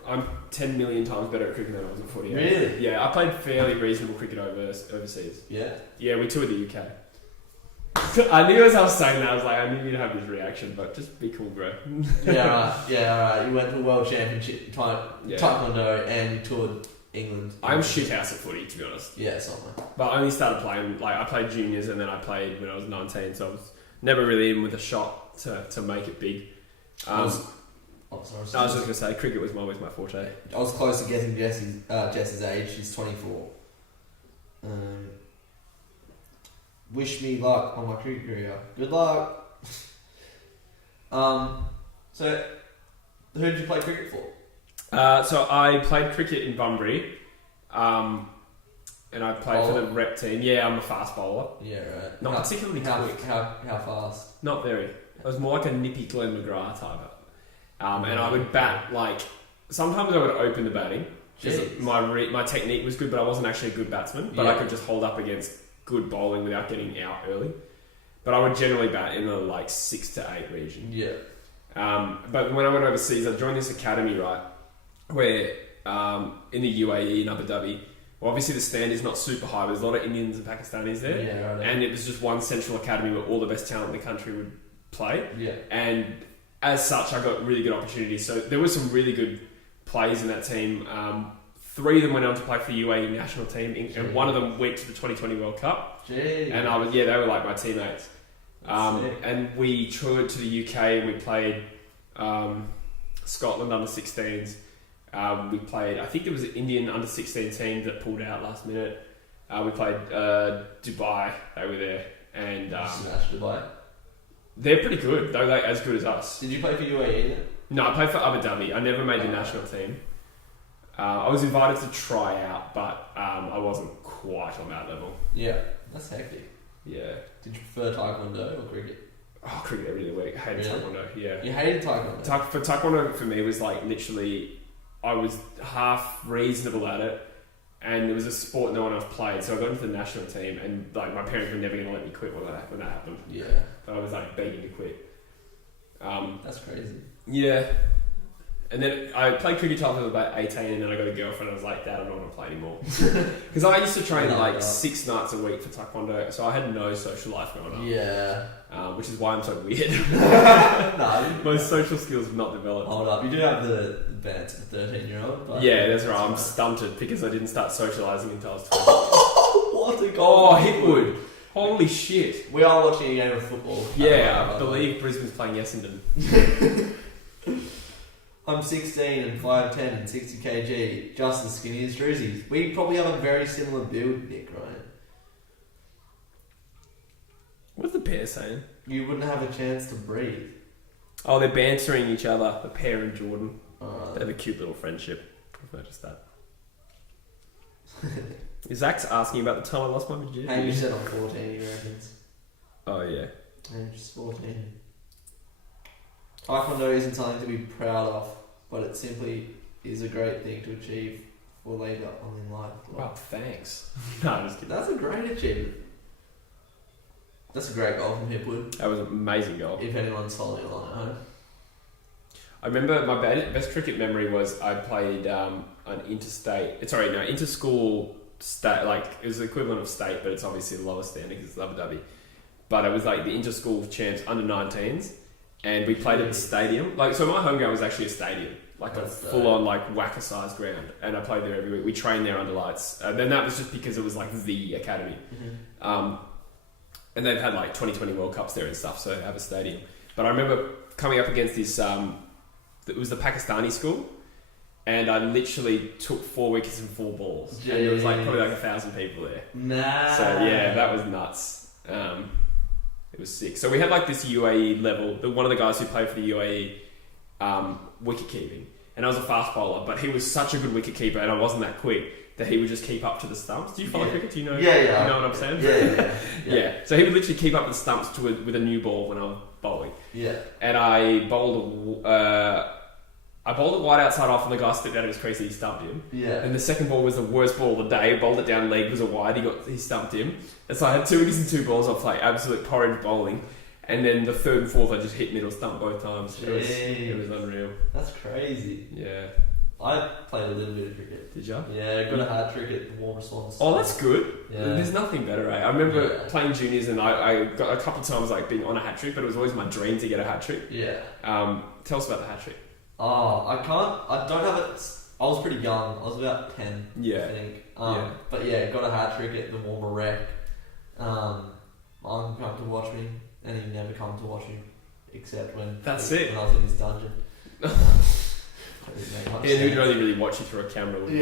I'm 10 million times better at cricket than I was at footy. Really? Yeah, I played fairly reasonable cricket overseas. Yeah? Yeah, we toured the UK. I knew as I was saying that, I was like, I knew you'd have this reaction, but just be cool, bro. Alright. You went to the World Championship Taekwondo and you toured England. I'm shithouse at footy, to be honest. Yeah, somewhere. But I only started playing, I played juniors and then I played when I was 19, so I was never really in with a shot to make it big. I Oh, sorry. I was just going to say, cricket was always my forte. I was close to guessing Jess's age. She's 24. Wish me luck on my cricket career. Good luck. So, who did you play cricket for? So I played cricket in Bunbury, and I played for the rep team. Yeah, I'm a fast bowler. Yeah, right. Not particularly quick. How fast? Not very. I was more like a nippy Glenn McGrath type. And I would bat like... Sometimes I would open the batting. My technique was good, but I wasn't actually a good batsman. But I could just hold up against good bowling without getting out early. But I would generally bat in the like 6 to 8 region. Yeah. But when I went overseas, I joined this academy, right, where in the UAE in Abu Dhabi, well, obviously the standard is not super high, but there's a lot of Indians and Pakistanis there. Yeah, right. And it was just one central academy where all the best talent in the country would play. Yeah. And as such, I got really good opportunities. So there were some really good players in that team. 3 of them went on to play for the UAE national team, and one of them went to the 2020 World Cup. Jeez. And they were like my teammates. And we toured to the UK and we played Scotland under 16s. We played, I think there was an Indian under 16 team that pulled out last minute. We played Dubai, they were there. And smashed Dubai. They're pretty good, they're like as good as us. Did you play for UAE then? No, I played for Abu Dhabi. I never made the national team. I was invited to try out, but I wasn't quite on that level. Yeah, that's hectic. Yeah. Did you prefer Taekwondo or cricket? Oh, cricket every day of the week. I hated Taekwondo, yeah. You hated Taekwondo? Taekwondo for me was like literally, I was half reasonable at it, and it was a sport no one else played, so I got into the national team, and like my parents were never going to let me quit when that happened. Yeah. But I was like begging to quit. That's crazy. Yeah. And then I played cricket till I was about 18, and then I got a girlfriend, and I was like, Dad, I don't want to play anymore. Because I used to train 6 nights a week for Taekwondo, so I had no social life going on. Yeah. Which is why I'm so weird. No. My social skills have not developed. Hold up, you do have the banter 13-year-old. Yeah, that's right. I'm stunted because I didn't start socialising until I was 20. What a goal! Oh, Hitwood! Holy shit! We are watching a game of football. Yeah, I believe Brisbane's playing Essendon. I'm 16 and 5'10 and 60 kg, just as skinny as DREWZY. We probably have a very similar build, Nick, right? What's the pair saying? You wouldn't have a chance to breathe. Oh, they're bantering each other, the pair and Jordan. They have a cute little friendship. I've noticed that. Zach's asking about the time I lost my virginity. Hamish said I'm 14, he reckons. Oh, yeah. Hamish is 14. Taekwondo isn't something to be proud of, but it simply is a great thing to achieve for later on in life. Wow, thanks. No, I'm just kidding. That's a great achievement. That's a great goal from Hipwood. That was an amazing goal. If anyone's following along at home. I remember my best cricket memory was I played an inter-school state, like it was the equivalent of state, but it's obviously the lowest standing because it's Abu Dhabi. But it was like the inter-school champs under 19s, and we played at the stadium. Like, so my home ground was actually a stadium, like a full-on like whacker-sized ground, and I played there every week. We trained there under lights. Then that was just because it was like the academy. Mm-hmm. And they've had like 2020 World Cups there and stuff, so they have a stadium. But I remember coming up against this, it was the Pakistani school, and I literally took 4 wickets and 4 balls. Jeez. And there was like probably like 1,000 people there. Nah. So yeah, that was nuts. It was sick. So we had like this UAE level, one of the guys who played for the UAE, wicket keeping. And I was a fast bowler, but he was such a good wicket keeper, and I wasn't that quick, that he would just keep up to the stumps. Do you follow cricket? Do you know? Yeah. You know what I'm saying? Yeah. So he would literally keep up the stumps with a new ball when I was bowling. Yeah. And I bowled a wide outside off, and the guy stepped out of his crease and he stumped him. Yeah. And the second ball was the worst ball of the day. Bowled it down leg, was a wide. He stumped him. And so I had 2 wickets and 2 balls. I played absolute porridge bowling. And then the third and fourth, I just hit middle stump both times. It was unreal. That's crazy. Yeah. I played a little bit of cricket. Did you? Yeah, got a hat trick at the warm response. Oh, that's good. Yeah. There's nothing better, eh? I remember playing juniors, and I got a couple of times like being on a hat trick, but it was always my dream to get a hat trick. Yeah. Tell us about the hat trick. Oh, I don't have it. I was pretty young. I was about 10, I think. But yeah, got a hat trick at the warmer rec. Mum come to watch me, and he never come to watch me, except when I was in his dungeon. Yeah, who'd really watch you through a camera? But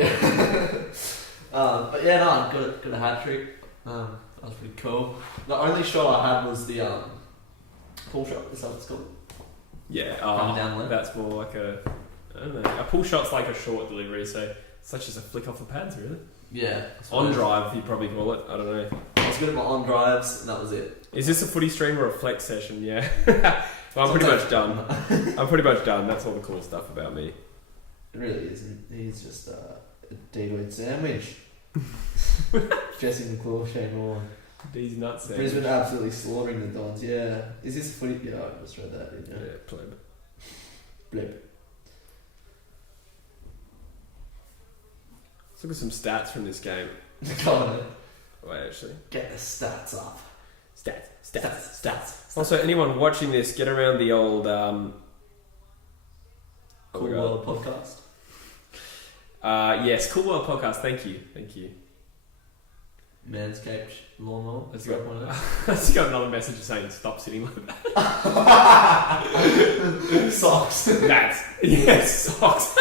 yeah, no, got a hat trick. That was pretty cool. The only shot I had was the pull shot. Is that what it's called? Yeah, down low. That's more like I don't know. A pull shot's like a short delivery, so it's like just a flick off the pads, really. Yeah. On drive, you probably call it. I don't know. I was good at my on drives, and that was it. Is this a footy stream or a flex session? Yeah. Well, I'm pretty much done. That's all the cool stuff about me. It really isn't. He's just a D-Weed sandwich. Jesse McClaw, Shane Warren. These nuts. Brisbane absolutely slaughtering the Dons. Yeah. Is this a footy? Yeah, I just read that. Yeah, pleb. Blip. Let's look at some stats from this game. Go on. Wait, actually. Get the stats up. Stats. Also, anyone watching this, get around the old Cool World podcast. Yes, Cool World podcast. Thank you. Manscape lawnmower. Let's go. Let's got another message saying stop sitting like that. Socks. Socks.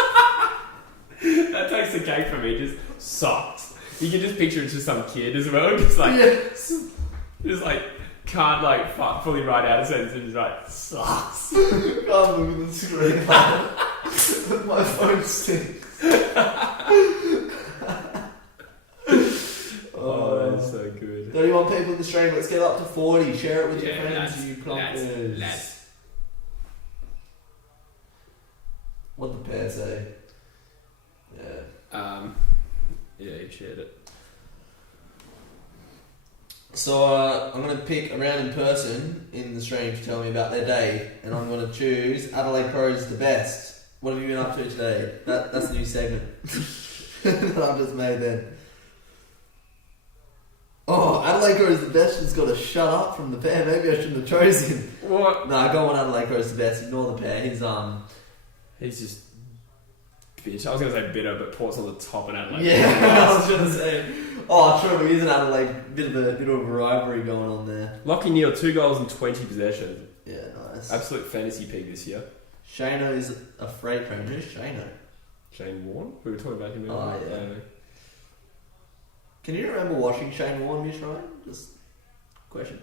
That takes the cake for me. Just socks. You can just picture it's just some kid as well, just like can't like fully write out a sentence and just like socks. Can't look at the screen. My phone stinks. Oh, that's so good. 31 people in the stream. Let's get up to 40. Share it with your friends, you plumpers. Lads. What the pair say? Yeah. Yeah, you shared it. So I'm going to pick a random person in the stream to tell me about their day, and I'm going to choose Adelaide Crows the best. What have you been up to today? That's a new segment that I've just made then. Oh, Adelaide Crows the best has got to shut up from the pair. Maybe I shouldn't have chosen him. What? Nah, go on Adelaide Crows the best. Ignore the pair. He's just bitch. I was going to say bitter, but Port's on the top and Adelaide. Yeah, I was going to say. Oh, true. He is an Adelaide. Bit of a rivalry going on there. Lachie Neale, 2 goals and 20 possessions. Yeah, nice. Absolute fantasy pig this year. Shano is a freight train. Who's Shano? Shane Warne? We were talking about him earlier. Oh, yeah. Can you remember watching Shane Warne, Miss Ryan? Just question.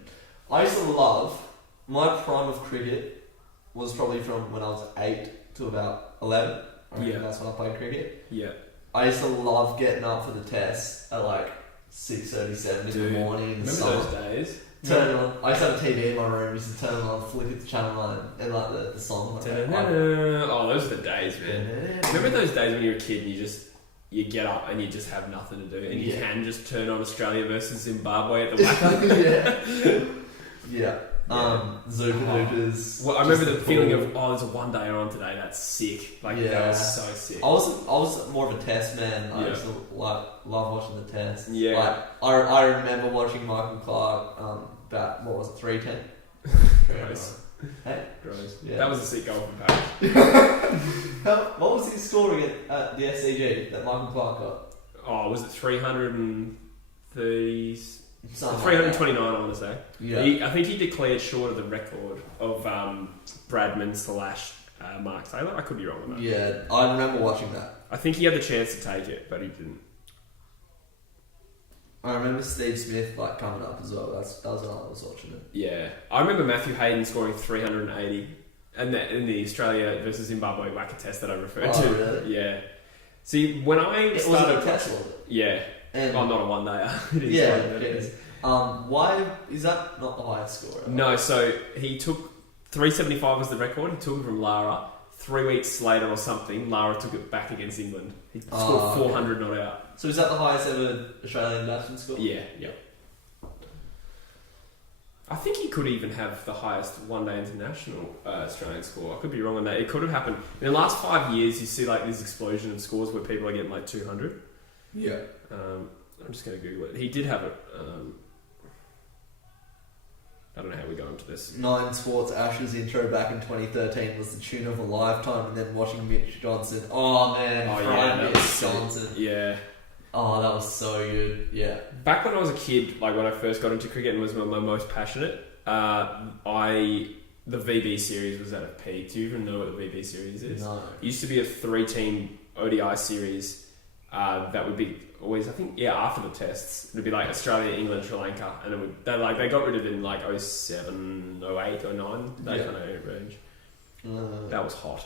I used to love... My prime of cricket was probably from when I was 8 to about 11. I reckon that's when I played cricket. Yeah. I used to love getting up for the tests at like 6:37 in the morning in the summer. Remember those days? Turn it on. I used to have a TV in my room. I used to turn it on, flick it to channel 9, and like the song. Oh, those are the days, man. Remember those days when you were a kid and you get up and you just have nothing to do, and you can just turn on Australia versus Zimbabwe at the Wacker. Yeah. Zuka Lukas. Well, I remember the feeling of there's a one day on today. That's sick. That was so sick. I was more of a test man. I used to love watching the tests. Yeah. Like I remember watching Michael Clark. About what was it, 310? Gross. Hey, gross. Yeah. That was a sick goal from Paris. What was his scoring at the SCG that Michael Clark got? Oh, was it 330? 329, I want to say. Yeah. I think he declared short of the record of Bradman / Mark Taylor. I could be wrong on that. Yeah, I remember watching that. I think he had the chance to take it, but he didn't. I remember Steve Smith coming up as well. That was when I was watching it. Yeah, I remember Matthew Hayden scoring 380, and in the Australia versus Zimbabwe Wacker test that I referred to. Really? Yeah. See, when I started, was it a test, was it? Yeah. And not a one day. Why is that not the highest score? No, so he took 375 was the record. He took it from Lara. 3 weeks later or something, Lara took it back against England. He scored 400 not out. So is that the highest ever Australian batsman score? Yeah. I think he could even have the highest one-day international Australian score. I could be wrong on that. It could have happened. In the last 5 years, you see this explosion of scores where people are getting 200. Yeah. I'm just going to Google it. He did have it. I don't know how we got into this. Nine Sports Ashes intro back in 2013 was the tune of a lifetime, and then watching Mitch Johnson. Oh man, Mitch Johnson. Yeah. Oh, that was so good. Yeah. Back when I was a kid, when I first got into cricket and was my most passionate, I the VB series was at a peak. Do you even know what the VB series is? No. It used to be a 3-team ODI series that would be always, I think, after the tests. It would be like Australia, England, Sri Lanka, and it would they got rid of it in like 07, 08, 09, that kind of range. That was hot.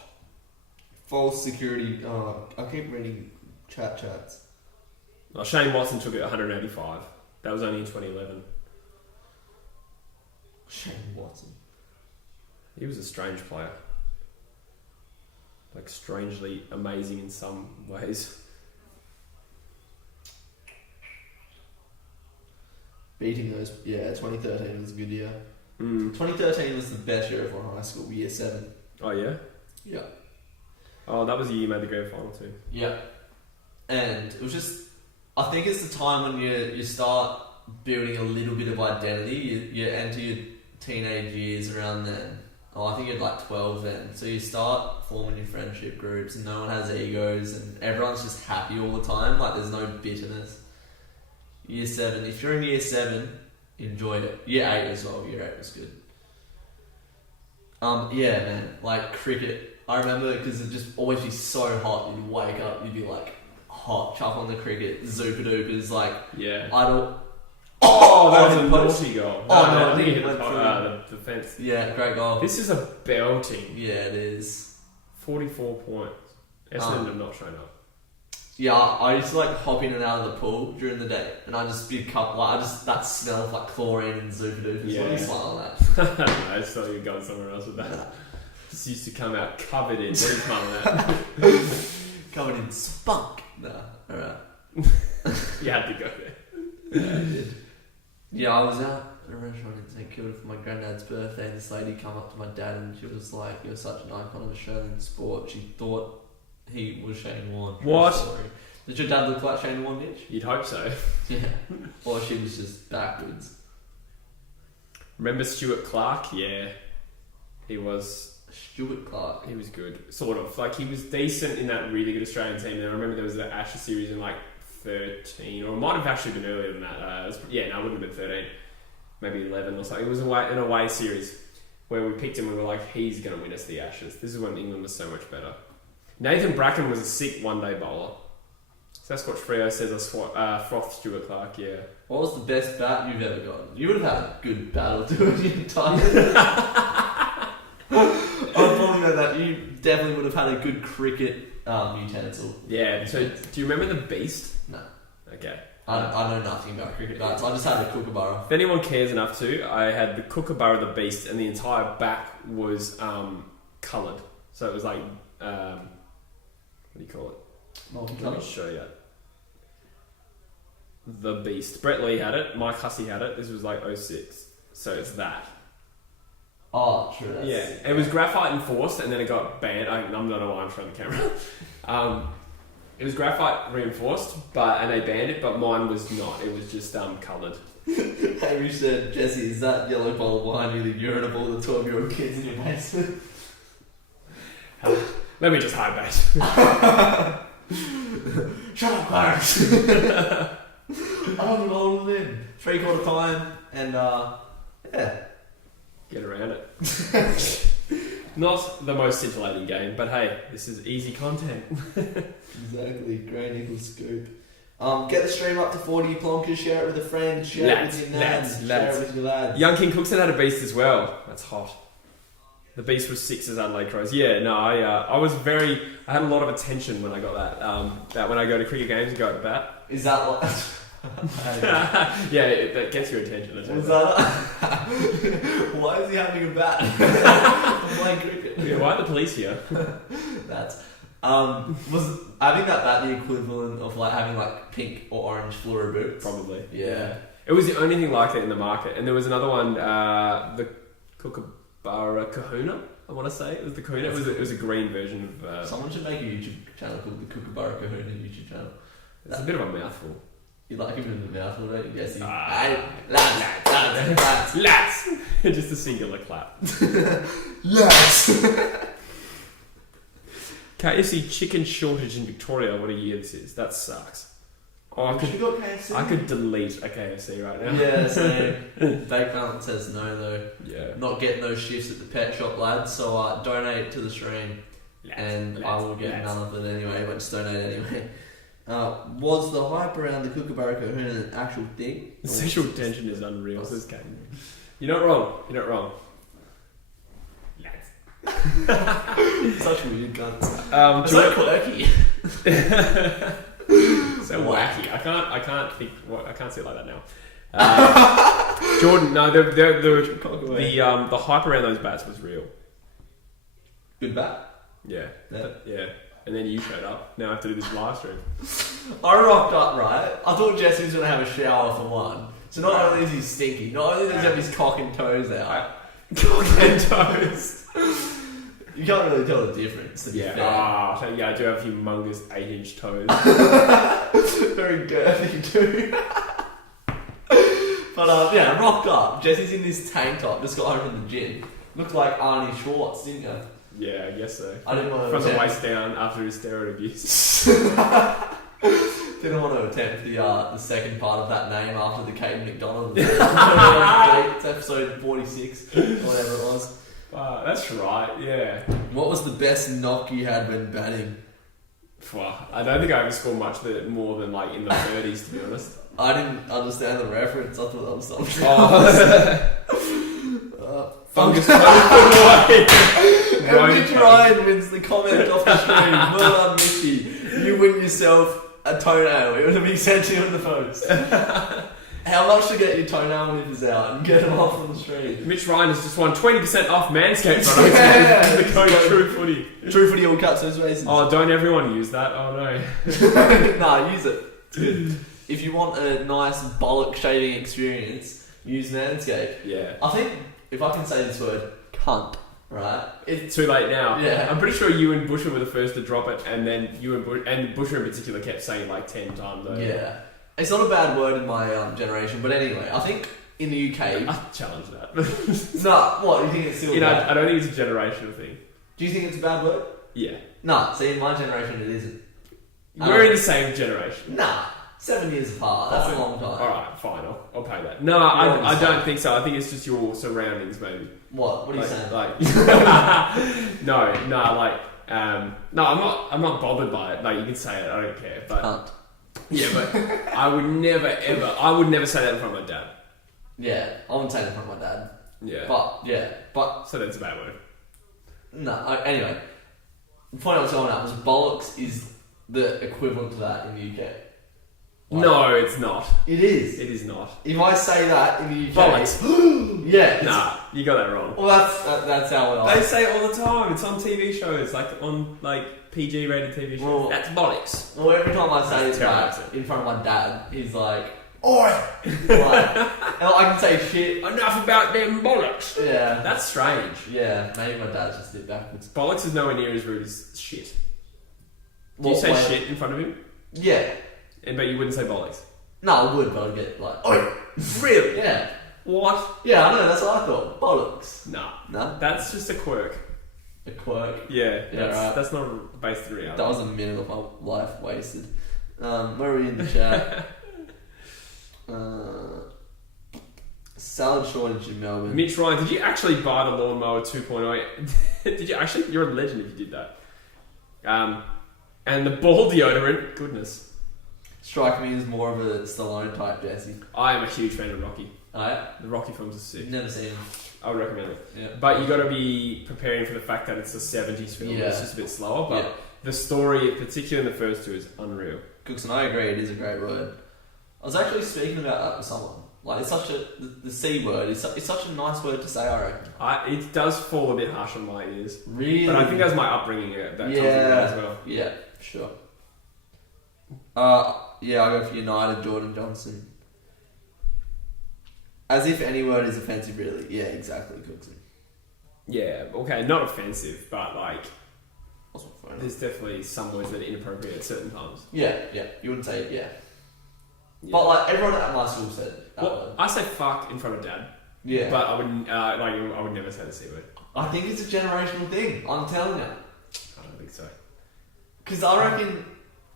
False security. I keep reading chats. Oh, Shane Watson took it 185. That was only in 2011. Shane Watson. He was a strange player. Like, strangely amazing in some ways. Beating those... Yeah, 2013 was a good year. 2013 was the best year of our high school, year 7. Oh, yeah? Yeah. Oh, that was the year you made the grand final too. Yeah. And it was just... I think it's the time when you start building a little bit of identity. You enter your teenage years around then. Oh, I think you're like 12 then. So you start forming your friendship groups and no one has egos and everyone's just happy all the time. Like, there's no bitterness. Year 7. If you're in year 7, enjoy it. Year 8 as well. Year 8 was good. Yeah, man. Like, cricket. I remember because it'd just always be so hot. You'd wake up, you'd be like, hot, chuck on the cricket, Zooper Doopers, like, yeah. idle. Oh, that was a naughty goal. No, I think it hit the fence. Yeah, great goal. This is a belting. Yeah, it is. 44 points. Essendon have not shown up. Yeah, I used to like hop in and out of the pool during the day, and I just be that smell of like chlorine and Zooper Doopers. Yeah. What do you smile at? I just thought you were going somewhere else with that. Just used to come out covered in. What are you smiling at? Covered in spunk. Nah, alright. You had to go there. Yeah, I did. Yeah, I was out at a restaurant in St Kilda for my granddad's birthday, and this lady came up to my dad and she was like, "You're such an icon of Australian sport." She thought he was Shane Warne. What? Did your dad look like Shane Warne, Mitch? You'd hope so. Yeah. Or she was just backwards. Remember Stuart Clark? Yeah. He was... Stuart Clark. He was good. Sort of. Like, he was decent in that really good Australian team. And I remember there was the Ashes series in like 13, or it might have actually been earlier than that. It wouldn't have been 13. Maybe 11 or something. It was an away series where we picked him and we were like, he's going to win us the Ashes. This is when England was so much better. Nathan Bracken was a sick one-day bowler. Sasquatch Freo says I frothed Stuart Clark, yeah. What was the best bat you've ever gotten? You would have had a good battle to it in time. I probably know that. You definitely would have had a good cricket utensil. Yeah, so do you remember the Beast? No. Okay. I know nothing about cricket bats. I just had a kookaburra. If anyone cares enough to, I had the Kookaburra, the Beast, and the entire back was coloured. So it was like, what do you call it? Let me show you. The Beast. Brett Lee had it. Mike Hussey had it. This was like 06. So it's that. Oh, true. Yeah. It was graphite enforced and then it got banned. I don't know why I'm showing the camera. It was graphite reinforced, and they banned it, but mine was not. It was just coloured. Hamish said, "Jesse, is that yellow bowl behind you the urine of all the 12-year-old kids in your basement?" Let me just hide that. Shut up, Clarence. I want to roll them in 3/4 time, and yeah, get around it. Not the most scintillating game, but hey, this is easy content. Exactly, Grey Nickel scoop. Get the stream up to 40 plonkers, share it with a friend, share it with your nads, share it with your lads. Young King Cookson had a Beast as well. That's hot. The Beast was 6 as Adelaide Crows. Yeah, no, I had a lot of attention when I got that. That when I go to cricket games and go at the bat. Is that what? Yeah, that gets your attention. Is that? Why is he having a bat? I'm playing cricket. Yeah, why are the police here? That's was having that bat the equivalent of like having like pink or orange fluoro boots? Probably. Yeah. It was the only thing like it in the market, and there was another one, the Kookaburra Kahuna. I want to say it was the Kahuna. It was a green version of. Someone should make a YouTube channel called the Kookaburra Kahuna YouTube channel. It's a bit of a mouthful. You like him in the mouthful, don't you? Yes. Lads. Just a singular clap. Lads. KFC chicken shortage in Victoria. What a year this is. That sucks. Oh, I You got KFC? I could delete a KFC right now. Yeah, so Bank Balance says no though. Yeah. Not getting those shifts at the pet shop, lads. So donate to the stream, and I will get none of it anyway. But just donate anyway. Was the hype around the Kookaburra Kahuna an actual thing? The sexual tension is unreal. Says Caden. You're not wrong. You're not wrong. Lads. Such weird guns. So quirky. So wacky. I can't think. I can't see it like that now. Jordan, no, the hype around those bats was real. Good bat. Yeah. And then you showed up. Now I have to do this live stream. I rocked up, right? I thought Jesse was going to have a shower for one. So not only is he stinky, not only does he have his cock and toes out. Cock and toes. You can't really tell the difference. To be fair. So yeah, I do have humongous 8-inch toes. Very girthy too. But yeah, rocked up. Jesse's in this tank top, just got home from the gym. Looked like Arnie Schwartz, didn't you? Yeah, I guess so. I didn't want to From attempt. the waist down after his steroid abuse. Didn't want to attempt the second part of that name after the Caden McDonald. It's episode 46, or whatever it was. That's right, yeah. What was the best knock you had when batting? I don't think I ever scored much more than like in the 30s, to be honest. I didn't understand the reference. I thought that was something. Fungus put away. And Mitch Ryan wins the comment off the stream. Well done, Mitchy. You win yourself a toenail. It would be sent to you in the post. How much to get your toenail nippers out and get them off on the stream? Mitch Ryan has just won 20% off Manscape products with the code True Footy. True Footy all cuts those races. Oh, don't everyone use that? Oh no. Nah, use it. It's good. If you want a nice bollock shaving experience, use Manscape. Yeah. I think, if I can say this word, cunt, right? It's too late now. Yeah. I'm pretty sure you and Busher were the first to drop it, and then you and Busher in particular kept saying like 10 times over. Yeah. It's not a bad word in my generation, but anyway, I think in the UK... I challenge that. No, what? You think it's still bad? I don't think it's a generational thing. Do you think it's a bad word? Yeah. Nah, see, in my generation it isn't. We're in the same generation. Nah, 7 years apart. That's a long time. Alright, fine, I'll pay that. No, I don't think so. I think it's just your surroundings, maybe. What? What are you saying? No, I'm not bothered by it. Like, you can say it, I don't care. But Cunt. yeah, but I would never say that in front of my dad. Yeah, I wouldn't say that in front of my dad. Yeah. But So that's a bad word. no. Anyway, the point I was going at was bollocks is the equivalent to that in the UK. Like, No, it's not. it is. It is not. If I say that in the UK, Bollocks. yeah. Nah, you got that wrong. Well, that's how They say it all the time. It's on TV shows, like on PG rated TV shows. Well, that's bollocks. Well, every time I say That's it terrible. in front of my dad, he's like, "Oi!" Like, and I can say shit. Enough about them bollocks. Yeah. That's strange. Yeah, maybe my dad just did backwards. Bollocks is nowhere near as rude as shit. Do you What say way? shit in front of him? Yeah. But you wouldn't say bollocks. No, I would, but I'd get like, "Oi!" Really? Yeah. What? Yeah, I know, that's what I thought. Bollocks. Nah. No? That's just a quirk. A quirk. Yeah, right. that's not based in reality. That was a minute of my life wasted. Where are we in the chat? Salad shortage in Melbourne. Mitch Ryan, did you actually buy the lawnmower 2.0? Did you actually? You're a legend if you did that. And the ball deodorant, goodness. Strike me as more of a Stallone type, Jesse. I am a huge fan of Rocky. Alright? The Rocky films are sick. Never seen him. I would recommend it. Yeah. But you got to be preparing for the fact that it's a 70s film. Yeah. It's just a bit slower. But Yeah. the story, particularly in the first two, is unreal. Cooks, and I agree, it is a great word. I was actually speaking about that with someone. Like, it's such a... The C word is it's such a nice word to say, I reckon. It does fall a bit harsh on my ears. Really? But I think that's my upbringing that comes in that as well. Yeah, sure. Yeah, I go for United, Jordan Johnson. As if any word is offensive, really. Yeah, exactly, Cookson. Yeah, okay, not offensive, but like, That's not fair enough. there's definitely some words that are inappropriate at certain times. Yeah, you wouldn't say yeah. Yeah. But like everyone at my school said that word. I say fuck in front of dad, Yeah. but I wouldn't I would never say the C word. I think it's a generational thing. I'm telling you. I don't think so. Because I reckon,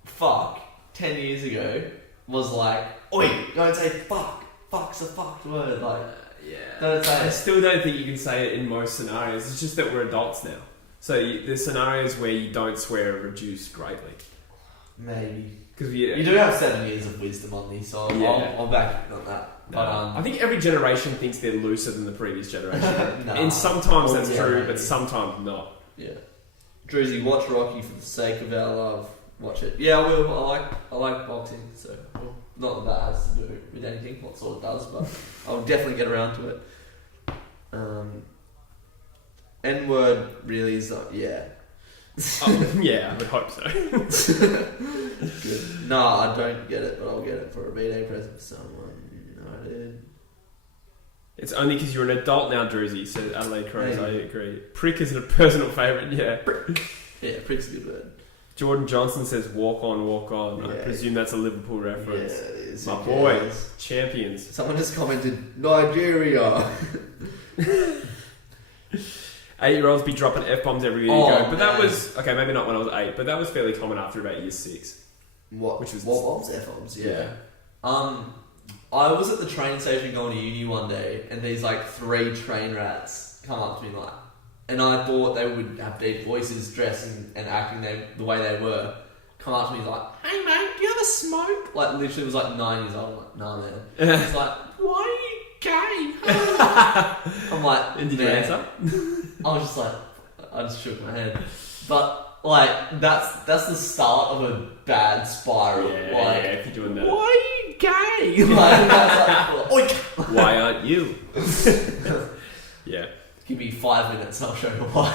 fuck, 10 years ago, was like, oi, don't say fuck. Fuck's a fucked word. Like, yeah. Don't say I it. still don't think you can say it in most scenarios. It's just that we're adults now. So there's scenarios where you don't swear are reduced greatly. Maybe. Because you do have 7 years of wisdom on this, so I'll back you on that. No, But, I think every generation thinks they're looser than the previous generation. Nah. And sometimes that's true, maybe. but sometimes not. Yeah. DREWZY, watch Rocky for the sake of our love. Watch it. Yeah, I will. I like boxing, so not that that has to do with anything. What sort of does, but I'll definitely get around to it. N-word really is yeah. Yeah, I would hope so. Good. Nah, I don't get it, but I'll get it for a B-Day present for someone. No, dude. It's only because you're an adult now, DREWZY, said Adelaide Crows. I agree. Prick is a personal favourite, yeah. Yeah, prick's a good word. Jordan Johnson says walk on, walk on. Yeah. I presume that's a Liverpool reference. Yeah, it is. My boys, champions. Someone just commented, Nigeria. 8-year-olds be dropping F-bombs everywhere you Oh, go. But that man. was, okay, maybe not when I was 8, but that was fairly common after about year 6. What? Which was what bombs? F-bombs, yeah. Yeah. I was at the train station going to uni one day, and these like 3 train rats come up to me like, and I thought they would have deep voices, dressing and acting the way they were. Come up to me like, hey mate, do you have a smoke? Like literally was like 9 years old. I'm like, nah man. He's like, why are you gay? I'm like, And did you answer? I was just like, I just shook my head. But like, that's the start of a bad spiral. Yeah, like, yeah, if you're doing that. why are you gay? Like, that's like, oink. Why aren't you? Yeah. Give me 5 minutes and I'll show you why.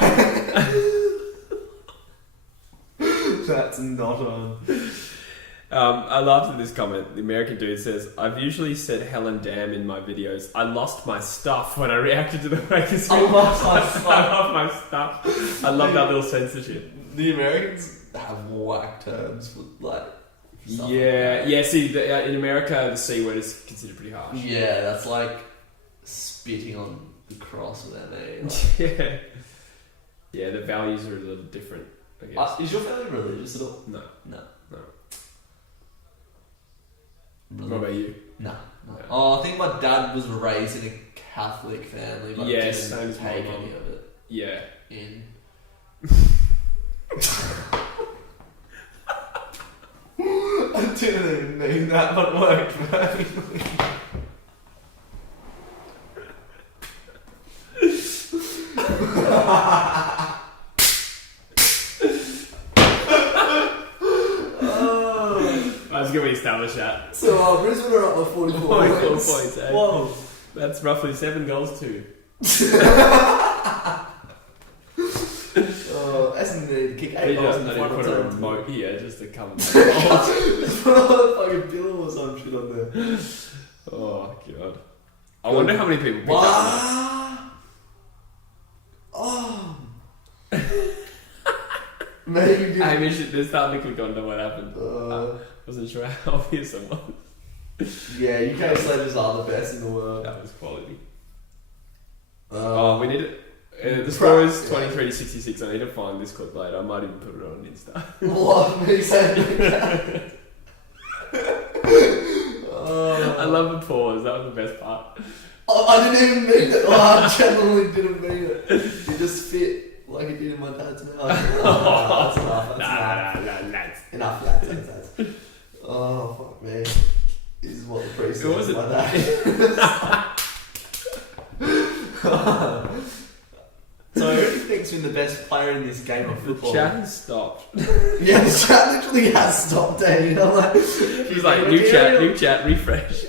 That's not on. I laughed at this comment. The American dude says, I've usually said hell and damn in my videos. I lost my stuff when I reacted to the Lakers. I lost my I stuff. lost my stuff. I love that little censorship. The Americans have whack terms for like. stuff like Yeah, that. yeah. See, in America, the C word is considered pretty harsh. Yeah, that's like spitting on the cross with their name. Like, Yeah, yeah. The values are a little different, I guess. is your family religious at all? No. Really? What about you? No. Yeah. Oh, I think my dad was raised in a Catholic family, but Yes, same didn't as my take mum. any of it Yeah. in. I didn't even mean that, but it worked perfectly. I was going to establish that. So Brisbane are up by 44 44 points. points, eh? Whoa. That's roughly 7 goals too. Essendon need to kick 8 He goals doesn't in the need to final put a term. remote here just to come. Just put a fucking pillow or some shit on there. Oh god! I wonder how many people picked up Oh. Maybe on that. Hamish, they're starting to click on to what happened. Wasn't sure how obvious it was. Yeah, UK sledges are the best in the world. That was quality. Oh, We need it. The score is 23 to 66. I need to find this clip later. I might even put it on Insta. What? Me saying I love the pause. That was the best part. I didn't even mean it. I genuinely didn't mean it. It just fit like it did in my dad's mouth. That's enough. That's enough. That's. Oh, fuck, man. This is what the priest Who was said it? to my dad. So who do you think's been the best player in this game of football? The chat has stopped. Yeah, the chat literally has stopped, Dave. I'm like, He's like, new chat, refresh.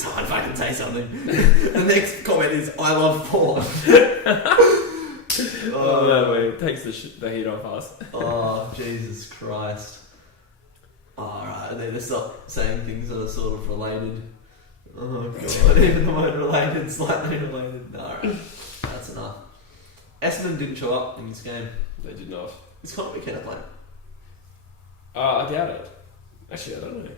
Someone fucking say something. The next comment is, I love porn. Oh, no, wait, it takes the heat off us. Oh, Jesus Christ. Alright, they stop saying things that are sort of related. Oh, God. Even the word related, slightly related. No, alright. That's enough. Essendon didn't show up in this game. They did not. It's kind of weekend I playing. I doubt it. Actually, I don't know.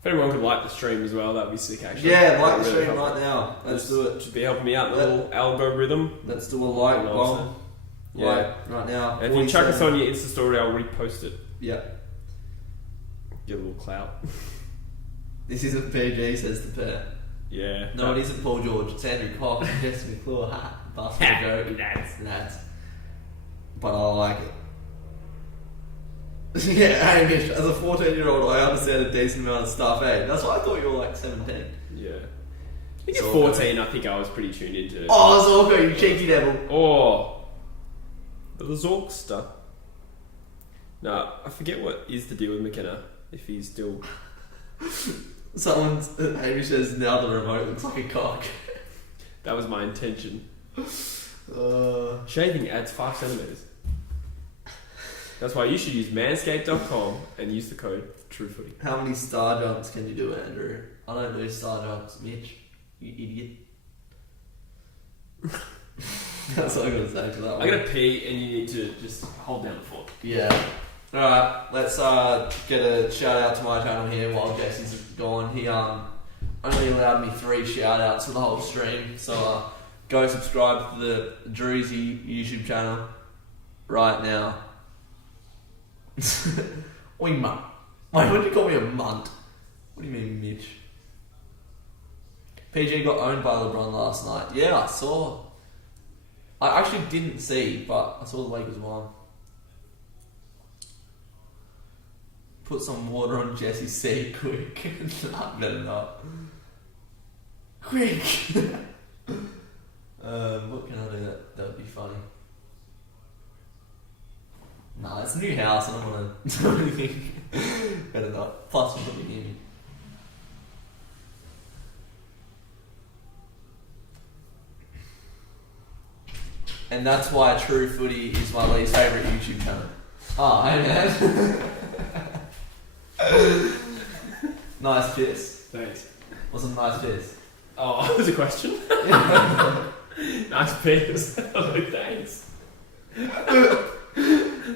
If anyone could like the stream as well, that'd be sick actually. Yeah, like That'd the really stream help. right now. Let's do it. Should be helping me out in the little algorithm. Let's do a like bomb. Yeah. Right now. And if you chuck us on your Insta story, I'll repost it. Yeah. Get a little clout. This isn't PG, says the pair. Yeah. No, it isn't Paul George. It's Andrew Cock. Jesse McClure. Ha. Bastard joke. Nads. But I like it. Yeah, Hamish, as a 14-year-old, I understand a decent amount of stuff, eh? That's why I thought you were like 17. Yeah. I think at 14, I think I was pretty tuned into it. Oh, Zorko, you cheeky devil. Oh. The Zorkster. No, I forget what is the deal with McKenna, if he's still... Hamish says, now the remote looks like a cock. That was my intention. Shaving adds 5 centimeters. That's why you should use manscape.com and use the code True Footy. How many star jumps can you do, Andrew? I don't do star jumps, Mitch. You idiot. That's all I gotta say to that one. I'm gonna pee and you need to just hold down the fort. Yeah. Alright, let's get a shout out to my channel here while Jesse's gone. He only allowed me 3 shout outs for the whole stream, so go subscribe to the DREWZY YouTube channel right now. Oi, munt. Wait, what did you call me a munt? What do you mean, Mitch? PG got owned by LeBron last night. Yeah, I saw. I actually didn't see, but I saw the Lakers won. Put some water on Jesse's seat, quick. Nah, better not. Quick! What can I do that would be funny? Nah, it's a new house, I don't want to do anything. Better not. Plus, you'll probably hear me. And that's why True Footy is my least favourite YouTube channel. Oh, hey man. Nice piss. Thanks. What's a nice piss? Oh, that was a question? Nice piss. Oh, thanks.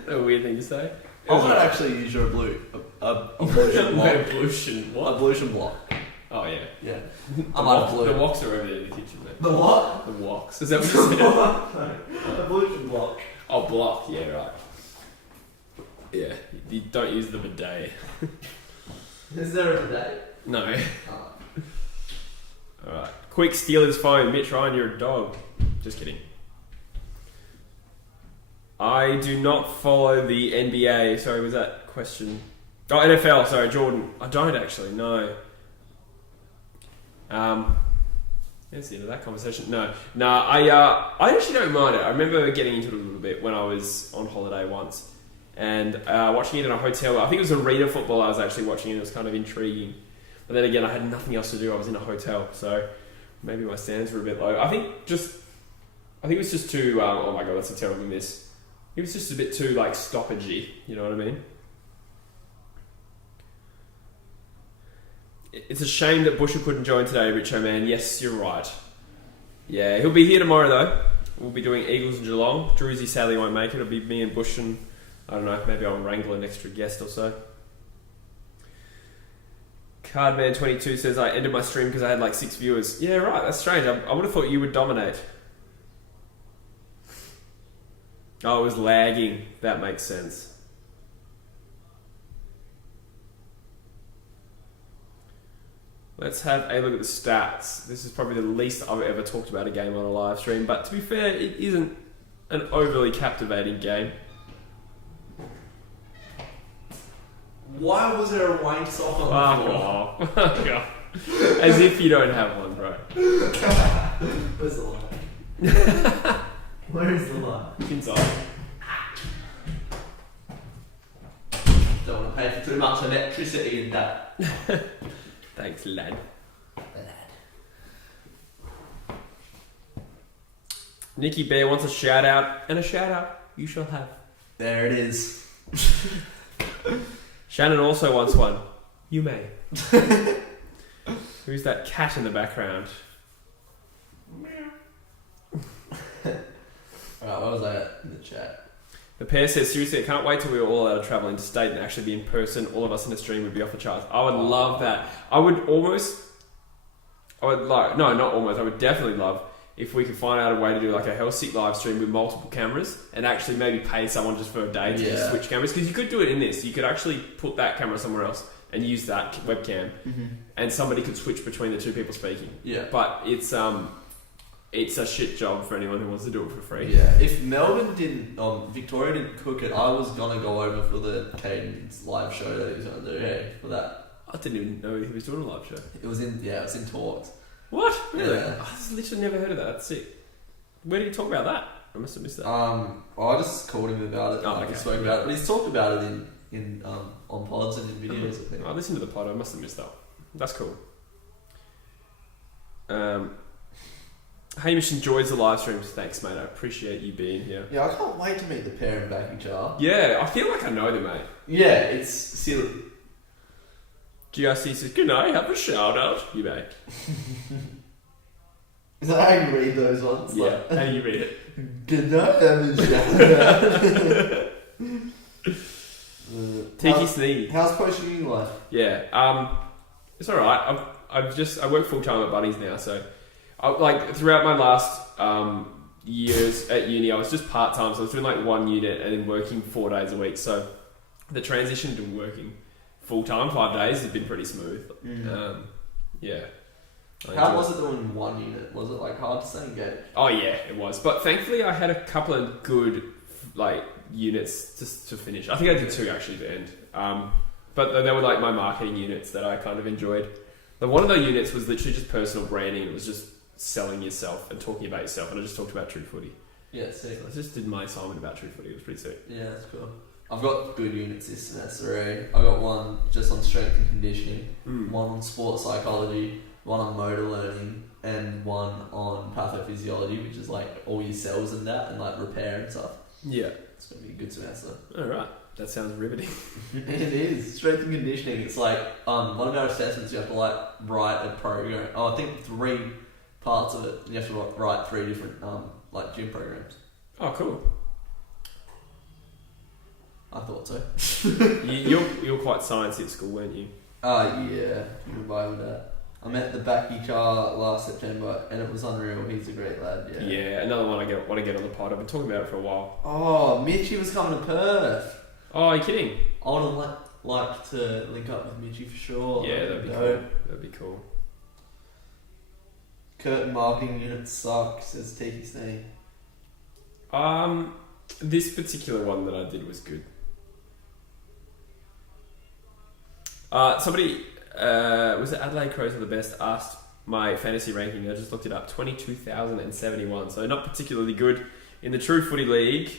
A weird thing to say. I might actually use your ablution block. Ablution. What? Ablution block. Oh, yeah. Yeah. The woks are over there in the kitchen, mate. The what? The woks. Is that what you said? Ablution block. Oh, block. Yeah, right. Yeah. You don't use the bidet. Is there a bidet? No. Oh. Alright. Quick, steal his phone. Mitch Ryan, you're a dog. Just kidding. I do not follow the NBA. Sorry, was that question? Oh, NFL. Sorry, Jordan. I don't actually. No. That's the end of that conversation. No. I actually don't mind it. I remember getting into it a little bit when I was on holiday once and watching it in a hotel. I think it was arena football I was actually watching and it was kind of intriguing. But then again, I had nothing else to do. I was in a hotel, so maybe my standards were a bit low. I think it was just too. Oh my god, that's a terrible miss. It was just a bit too like stoppagey. You know what I mean? It's a shame that Busher couldn't join today, Richo man. Yes, you're right. Yeah, he'll be here tomorrow though. We'll be doing Eagles and Geelong. DREWZY sadly won't make it. It'll be me and Bush and I don't know. Maybe I'll wrangle an extra guest or so. Cardman22 says I ended my stream because I had like 6 viewers. Yeah, right. That's strange. I would have thought you would dominate. Oh, it was lagging. That makes sense. Let's have a look at the stats. This is probably the least I've ever talked about a game on a live stream, but to be fair, it isn't an overly captivating game. Why was there a wank sock on the floor? Oh, God. As if you don't have one, bro. Where's the light? Where is the light? Inside. Don't want to pay for too much electricity in that. Thanks, lad. Nikki Bear wants a shout out, and a shout out you shall have. There it is. Shannon also wants one. You may. Who's that cat in the background? Alright, what was that in the chat? The pair says, seriously, I can't wait till we were all allowed to travel interstate and actually be in person. All of us in a stream would be off the charts. I would love that. I would definitely love if we could find out a way to do like a Hellsick live stream with multiple cameras and actually maybe pay someone just for a day to just switch cameras. Because you could do it in this. You could actually put that camera somewhere else and use that webcam, and somebody could switch between the two people speaking. Yeah. But it's a shit job for anyone who wants to do it for free. Yeah. If Melbourne didn't, Victoria didn't cook it, I was gonna go over for the Caden's live show that he was gonna do. Hey, for that. I didn't even know he was doing a live show. It was in talks. What? Really? Yeah. I've literally never heard of that. That's sick. Where did he talk about that? I must have missed that. I just called him about it. We spoke about it, but he's talked about it in on pods and in videos. I think. I listened to the pod. I must have missed that. That's cool. Hamish enjoys the live streams. Thanks, mate. I appreciate you being here. Yeah, I can't wait to meet the pair in Backy Jar. Yeah, I feel like I know them, mate. Yeah, it's silly. GRC says, "Can I have a shout out?" You may. Is that how you read those ones? Yeah. How do you read it? Can I have a shout out? Tiki Sneed. How's post-uni life? Yeah. It's all right. I work full time at Buddies now, so throughout my last years at uni, I was just part time, so I was doing like one unit and then working 4 days a week. So the transition to working full time 5 days has been pretty smooth. Yeah. How was it doing one unit? Was it like hard to say engage? Oh yeah, it was. But thankfully, I had a couple of good like units to finish. I think I did 2 actually to end. But they were like my marketing units that I kind of enjoyed. One of the units was literally just personal branding. It was just selling yourself and talking about yourself. And I just talked about True Footy. Yeah, sick. So I just did my assignment about True Footy. It was pretty sick. Yeah, that's cool. I've got good units this semester already. I got one just on strength and conditioning, one on sports psychology, one on motor learning, and one on pathophysiology, which is like all your cells and that, and like repair and stuff. Yeah. It's going to be a good semester. Alright. That sounds riveting. It is. Strength and conditioning. It's like, one of our assessments, you have to like write a program. I think 3 parts of it. You have to write 3 different like gym programs. Oh, cool. I thought so. you were quite sciencey at school, weren't you? Yeah. You were by with that. I met the Backy Car last September and it was unreal. He's a great lad, yeah. Yeah, another one I want to get on the pod. I've been talking about it for a while. Oh, Mitchie was coming to Perth. Oh, are you kidding? I would have liked to link up with Mitchie for sure. Yeah, that'd be cool. That'd be cool. Curtain marketing unit sucks, says Tiki Snee. This particular one that I did was good. Somebody, was it Adelaide Crows are the best, asked my fantasy ranking. I just looked it up. 22,071. So not particularly good. In the True Footy League,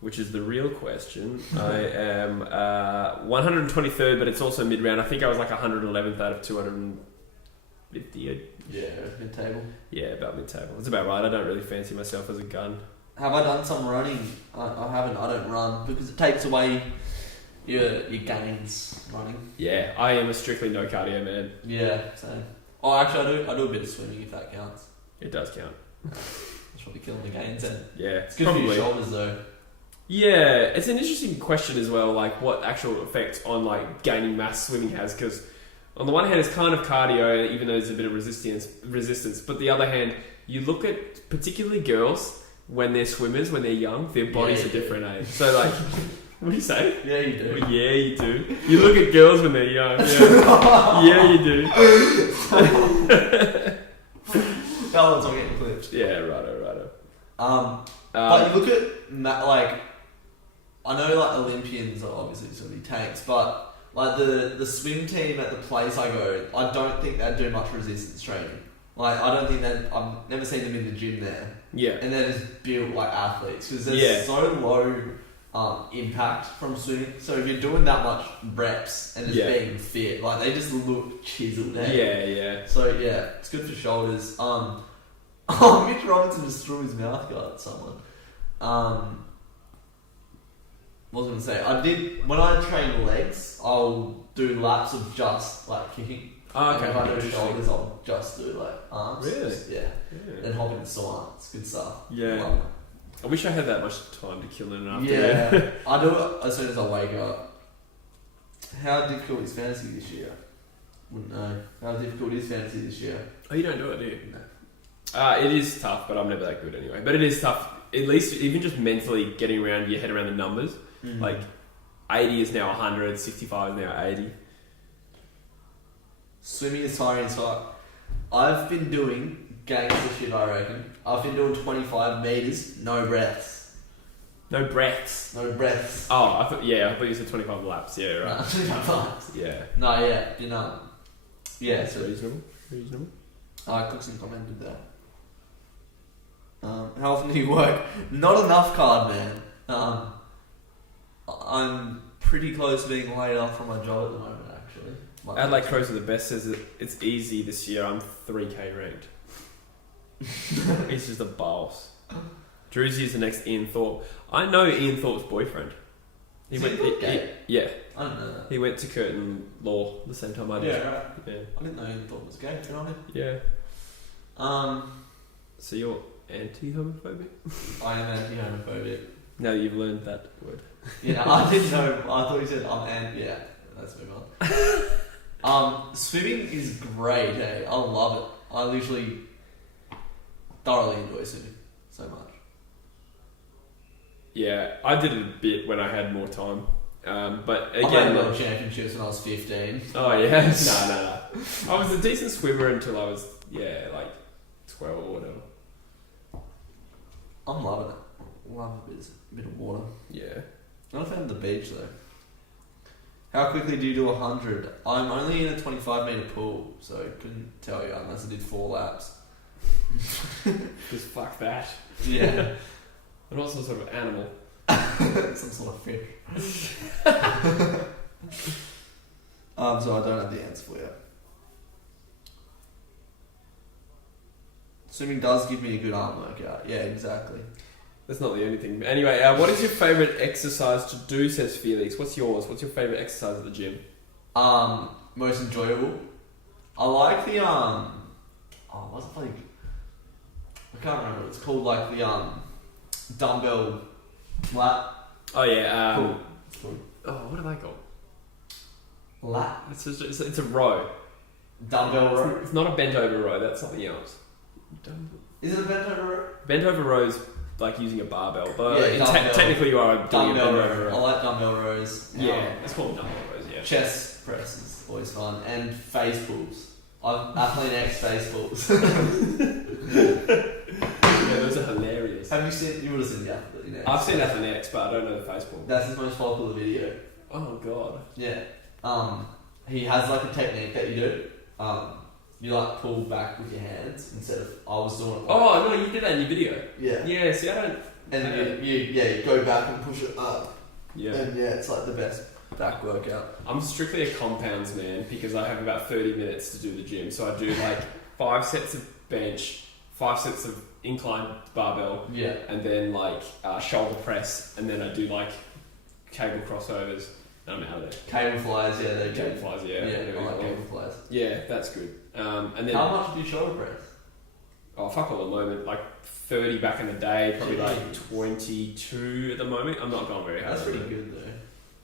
which is the real question, I am 123rd, but it's also mid-round. I think I was like 111th out of 250. Yeah, mid-table. Yeah, about mid-table. It's about right. I don't really fancy myself as a gun. Have I done some running? I haven't. I don't run because it takes away your gains running. Yeah, I am a strictly no cardio man. Yeah, same. Oh, actually, I do a bit of swimming if that counts. It does count. It's probably killing the gains then. Yeah, it's good for your shoulders though. Yeah, it's an interesting question as well, like what actual effect on like gaining mass swimming has, because on the one hand it's kind of cardio, even though there's a bit of resistance, but the other hand, you look at particularly girls when they're swimmers, when they're young, their bodies are different, eh? So like, what do you say? Yeah, you do. Well, yeah, you do. You look at girls when they're young. Yeah, yeah, you do. That one's all getting clipped. Yeah, righto. But you look at like, I know like Olympians are obviously sort of tanks, but like the swim team at the place I go, I don't think they do much resistance training. Like I don't think that I've never seen them in the gym there. Yeah, and they're just built like athletes because there's so low impact from swimming. So if you're doing that much reps and just being fit, like they just look chiseled. Yeah. So yeah, it's good for shoulders. Mitch Robinson just threw his mouth guard at someone. What was I going to say? I did, when I train legs, I'll do laps of just like kicking. Oh, okay. And if I do shoulders, I'll just do like arms. Really? Just, yeah. Then hop in the sauna. It's good stuff. Yeah. I wish I had that much time to kill in an afternoon. Yeah. I do it as soon as I wake up. How difficult is fantasy this year? Wouldn't know. How difficult is fantasy this year? Oh, you don't do it, do you? No. It is tough, but I'm never that good anyway. But it is tough, at least even just mentally getting around your head around the numbers. Like 80 is now 100, 65 is now 80. Swimming is tiring, so I've been doing gangster shit, I reckon. I've been doing 25 metres, no breaths. No breaths. No breaths. Oh, I thought you said 25 laps. Yeah, right. No, 25 laps. Yeah. No, yeah, you know. Yeah, so reasonable. Cookson commented that. How often do you work? Not enough, card man. I'm pretty close to being laid off from my job at the moment, actually. Adelaide Crows are the best. Says that it's easy this year. I'm 3K ranked. He's just a boss. DREWZY is the next Ian Thorpe. I know Ian Thorpe's boyfriend. Yeah. I don't know that. He went to Curtin Law the same time I did. Yeah, right. Yeah. I didn't know Ian Thorpe was gay, good on him. Yeah. So you're anti-homophobic? I am anti-homophobic. Now that you've learned that word. Yeah, I didn't know. I thought you said yeah. Let's move on. Swimming is great, eh? I love it. I literally thoroughly enjoy swimming so much. Yeah, I did it a bit when I had more time. But again, I made world championships when I was 15. Oh yeah, no. I was a decent swimmer until I was 12 or whatever. I'm loving it. Love a bit of water. Yeah. Not a fan of the beach though. How quickly do you do 100? I'm only in a 25 metre pool, so I couldn't tell you unless I did 4 laps. Just fuck that. Yeah. And also sort of animal. Some sort of fish. So I don't have the answer for you. Swimming does give me a good arm workout. Yeah, exactly. That's not the only thing. Anyway, what is your favourite exercise to do, says Felix? What's yours? What's your favourite exercise at the gym? Most enjoyable. I like the what's it like? I can't remember. It's called like the dumbbell lat. Oh yeah. Cool. Oh, what are they called? Lat. It's a row. Dumbbell row. It's not a bent over row. That's something else. Is it a bent over row? Bent over row is like using a barbell, but dumbbell. Technically you are doing a bent dumbbell over row. row. I like dumbbell rows. Yeah, it's called dumbbell rows. Yeah. Chest press is always fun, and face pulls. Athlete X face pulls. Yeah, those are hilarious. Have you seen? You would have seen the Athlete X. I've seen Athlete X, but I don't know the face pull. That's his most popular video. Oh god. Yeah. He has like a technique that you do. You like pull back with your hands instead of I was doing it. Like, oh no, you did that in your video. Yeah. Yeah. See, I don't. And then you go back and push it up. Yeah. And it's like the best back workout. I'm strictly a compounds man because I have about 30 minutes to do the gym. So I do like 5 sets of bench, 5 sets of incline barbell, yeah, and then like shoulder press, and then I do like cable crossovers, and I'm out of there. Cable flies, yeah, they're Cable good. flies, yeah. Yeah, I like cable flies. Yeah, that's good. And then how much do you shoulder press? Oh fuck all at the moment, like 30 back in the day, probably like 22 at the moment. I'm not going very hard. That's pretty good though.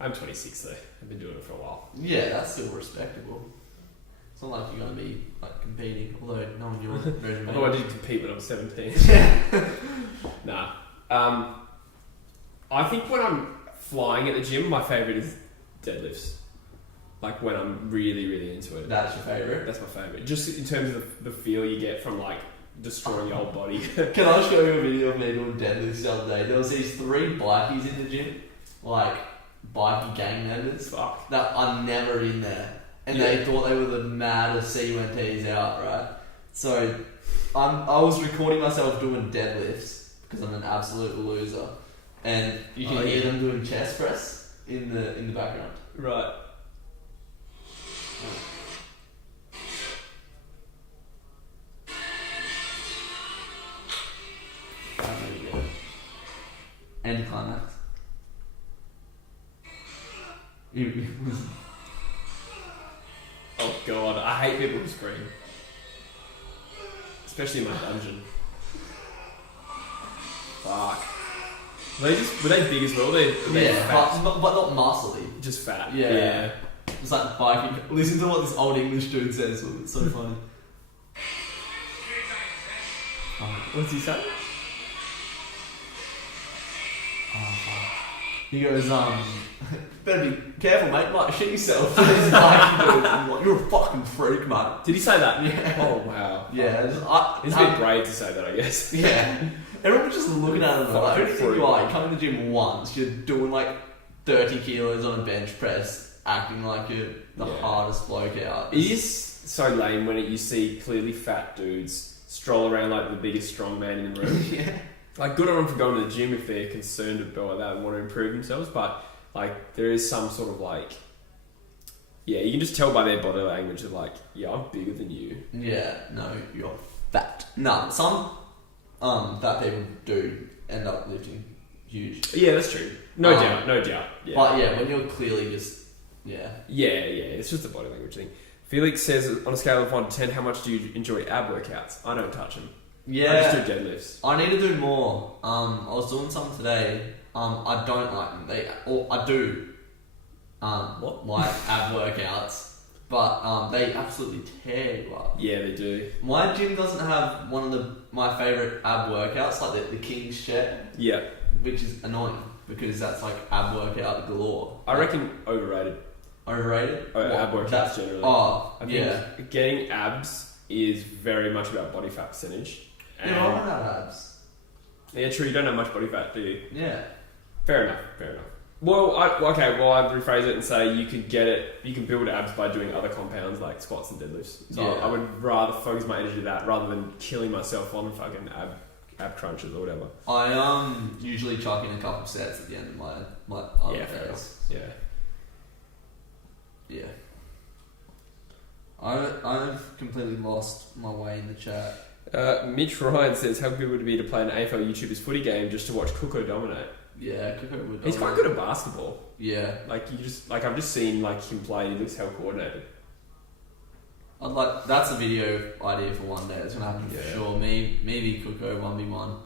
I'm 26 though. I've been doing it for a while. Yeah, that's still respectable. It's not like you're going to be like competing, although knowing your resume. Although I did compete when I was 17. Nah. I think when I'm flying at the gym, my favourite is deadlifts. Like when I'm really, really into it. That's your favourite? That's my favourite. Just in terms of the feel you get from like destroying your whole body. Can I show you a video of me doing deadlifts the other day? There was these 3 bikies in the gym, like bikie gang members. Fuck. That are never in there. And they thought they were the maddest C1Ts out, right? So I was recording myself doing deadlifts because I'm an absolute loser. And you can hear them doing chest press in the background. Right. End climax. Oh god, I hate people who scream. Especially in my dungeon. Fuck. Were they big as well? Were they fat? But not muscly. Just fat. Yeah. It's like biking. Listen to what this old English dude says. It's so funny. What's he say? He goes, better be careful, mate. Might shit yourself. He's like, you're a fucking freak, mate. Did he say that? Yeah. Oh wow. Yeah. It's a bit brave to say that, I guess. Yeah. Everyone's just looking at him like, who do you think you are? You come to the gym once, you're doing like 30 kilos on a bench press, acting like you're the hardest bloke out. It is so lame when you see clearly fat dudes stroll around like the biggest strong man in the room. Yeah. Like, good on them for going to the gym if they're concerned about that and want to improve themselves, but like there is some sort of like, yeah, you can just tell by their body language that like, yeah, I'm bigger than you. Yeah, no, you're fat. No, some fat people do end up lifting huge. Yeah, that's true. No doubt. Yeah. But yeah, when you're clearly just yeah, it's just a body language thing. Felix says, on a scale of 1 to 10, how much do you enjoy ab workouts? I don't touch them. Yeah, I just do deadlifts. I need to do more. I was doing some today. I don't like them. I do. Like ab workouts, but they absolutely tear you up. Yeah, they do. My gym doesn't have one of my favourite ab workouts, like the King's Shed. Yeah, which is annoying because that's like ab workout galore. I reckon overrated. Overrated? Ab workouts generally. Oh, I think getting abs is very much about body fat percentage. Yeah, I don't have abs. Yeah, true. You don't have much body fat, do you? Yeah. Fair enough. Well, I'd rephrase it and say you can build abs by doing other compounds like squats and deadlifts. So yeah. I would rather focus my energy to that rather than killing myself on fucking ab crunches or whatever. I usually chuck in a couple sets at the end of my other days. Yeah. I've completely lost my way in the chat. Mitch Ryan says, how good would it be to play an AFL YouTuber's footy game just to watch Cooko dominate? Yeah, Cooko would dominate. He's quite good at basketball. Yeah. I've just seen him play, he looks hell coordinated. That's a video idea for one day. It's gonna happen for sure. Maybe Cooko 1v1.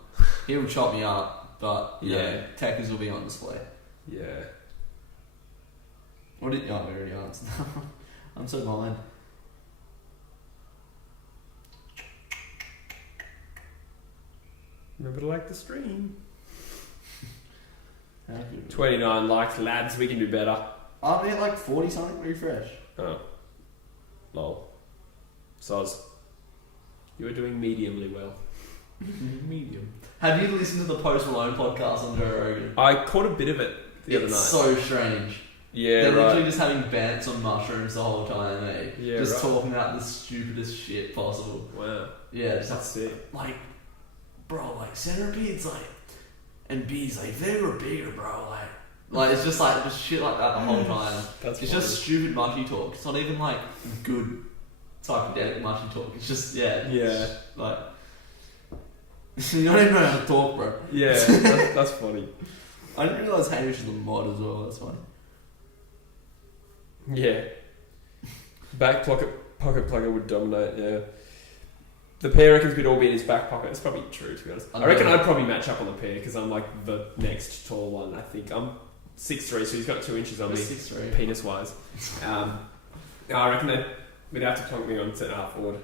He will chop me up, but techers will be on display. Yeah. We already answered. I'm so behind. Remember to like the stream. 29 likes, lads. We can do better. I'm at like 40 something. Refresh. Oh. Lol. Soz. You are doing mediumly well. Medium. Have you listened to the Post Malone podcast on Joe Rogan? I caught a bit of it the other night. It's so strange. Yeah, they're literally just having bants on mushrooms the whole time, eh? Yeah, just talking about the stupidest shit possible. Wow. Yeah, just that's sick. Like, bro, like centipedes, like, and bees, like, if they were bigger, bro, like it's just like just shit like that the whole time. It's funny. Just stupid mushy talk. It's not even like good psychedelic mushy talk. It's just like you don't even know how to talk, bro. Yeah, that's funny. I didn't realise Hamish was a mod as well. That's funny. Yeah. Back pocket plugger would dominate, yeah. The pair reckons we'd all be in his back pocket. It's probably true, to be honest. I reckon I'd probably match up on the pair because I'm like the next tall one, I think. I'm 6'3", so he's got 2 inches on me, 6'3", penis-wise. I reckon we'd have to plunk me on centre half forward.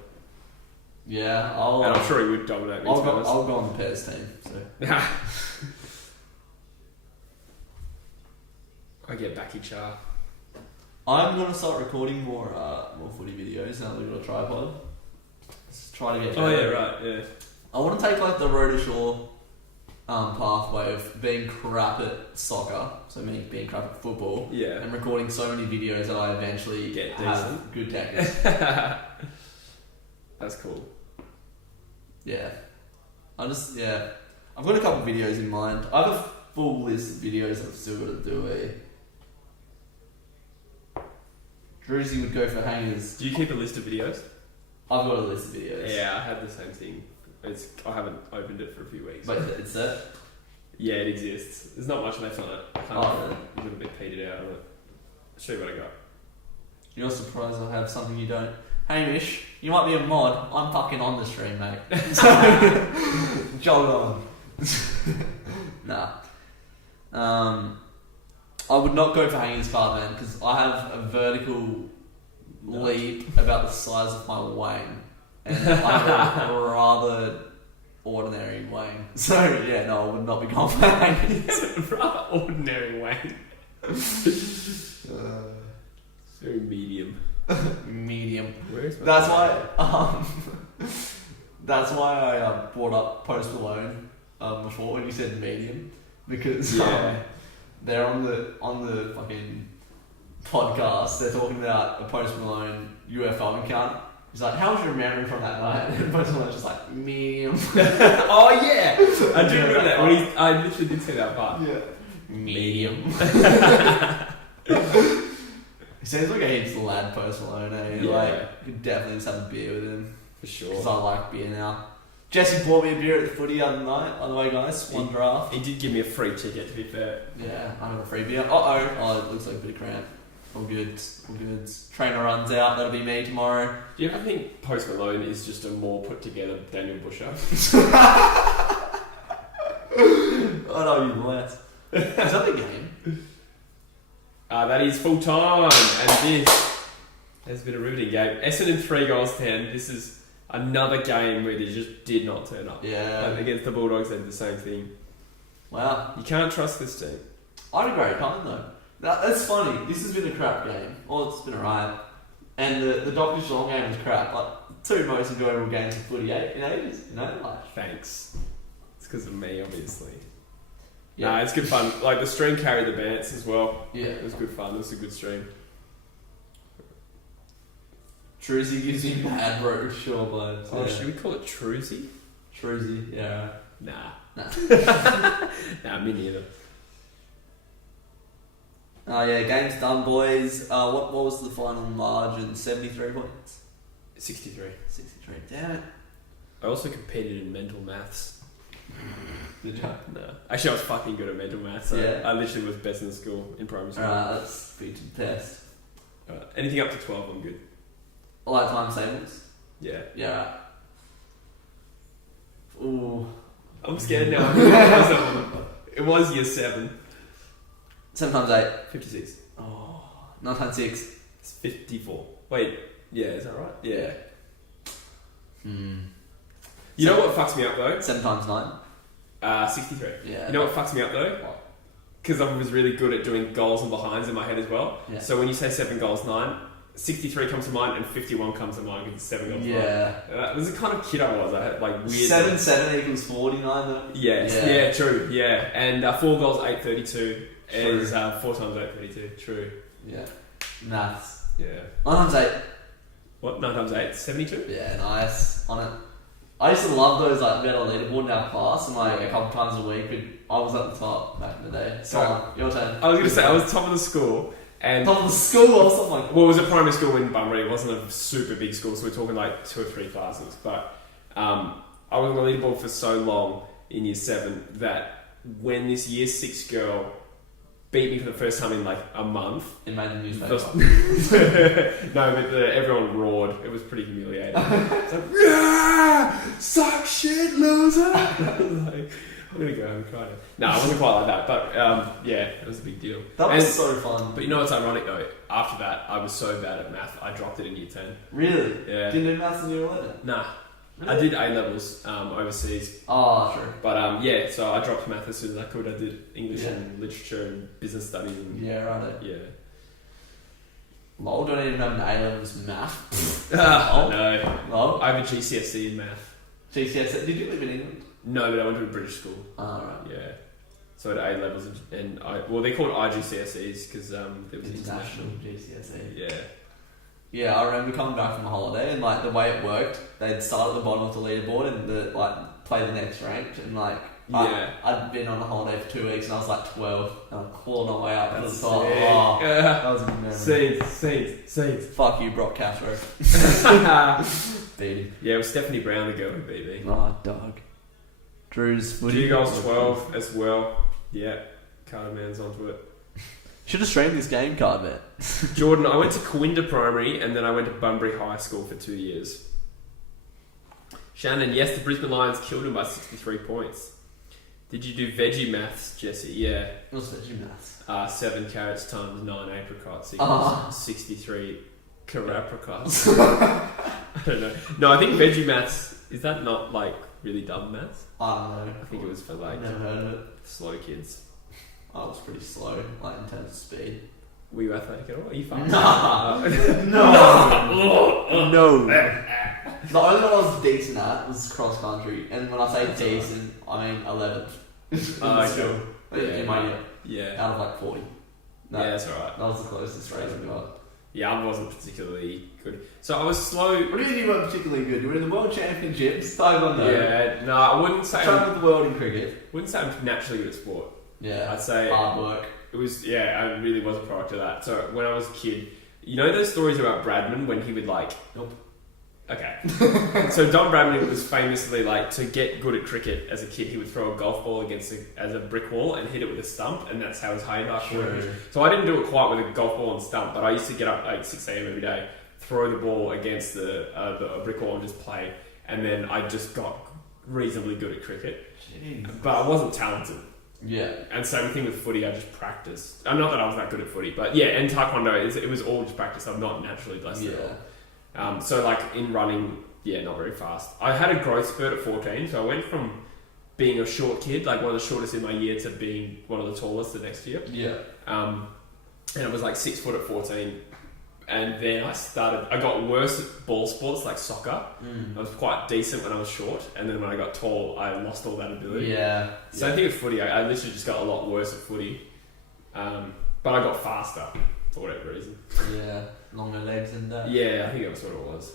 Yeah, and I'm sure he would dominate me. I'll go on the pairs team. So. I get backy char. I'm gonna start recording more footy videos now that we've got a tripod. Let's try to get better. Oh yeah, right, yeah. I want to take like the road to shore pathway of being crap at soccer, so me being crap at football, and recording so many videos that I eventually have good technique. That's cool. Yeah. I've got a couple of videos in mind. I have a full list of videos I've still got to do. DREWZY would go for hangers. Do you keep a list of videos? I've got a list of videos. Yeah, I had the same thing. I haven't opened it for a few weeks. Wait, it's there? Yeah, it exists. There's not much left on it. I can't a little bit petered out on it. I'll show you what I got. You're surprised I have something you don't. Hamish, you might be a mod. I'm fucking on the stream, mate. Jog on. Nah. I would not go for hanging card, man, because I have a vertical leap about the size of my wang, and I would rather ordinary Wayne. So yeah, no, I would not be confident. Rather ordinary Wayne. Very medium. Medium. Where's my That's why I brought up Post Malone before when you said medium, because they're on the fucking podcast. They're talking about a Post Malone UFO encounter. He's like, "How was your memory from that night?" And Post Malone's just like, medium. Oh yeah, I do remember that. When I literally did say that part. Yeah, medium. He seems like a heaps lad, Post Malone. Eh? Yeah. Like, you could definitely just have a beer with him. For sure. Because I like beer now. Jesse bought me a beer at the footy the other night, by the way, guys. One draft. He did give me a free ticket, to be fair. Yeah, I have a free beer. Oh, it looks like a bit of cramp. All good. Trainer runs out, that'll be me tomorrow. Do you ever think Post Malone is just a more put together Daniel Busher? I know you less. Is that the game? That is full time, and this has been a riveting game. Essendon 3 goals 10. This is another game where they just did not turn up. Yeah. And against the Bulldogs, they did the same thing. Wow. You can't trust this team. I had a great time though. That's funny. This has been a crap game. Well, it's been alright. And the Doctor Geelong game was crap. Like, 2 most enjoyable games of footy in ages. You know? Like, Thanks. It's because of me, obviously. yeah. Nah, it's good fun. Like, the stream carried the bants as well. Yeah. It was good fun. It was a good stream. DREWZY gives me bad road, sure, but Oh, should we call it DREWZY? DREWZY, yeah. Nah. Nah, me neither. Oh yeah, game's done, boys. What was the final margin? 73 points? 63. 63, damn it. I also competed in mental maths. Did you? No. Actually, I was fucking good at mental maths. So Yeah. I literally was best in the school, in primary school. Alright, let's beat the test. Anything up to 12, I'm good. I like time tables. Yeah. Yeah, right. Ooh. I'm scared now. It was year 7. 7 times 8. 56. Oh. 9 times 6. It's 54. Wait, yeah, is that right? Yeah. You know what fucks me up though? 7 times 9. 63. Yeah. You know what fucks me up though? What? Because I was really good at doing goals and behinds in my head as well. Yeah. So when you say 7 goals 9, 63 comes to mind and 51 comes to mind because it's 7 goals 9. Yeah. It was the kind of kid I was. I had like weird. 7 equals 49 though. Yes. Yeah. Yeah. True. Yeah. And 4 goals 832 True. is 4 times 832. True. Yeah. Maths. Yeah. 9 times 8. What? 9 times 8? 72. Yeah, nice. On it. I used to love those like metal leaderboard in our class, and like a couple times a week, I was at the top back in the day. So your turn. I was gonna say I was top of the school and Top of the school or something like that. well, it was a primary school in Bunbury. It wasn't a super big school, so we're talking like 2 or 3 classes. But I was on the leaderboard for so long in year 7 that when this year 6 girl beat me for the first time in like a month. It made the newspaper. No, but everyone roared. It was pretty humiliating. It's like, yeah, suck shit, loser. I was like, I'm gonna go home and cry now. No, it wasn't quite like that, but yeah, it was a big deal. That was so fun. But you know what's ironic though? After that, I was so bad at math, I dropped it in year 10. Really? Yeah. Didn't do maths in year 11? Nah. Really? I did A levels overseas. Oh, true. But yeah, so I dropped math as soon as I could. I did English Yeah. and literature and business studies. And, Yeah, right. yeah. Lol, don't even have an A levels math. No. Lol. I have a GCSE in math. GCSE. Did you live in England? No, but I went to a British school. Oh, right. Yeah. So I had A levels and they called IGCSEs because there was International international. GCSE. Yeah. Yeah, I remember coming back from a holiday and like the way it worked, they'd start at the bottom of the leaderboard and play the next ranked and like Yeah. I'd been on a holiday for 2 weeks and I was like 12 and I clawed my way up to the That's top. sick. Oh, Yeah. that was a good memory. Saints. Fuck you, Brock Castro. Beat him. Yeah, it was Stephanie Brown, the girl who beat me. Oh, dog. Drew's footy. 2 goals 12 as well. Yeah. Carter Man's onto it. Should have streamed this game card, man. Jordan, I went to Coimbra Primary and then I went to Bunbury High School for 2 years. Shannon, yes, the Brisbane Lions killed him by 63 points. Did you do veggie maths, Jesse? Yeah. What's veggie maths? 7 carrots times 9 apricots equals 63 carapricots. I don't know. No, I think veggie maths, is that not like really dumb maths? I don't know. I think it was for I've like never heard of it. slow kids. I was pretty slow, like in terms of speed. Were you athletic at all? Are you fast? Nah. No. No. The only one I was decent at was cross country, and when I say decent, I mean 11th. Okay. In my year, Yeah. out of like 40. No, Yeah, that's alright. that was the closest race I got. Yeah, I wasn't particularly good. So I was slow. What do you mean you weren't particularly good? You were in the World Championships. Dive on there. Yeah, no, I wouldn't say Champion of the world in cricket. wouldn't say I'm naturally good at sport. Yeah. I'd say hard work. it was. Yeah, I really was a product of that. So when I was a kid, you know those stories about Bradman when he would like. Nope. Okay. So Don Bradman was famously like, to get good at cricket as a kid, he would throw a golf ball against a brick wall and hit it with a stump, and that's how his handball worked. So I didn't do it quite with a golf ball and stump, but I used to get up like 6 a.m. every day, throw the ball against a brick wall and just play, and then I just got reasonably good at cricket. Jeez. But I wasn't talented. Yeah. And same thing with footy, I just practiced. Not that I was that good at footy, but yeah, and taekwondo, it was all just practice. I'm not naturally blessed at all. So like in running, yeah, not very fast. I had a growth spurt at 14, so I went from being a short kid, like one of the shortest in my year, to being one of the tallest the next year. Yeah. And it was like 6 foot at 14. And then I got worse at ball sports like soccer. I was quite decent when I was short, and then when I got tall, I lost all that ability. Yeah. Same thing with footy. I literally just got a lot worse at footy. But I got faster for whatever reason. Yeah. Longer legs and that. Yeah, I think that was what it was.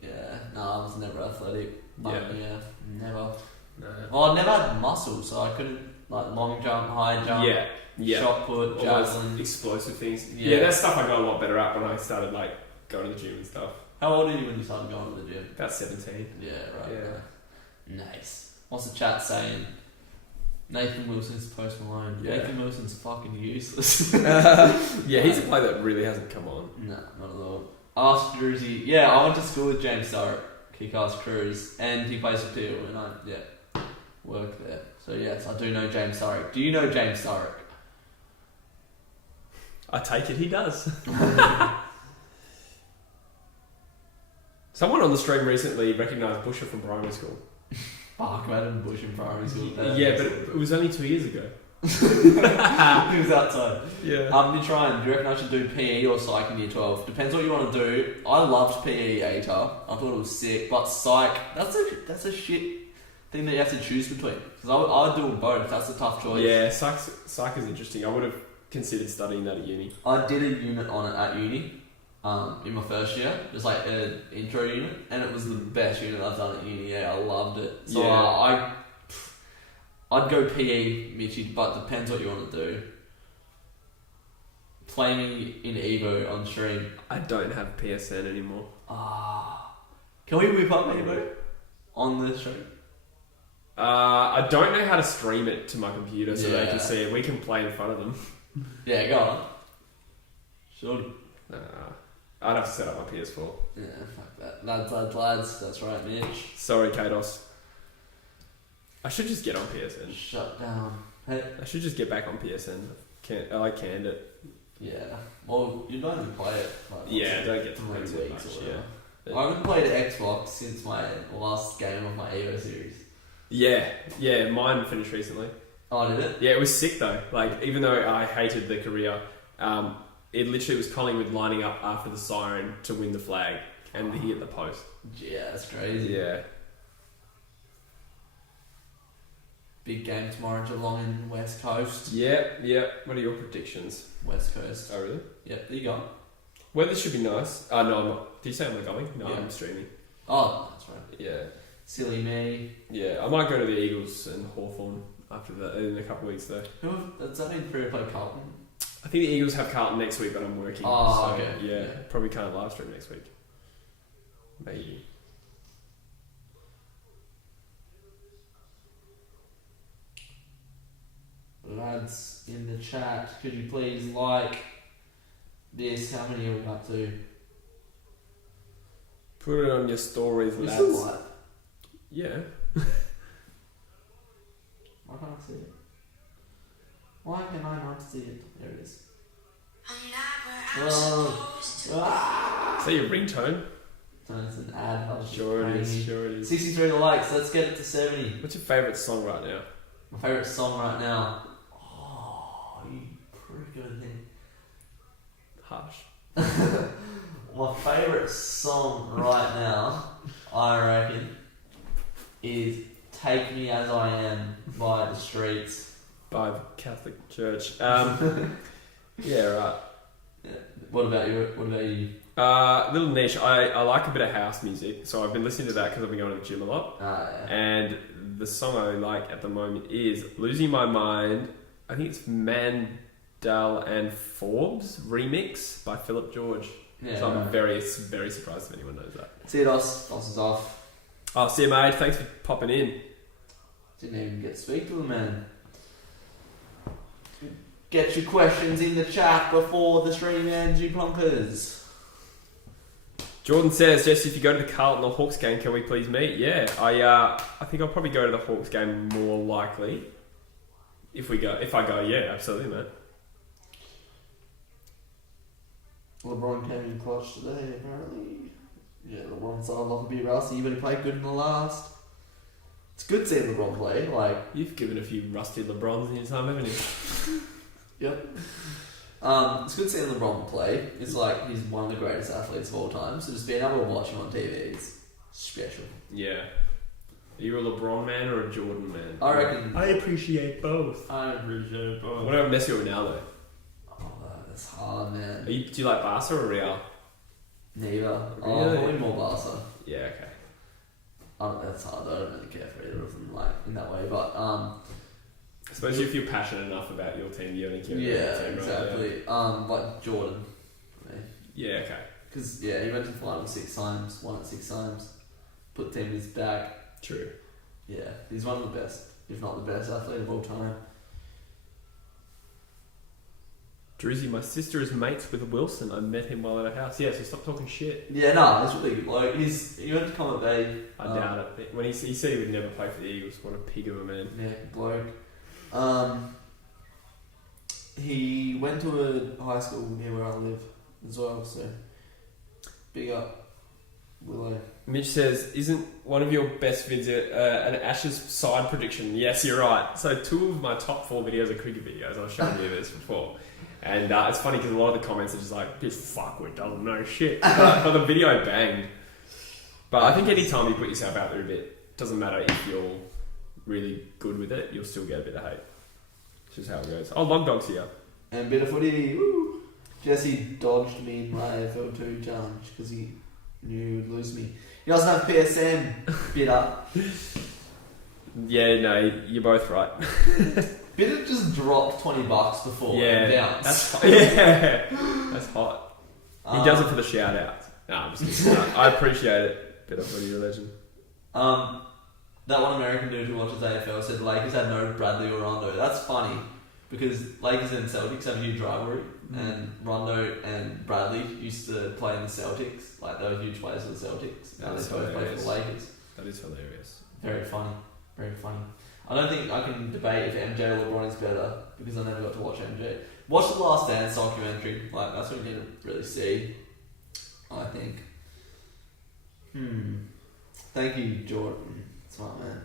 Yeah. No, I was never athletic. But yeah. Never. No. Well, I never had muscle, so I couldn't, like, long jump, high jump, shot put, all javelin. those explosive things. Yeah. Yeah, that stuff I got a lot better at when I started like going to the gym and stuff. How old are you when you started going to the gym? About 17. Yeah, right. Yeah. Nice. What's the chat saying? Nathan Wilson's Post Malone. Yeah. Nathan Wilson's fucking useless. Yeah, he's a player that really hasn't come on. No, not at all. Ask DREWZY. Yeah, I went to school with James Surrick, kick-ass Cruise, and he plays for Peel, and I work there. So yes, I do know James Surrick. Do you know James Surrick? I take it he does. Someone on the stream recently recognised Busher from primary school. Fuck, I had Bush in primary school. Yeah, but it was only 2 years ago. He was outside. Yeah. You're trying. Do you reckon I should do PE or psych in year 12? Depends what you want to do. I loved PE ATAR. I thought it was sick, but psych, that's a shit thing that you have to choose between. Because I would do them both. That's a tough choice. Yeah, psych is interesting. I would have considered studying that at uni. I did a unit on it at uni. In my first year, it was like an intro unit, and it was the best unit I've done at uni. Yeah, I loved it. So I'd go PE, Mitchy, but depends what you want to do. Play me in Evo on stream. I don't have PSN anymore. Can we whip up Evo on the stream? I don't know how to stream it to my computer so they Yeah. can see it. We can play in front of them. Yeah, go on. Sure. I'd have to set up my PS4. Yeah, fuck that. Lads. That's right, Mitch. Sorry, Kados. I should just get on PSN. Shut down. Hey. I should just get back on PSN. I canned it. Yeah. Well, you don't even play it. Like, Yeah, I don't get to play 3 too weeks much. or Yeah. whatever. I haven't played Xbox since my last game of my Evo series. Yeah. Mine finished recently. Oh, did it? Yeah, it was sick though. Like, even though I hated the career, it literally was Collingwood lining up after the siren to win the flag, and he hit the post. Yeah, that's crazy. Yeah. Big game tomorrow, Geelong and West Coast. Yeah. What are your predictions? West Coast. Oh, really? Yep, there you go. Weather should be nice. No, I'm not. Did you say I'm not going? No, Yeah. I'm streaming. Oh, that's right. Yeah. Silly me. Yeah, I might go to the Eagles and Hawthorn after that in a couple of weeks though. Does that mean Freo play Carlton? I think the Eagles have Carlton next week, but I'm working. Oh, so, okay. Yeah, probably can't live stream next week. Maybe. Lads in the chat, could you please like this? How many are we up to? Put it on your stories, We're lads. still live. Yeah. I can't see it. Why can I not see it? There it is. Is that your ringtone? So it's an ad. Sure it is. 63 likes. Let's get it to 70. What's your favourite song right now? My favourite song right now. Oh, you pretty good thing. Hush. My favourite song right now, I reckon, is "Take Me As I Am" by The Streets. By the Catholic Church. Yeah, right. Yeah. What about you? Little niche. I like a bit of house music, so I've been listening to that because I've been going to the gym a lot. Yeah. And the song I like at the moment is "Losing My Mind." I think it's Mandel and Forbes remix by Philip George. Yeah, so I'm right. very surprised if anyone knows that. See you, Dos. Dos is off. Oh, see you, mate. Thanks for popping in. Didn't even get to speak to the man. Get your questions in the chat before the stream ends, you plunkers. Jordan says, Jesse, if you go to the Carlton or Hawks game, can we please meet? Yeah, I think I'll probably go to the Hawks game more likely. If I go, yeah, absolutely, mate. LeBron came in clutch today, apparently. Yeah, LeBron started off a bit rusty, but he played good in the last. It's good seeing LeBron play. Like, you've given a few rusty LeBrons in your time, haven't you? Yep. It's good seeing LeBron play. It's like he's one of the greatest athletes of all time. So just being able to watch him on TV is special. Yeah. Are you a LeBron man or a Jordan man? I reckon. I appreciate both. I appreciate both. What about Messi or Ronaldo? Oh, that's hard, man. Do you like Barca or Real? Neither. Really? Oh, probably more Barca. Yeah, okay. That's hard. I don't really care for either of them, like in that way. But I suppose if you're passionate enough about your team, you only care about your team, exactly. Right? Yeah. Like Jordan. Yeah, okay. Because he went to the final 6 times, won it 6 times, put the team in his back. True. Yeah, he's one of the best, if not the best athlete of all time. DREWZY, my sister is mates with Wilson. I met him while at her house. Yeah, so stop talking shit. Yeah, no, he's really good bloke. He went to Collab Bay. I doubt it. When he said he would never play for the Eagles, what a pig of a man. Yeah, good bloke. He went to a high school near where I live as well, so big up, Willow. Mitch says, isn't one of your best vids an Ashes side prediction? Yes, you're right. So 2 of my top 4 videos are cricket videos. I was showing you this before. And it's funny because a lot of the comments are just like, this fuckwit doesn't know shit. But the video banged. But I think any time you put yourself out there a bit, doesn't matter if you're really good with it, you'll still get a bit of hate. It's just how it goes. Oh, Log Dog's here. And bit of footy, woo! Jesse dodged me in my AFL2 challenge because he knew he would lose me. He doesn't have PSN, bitter. Yeah, no, you're both right. Bitter just dropped $20 before and bounced. That's hot. Yeah, that's hot. He does it for the shout outs. Nah, I'm just kidding. I appreciate it. Bit of footy, you're a legend. That one American dude who watches AFL said the Lakers had no Bradley or Rondo. That's funny because Lakers and Celtics have a huge rivalry, and Rondo and Bradley used to play in the Celtics. Like they were huge players for the Celtics. Now they both play for the Lakers. That is hilarious. Very funny. Very funny. I don't think I can debate if MJ or LeBron is better because I never got to watch MJ. Watch the Last Dance documentary. Like that's what you need to really see. I think. Thank you, Jordan. Smart man.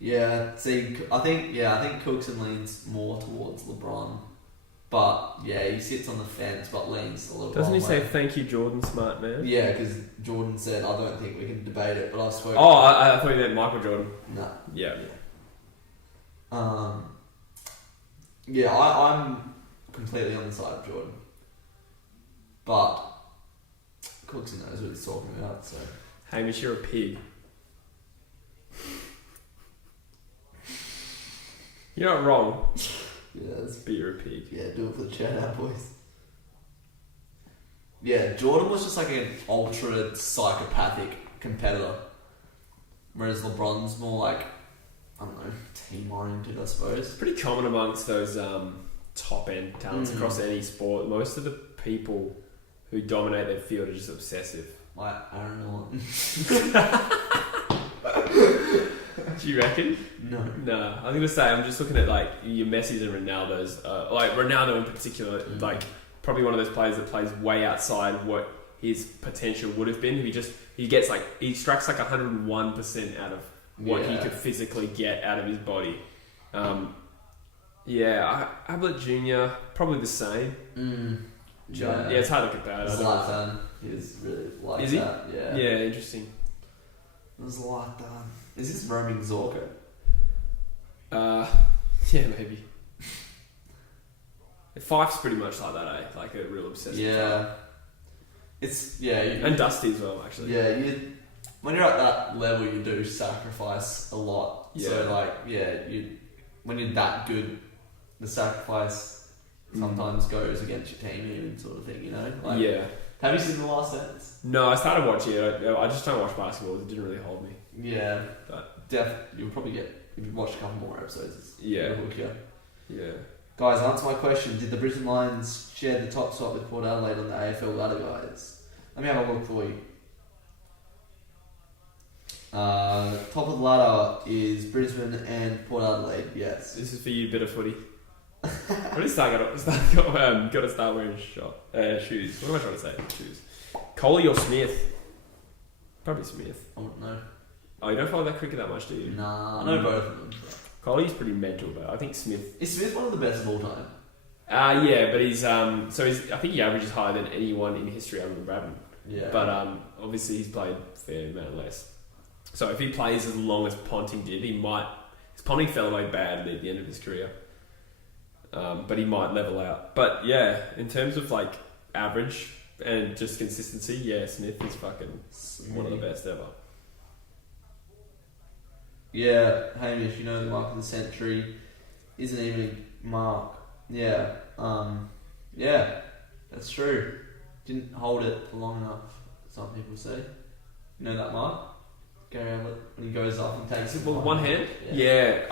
Yeah. See, I think Cookson leans more towards LeBron, but yeah, he sits on the fence, but leans a little. Doesn't he say thank you, Jordan, smart man? Yeah, because Jordan said I don't think we can debate it, but I've spoken. Oh, I thought you meant Michael Jordan. No. Yeah. Yeah, I'm completely on the side of Jordan, but Cookson knows what he's talking about. So, Hamish, you're a pig. You're not wrong. Yes. But you're a pig. Yeah, do it for the shout out, boys. Yeah, Jordan was just like an ultra psychopathic competitor, whereas LeBron's more like, I don't know, team oriented, I suppose. It's pretty common amongst those top end talents across any sport. Most of the people who dominate their field are just obsessive. Like Aaron Norton. Do you reckon? No. I'm gonna say I'm just looking at like your Messi's and Ronaldo's. Like Ronaldo in particular, like probably one of those players that plays way outside what his potential would have been. He extracts like 101% out of what he could physically get out of his body. Ablett Jr. probably the same. Yeah, it's hard to compare. Zlatan is really like is he? that. Yeah. Yeah, interesting. Zlatan. Is this roaming Zorko? Yeah, maybe. Fife's pretty much like that, eh? Like a real obsessive. Yeah. It's and Dusty as well, actually. Yeah, when you're at that level, you do sacrifice a lot. Yeah. So when you're that good, the sacrifice sometimes goes against your team, even sort of thing. You know. Like, yeah. Have you seen The Last Dance? No, I started watching it. I just don't watch basketball. It didn't really hold me. Yeah. But you'll probably get, if you watch a couple more episodes, it'll hook you. Yeah. Guys, answer my question. Did the Brisbane Lions share the top spot with Port Adelaide on the AFL ladder, guys? Let me have a look for you. Top of the ladder is Brisbane and Port Adelaide, yes. This is for you, bit of footy. What is that? Got to start wearing shoes. What am I trying to say? Shoes. Coley or Smith? Probably Smith. I wouldn't know. Oh, you don't follow that cricket that much, do you? Nah, I know both of them. Coley's pretty mental, though. I think Smith... Is Smith one of the best of all time? Yeah, but he's... I think he averages higher than anyone in history other than Bradman. Yeah. But obviously he's played a fair amount less. So if he plays as long as Ponting did, he might... His Ponting fell away badly at the end of his career. But he might level out. But yeah, in terms of like average and just consistency, yeah, Smith is fucking one of the best ever. Yeah, Hamish, you know the mark of the century isn't even a mark. Yeah, that's true. Didn't hold it for long enough, some people say. You know that mark? Gary Ablett, when he goes up and takes it with one hand? Yeah.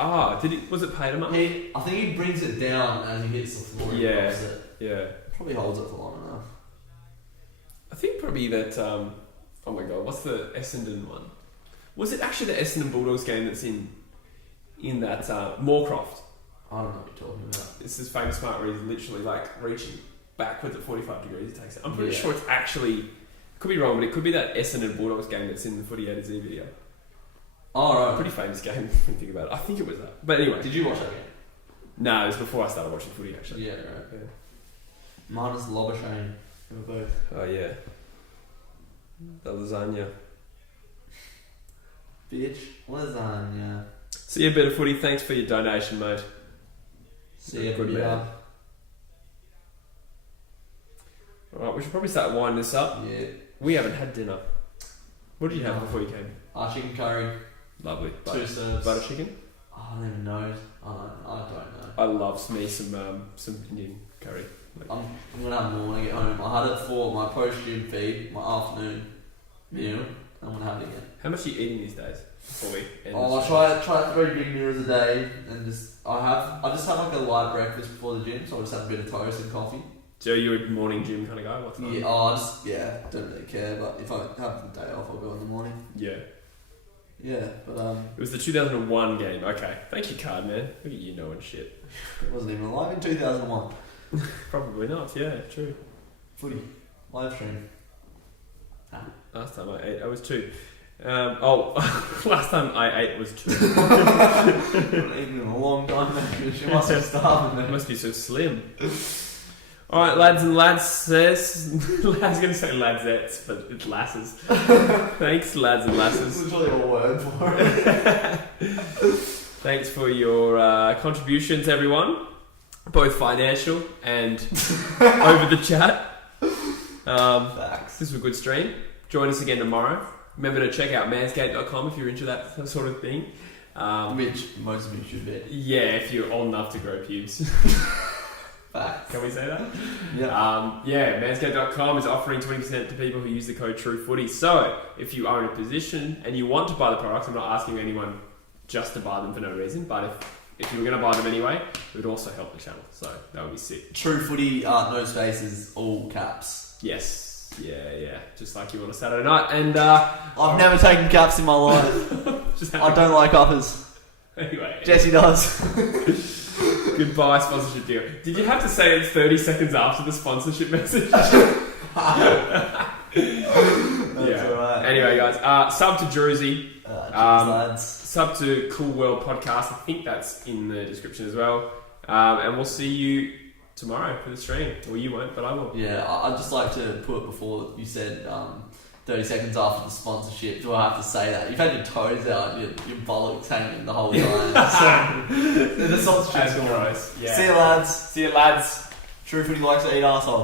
Was it paid him up? I think he brings it down as he hits the floor and drops it. Yeah. Probably holds it for long enough. I think probably that, oh my god, what's the Essendon one? Was it actually the Essendon Bulldogs game that's in that, Moorcroft? I don't know what you're talking about. It's this famous part where he's literally like reaching backwards at 45 degrees, he takes it. I'm pretty sure it's actually... Could be wrong, but it could be that Essendon Bulldogs game that's in the Footy A to Z video. Oh, right. Pretty famous game if you think about it. I think it was that. But anyway. Did you watch that game? No, it was before I started watching footy, actually. Yeah, right. Yeah. Mine is Lobashane. They were both. Oh, yeah. The lasagna. Bitch. Lasagna. See you, bit of footy. Thanks for your donation, mate. See you, good man. Alright, we should probably start winding this up. Yeah. We haven't had dinner. What did you have before you came? Chicken curry. Lovely. 2 serves. Butter chicken? I don't even know. I don't know. I love me some Indian curry. I'm gonna have more when I get home. I had it for my post-gym feed, my afternoon meal. I'm gonna have it again. How much are you eating these days? Before we end I try 3 big meals a day, and I just have like a light breakfast before the gym, so I just have a bit of toast and coffee. So you're a morning gym kind of guy? What's that? Don't really care, but if I have the day off, I'll go in the morning. Yeah. Yeah, but It was the 2001 game. Okay. Thank you, card man. Look at you knowing shit. It wasn't even live in 2001. Probably not, yeah, true. Footy. Live stream. Last time I ate, I was 2. Last time I ate was 2. I haven't eaten in a long time, man. She must be starving, man. Must be so slim. Alright, lads and lasses. I was going to say ladsettes, but it's lasses. Thanks, lads and lasses. It's literally a word for it. Thanks for your contributions, everyone. Both financial and over the chat. Facts. This was a good stream. Join us again tomorrow. Remember to check out manscape.com if you're into that sort of thing. Which most of you should be. Yeah, if you're old enough to grow pubes. Facts. Can we say that? Yeah. Manscape.com is offering 20% to people who use the code TrueFooty. So, if you are in a position and you want to buy the products, I'm not asking anyone just to buy them for no reason, but if you were going to buy them anyway, it would also help the channel. So, that would be sick. True Footy, no spaces, all caps. Yes. Yeah. Just like you on a Saturday night. And I've never taken caps in my life. I don't like uppers. Anyway. Jesse does. Goodbye, sponsorship deal. Did you have to say it 30 seconds after the sponsorship message? That's alright. Anyway, guys, sub to DREWZY. Cheers, lads. Sub to Cool World Podcast. I think that's in the description as well. And we'll see you tomorrow for the stream. Well, you won't, but I will. Yeah, I'd just like to put before you said 30 seconds after the sponsorship. Do I have to say that? You've had your toes out, your bollocks hanging the whole time. So the sponsorship's gone. Yeah. See you, lads. See you, lads. True Footy likes to eat arsehole.